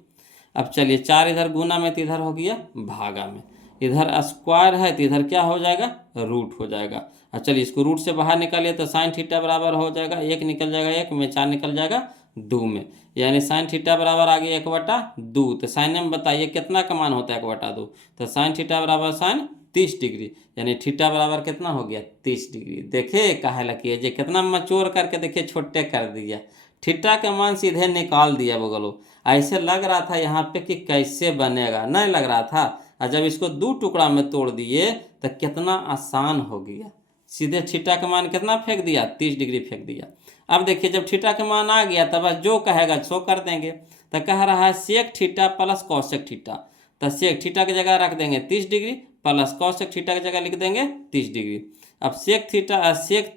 अब चलिए 4 इधर गुना में तो इधर हो गया भागा में, इधर स्क्वायर है तो इधर क्या हो जाएगा रूट हो जाएगा। अब चलिए इसको रूट से बाहर निकालिए तो साइन थीटा बराबर हो जाएगा 1 निकल जाएगा 1 में, 4 निकल जाएगा 2 में। यानी साइन थीटा बराबर आ गया 1/2। तो साइन में बताइए कितना का मान होता है 1/2। तो साइन थीटा बराबर साइन 30 डिग्री, यानी थीटा बराबर कितना हो गया 30 डिग्री। देखे काहे लगी है कितना मचोर करके देखिए छोटे कर दिया, थीटा का मान सीधे निकाल दिया बगलो। ऐसे लग रहा था यहाँ पे कि कैसे बनेगा, नहीं लग रहा था। और जब इसको दो टुकड़ा में तोड़ दिए तो कितना आसान हो गया, सीधे थीटा का मान कितना फेंक दिया 30 डिग्री फेंक दिया। अब देखिए जब थीटा का मान आ गया तब जो कहेगा सो कर देंगे। तो कह रहा है sec theta plus cosec theta, तो सेक थीटा की जगह रख देंगे 30 डिग्री प्लस कौशिक थीटा की जगह लिख देंगे 30 डिग्री। अब सेक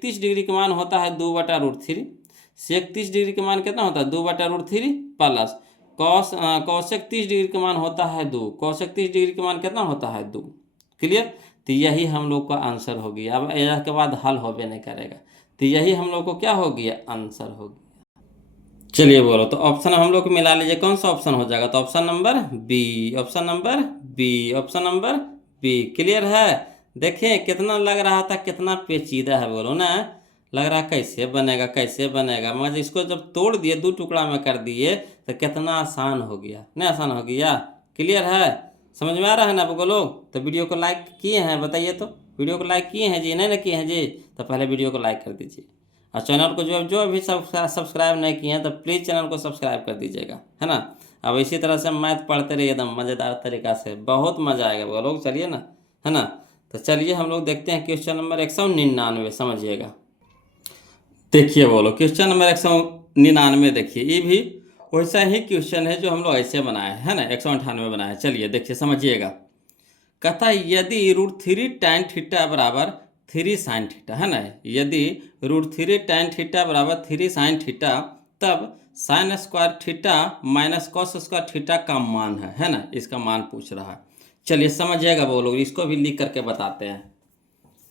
30 डिग्री का मान होता है 2/√3। सेक 30 डिग्री का मान कितना होता है 2/√3 प्लस कौशिक 30 डिग्री का मान होता है 2, कौशिक 30 डिग्री का मान कितना होता है 2। क्लियर। तो यही हम लोग का आंसर हो गया। अब इसके बाद हल होबे नहीं करेगा, तो यही हम लोग को क्या हो गया आंसर हो गया। चलिए बोलो, तो ऑप्शन हम लोग को मिला लीजिए कौन सा ऑप्शन हो जाएगा। तो option number B, option number B, option number B. Clear है। देखें कितना लग रहा था कितना पेचीदा है बोलो ना, लग रहा कैसे बनेगा कैसे बनेगा, मगर इसको जब तोड़ दिए दो टुकड़ा में कर दिए तो कितना आसान हो गया, नहीं आसान हो गया। क्लियर है, समझ में आ रहा है ना आपको लोग। तो वीडियो को लाइक किए हैं बताइए, तो वीडियो को लाइक किए हैं जी, नहीं ना किए हैं जी, तो पहले वीडियो को लाइक कर दीजिए। और चैनल को जो अभी सब्सक्राइब नहीं किए हैं तो प्लीज़ चैनल को सब्सक्राइब कर दीजिएगा, है ना। अब इसी तरह से मैथ पढ़ते रहिए एकदम मज़ेदार तरीका से, बहुत मज़ा आएगा वो लोग। चलिए ना, है ना। तो चलिए हम लोग देखते हैं क्वेश्चन नंबर 199, समझिएगा। देखिए बोलो क्वेश्चन नंबर 199 देखिए, ये भी वैसा ही क्वेश्चन है जो हम लोग ऐसे बनाए है ना 198 बनाए। चलिए देखिए समझिएगा। कहता है यदि √3 tan थीटा बराबर 3 sin थीटा, है ना, यदि √3 tan थीटा बराबर 3 sin थीटा, तब sin square theta minus cos square theta का मान है ना, इसका मान पूछ रहा है। चलिए समझिएगा बोलो, इसको भी लिख करके बताते हैं।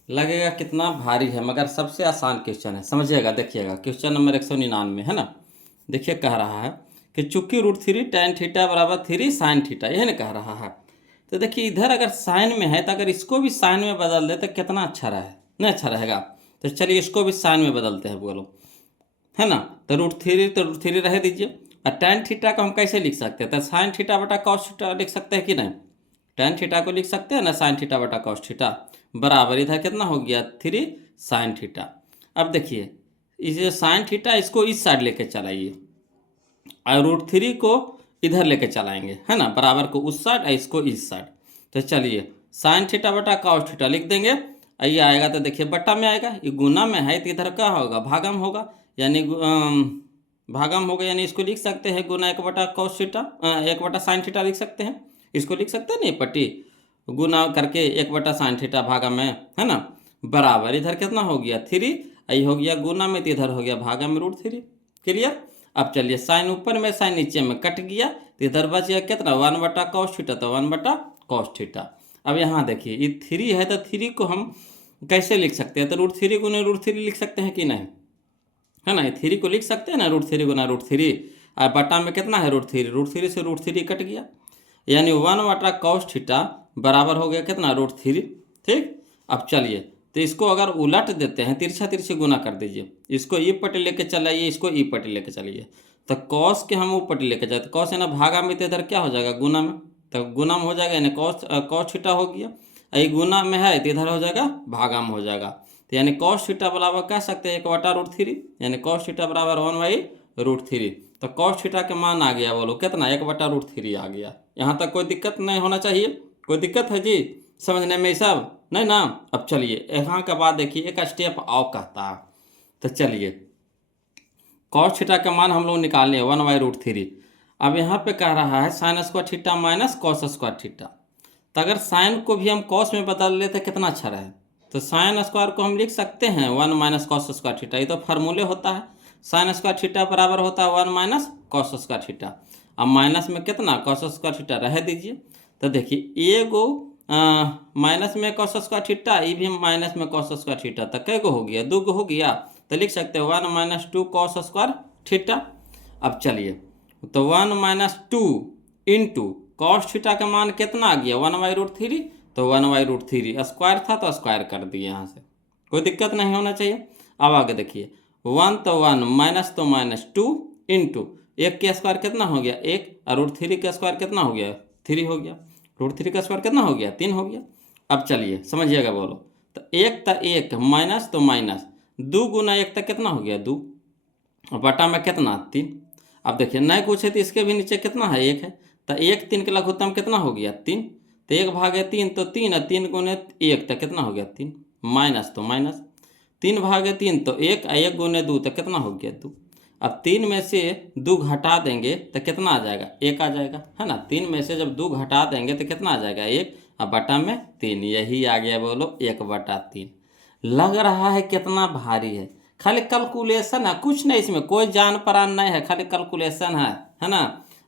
लगेगा कितना भारी है मगर सबसे आसान क्वेश्चन है, समझिएगा। देखिएगा क्वेश्चन नंबर 199 है ना। देखिए कह रहा है कि चूंकि √3 tan थीटा बराबर 3 sin थीटा, यही ना कह रहा है। तो देखिए इधर अगर साइन में है तो अगर इसको भी साइन में बदल दे तो कितना अच्छा रहे, नहीं अच्छा रहेगा। तो चलिए इसको भी साइन में बदलते हैं बोलो, है ना। तो √3 रह दीजिए। और tan थीटा को हम कैसे लिख सकते हैं, तो साइन थीटा बटा कॉस थीटा लिख सकते हैं कि नहीं। टेन थीटा को लिख सकते हैं ना साइन थीटा बटा कॉस थीटा, बराबर इधर कितना हो गया 3 साइन थीटा। अब देखिए इसे साइन थीटा इसको इस साइड लेके चलाइए और √3 को इधर लेके चलाएंगे, है ना, बराबर को उस साइड और इसको इस साइड। तो चलिए साइन थीटा बटा कॉस थीटा लिख देंगे। ये आएगा तो देखिए बट्टा में आएगा, ये गुना में है तो इधर क्या होगा भागम होगा, यानी भागम होगा, यानी इसको लिख सकते हैं गुना 1/cos थीटा 1/sin थीटा लिख सकते हैं, इसको लिख सकते हैं नहीं पट्टी गुना करके 1/sin थीटा भागम है ना, बराबर इधर कितना हो गया 3, ये हो गया गुना में तो इधर हो गया भागम में √3। क्लियर। अब चलिए साइन ऊपर में साइन नीचे में कट गया तो इधर बच गया कितना 1/cos थीटा, तो 1/cos थीटा। अब यहाँ देखिए ये 3 है तो 3 को हम कैसे लिख सकते हैं, तो √3 गुना √3 लिख सकते हैं कि नहीं, है ना, ये 3 को लिख सकते हैं ना √3 गुना √3, और बटा में कितना है √3 से √3 कट गया, यानी 1/cos थीटा बराबर हो गया कितना √3। ठीक। अब चलिए तो इसको अगर उलट देते हैं तिरछा तिरछी गुना कर दीजिए, इसको ई पट्टी लेके चलाइए, इसको ई पट्टी लेके चलिए, तो कॉस के हम वो पट्टी लेके जाते, कॉस है ना भागा में तो इधर क्या हो जाएगा गुना में, तो गुना में हो जाएगा यानी कॉस थीटा हो गया, ये गुना में है तो इधर हो जाएगा भागा में हो जाएगा, तो यानी कॉस थीटा बराबर कह सकते हैं 1/√3, यानी कॉस थीटा बराबर 1/√3। तो कॉस थीटा के मान आ गया बोलो कितना 1/√3 आ गया। यहाँ तक कोई दिक्कत नहीं होना चाहिए, कोई दिक्कत है जी समझने में सब नहीं ना। अब चलिए यहाँ के बाद देखिए एक स्टेप और कहता है, तो चलिए कॉस थीटा का मान हम लोग निकालने 1/√3। अब यहाँ पे कह रहा है sine square theta minus cos square theta, तो अगर साइन को भी हम कॉस में बदल लेते कितना अच्छा रहे, तो साइन स्क्वायर को हम लिख सकते हैं 1 - कॉस स्क्वायर थीटा, ये तो फार्मूले होता है, साइन स्क्वायर थीटा बराबर होता है 1 - कॉस स्क्वायर थीटा। अब माइनस में कितना कॉस स्क्वायर थीटा रह दीजिए, तो देखिए एगो माइनस में कॉस स्क्वायर थीटा, ये भी माइनस में कॉस स्क्वायर थीटा, तो कै गो हो गया 2 गो हो गया, तो लिख सकते हैं 1 - 2 कॉस स्क्वायर थीटा। अब चलिए तो 1 - 2 इंटू कॉस थीटा का मान कितना आ गया 1/√3, तो 1/√3 स्क्वायर था तो स्क्वायर कर दिए, यहाँ से कोई दिक्कत नहीं होना चाहिए। अब आगे देखिए 1 तो 1 माइनस तो -2 इंटू 1 के स्क्वायर कितना हो गया 1, और √3 का स्क्वायर कितना हो गया 3 हो गया, √3 का स्क्वायर कितना हो गया 3 हो गया। अब चलिए समझिएगा बोलो, तो 1 तो 1 माइनस तो माइनस 2 गुना 1 तक कितना हो गया 2, बटा में कितना 3। अब देखिए नहीं पूछे तो इसके भी नीचे कितना है 1 है, तो 1 3 का लघुत्तम कितना हो गया 3, तो 1/3 तो 3 है, 3 गुने 1 तक कितना हो गया 3, माइनस तो माइनस 3/3 तो 1, 1 गुने 2 तक कितना हो गया 2। अब 3 में से 2 घटा देंगे तो कितना आ जाएगा 1 आ जाएगा, है ना, 3 में से जब 2 घटा देंगे तो कितना आ जाएगा 1, अब बटा में 3, यही आ गया बोलो 1/3। लग रहा है कितना भारी है, खाली कैलकुलेशन है, कुछ नहीं इसमें कोई जान परान नहीं है, खाली कैलकुलेशन है ना।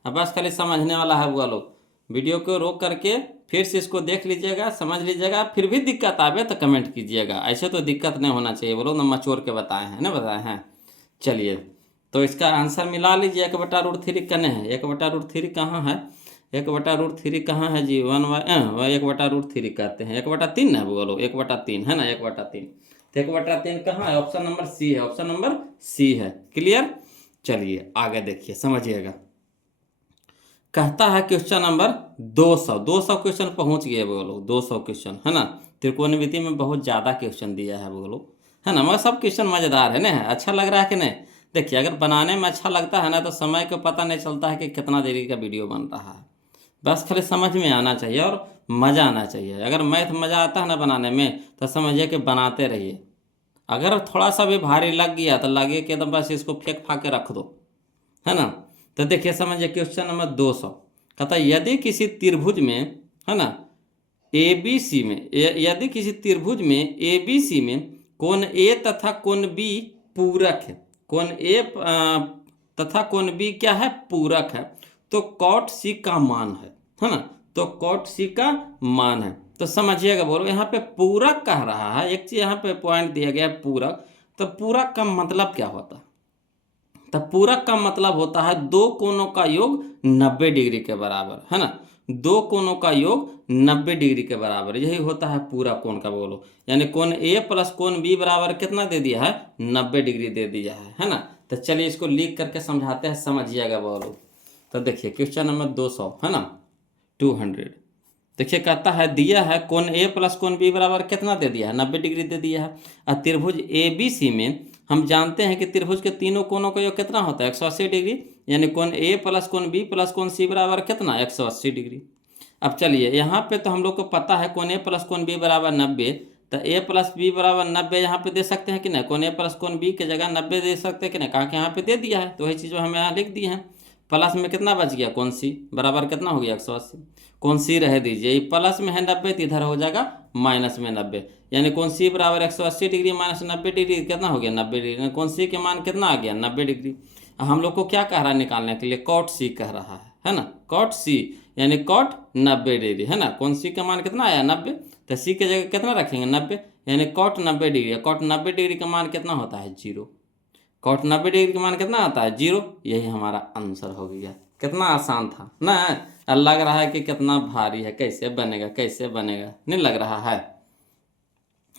अब बस खाली समझने वाला है वो लोग, वीडियो को रोक करके फिर से इसको देख लीजिएगा, समझ लीजिएगा, फिर भी दिक्कत आवे तो कमेंट कीजिएगा, ऐसे तो दिक्कत नहीं होना चाहिए, बोलो ना मचोर के बताए हैं ना बताए हैं। चलिए तो इसका आंसर मिला लीजिए 1/√3 कने है, 1/√3 कहाँ है, 1/√3 कहाँ है जी 1/√3 कहते हैं 1/3 ना बोलो 1/3 है ना 1/3, तो 1/3 कहाँ है, ऑप्शन नंबर सी है, ऑप्शन नंबर सी है। क्लियर। चलिए आगे देखिए समझिएगा, कहता है क्वेश्चन नंबर 200 क्वेश्चन पहुंच गए वो लोग, 200 क्वेश्चन है ना, त्रिकोणमिति में बहुत ज़्यादा क्वेश्चन दिया है वो लोग, है ना, मगर सब क्वेश्चन मज़ेदार है ना, अच्छा लग रहा है कि नहीं। देखिए अगर बनाने में अच्छा लगता है ना तो समय को पता नहीं चलता है कि कितना देरी का वीडियो बन रहा है, बस खाली समझ में आना चाहिए और मज़ा आना चाहिए। अगर मैथ मज़ा आता है ना बनाने में तो समझिए कि बनाते रहिए, अगर थोड़ा सा भी भारी लग गया तो लगे कि एकदम बस इसको फेंक फाके रख दो, है ना। तो देखिए समझिए क्वेश्चन नंबर 200 कहता है यदि किसी त्रिभुज में, है ना, ABC में यदि किसी त्रिभुज में ABC में कोण A तथा कोण B पूरक है, कोण A तथा कोण B क्या है पूरक है, तो कॉट C का मान है ना, तो कॉट C का मान है। तो समझिएगा बोलो यहाँ पे पूरक कह रहा है, एक चीज यहाँ पे पॉइंट दिया गया है पूरक, तो पूरक का मतलब क्या होता है, तो पूरक का मतलब होता है दो कोणों का योग 90 डिग्री के बराबर, है ना, दो कोणों का योग 90 डिग्री के बराबर, यही होता है पूरा कोण का बोलो, यानी कोण A प्लस कोण B बराबर कितना दे दिया है 90 डिग्री दे दिया है ना। तो चलिए इसको लिख करके समझाते हैं, समझिएगा बोलो। तो देखिए क्वेश्चन नंबर 200 है ना 200 देखिए कहता है दिया है कोण ए प्लस कोण बी बराबर कितना दे दिया है, 90 डिग्री दे दिया है। और त्रिभुज ए बी सी में हम जानते हैं कि त्रिभुज के तीनों कोणों का योग कितना होता है, 180 डिग्री, यानी कोण ए प्लस कोण बी प्लस कोण सी बराबर कितना, 180 डिग्री। अब चलिए यहाँ पे तो हम लोग को पता है कोण ए प्लस कोण बी बराबर 90, तो ए प्लस बी बराबर 90 यहाँ पे दे सकते हैं कि नहीं, कोण ए प्लस कोण बी की जगह 90 दे सकते हैं कि नहीं, कहा कि यहाँ पे दे दिया है, तो वही चीज़ हम यहाँ लिख दिए हैं। प्लस में कितना बच गया, कोण सी बराबर कितना हो गया, 180। कोण सी रह दीजिए, ये प्लस में है 90 तो इधर हो जाएगा माइनस में 90, यानी कोण सी बराबर 180 डिग्री माइनस 90 डिग्री कितना हो गया, 90 डिग्री। कोण सी के मान कितना आ गया, 90 डिग्री। हम लोग को क्या कह रहा है निकालने के लिए, कॉट सी कह रहा है ना, कॉट सी यानी कॉट 90 डिग्री है ना। कोण सी का मान कितना आया, 90, तो सी की जगह कितना रखेंगे, 90, यानी कॉट 90 डिग्री। कॉट 90 डिग्री का मान कितना होता है, 0। कॉट 90 डिग्री का मान कितना आता है, 0। यही हमारा आंसर हो गया। कितना आसान था ना, लग रहा है कि कितना भारी है, कैसे बनेगा कैसे बनेगा, नहीं लग रहा है,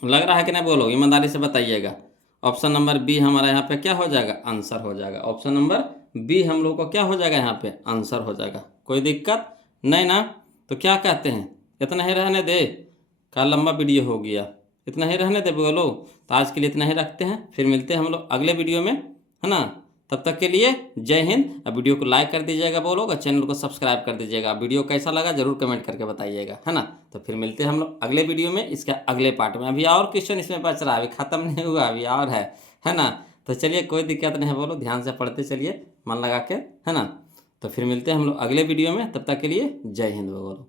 लग रहा है कि नहीं, बोलो ईमानदारी से बताइएगा। ऑप्शन नंबर बी हमारा यहाँ पे क्या हो जाएगा, आंसर हो जाएगा। ऑप्शन नंबर बी हम लोग को क्या हो जाएगा, यहाँ पे आंसर हो जाएगा। कोई दिक्कत नहीं ना, तो क्या कहते हैं, इतना ही रहने दे, का लंबा वीडियो हो गया, इतना ही रहने दे बोलो। तो आज के लिए इतना ही रखते हैं, फिर मिलते हैं हम लोग अगले वीडियो में, है ना। तब तक के लिए जय हिंद। अब वीडियो को लाइक कर दीजिएगा बोलो, और चैनल को सब्सक्राइब कर दीजिएगा। वीडियो कैसा लगा जरूर कमेंट करके बताइएगा, है ना। तो फिर मिलते हैं हम लोग अगले वीडियो में, इसका अगले पार्ट में। अभी और क्वेश्चन इसमें बच रहा है, अभी खत्म नहीं हुआ, अभी और है ना। तो चलिए कोई दिक्कत नहीं है, बोलो ध्यान से पढ़ते चलिए, मन लगा के, है ना। तो फिर मिलते हैं हम लोग अगले वीडियो में, तब तक के लिए जय हिंद बोलो।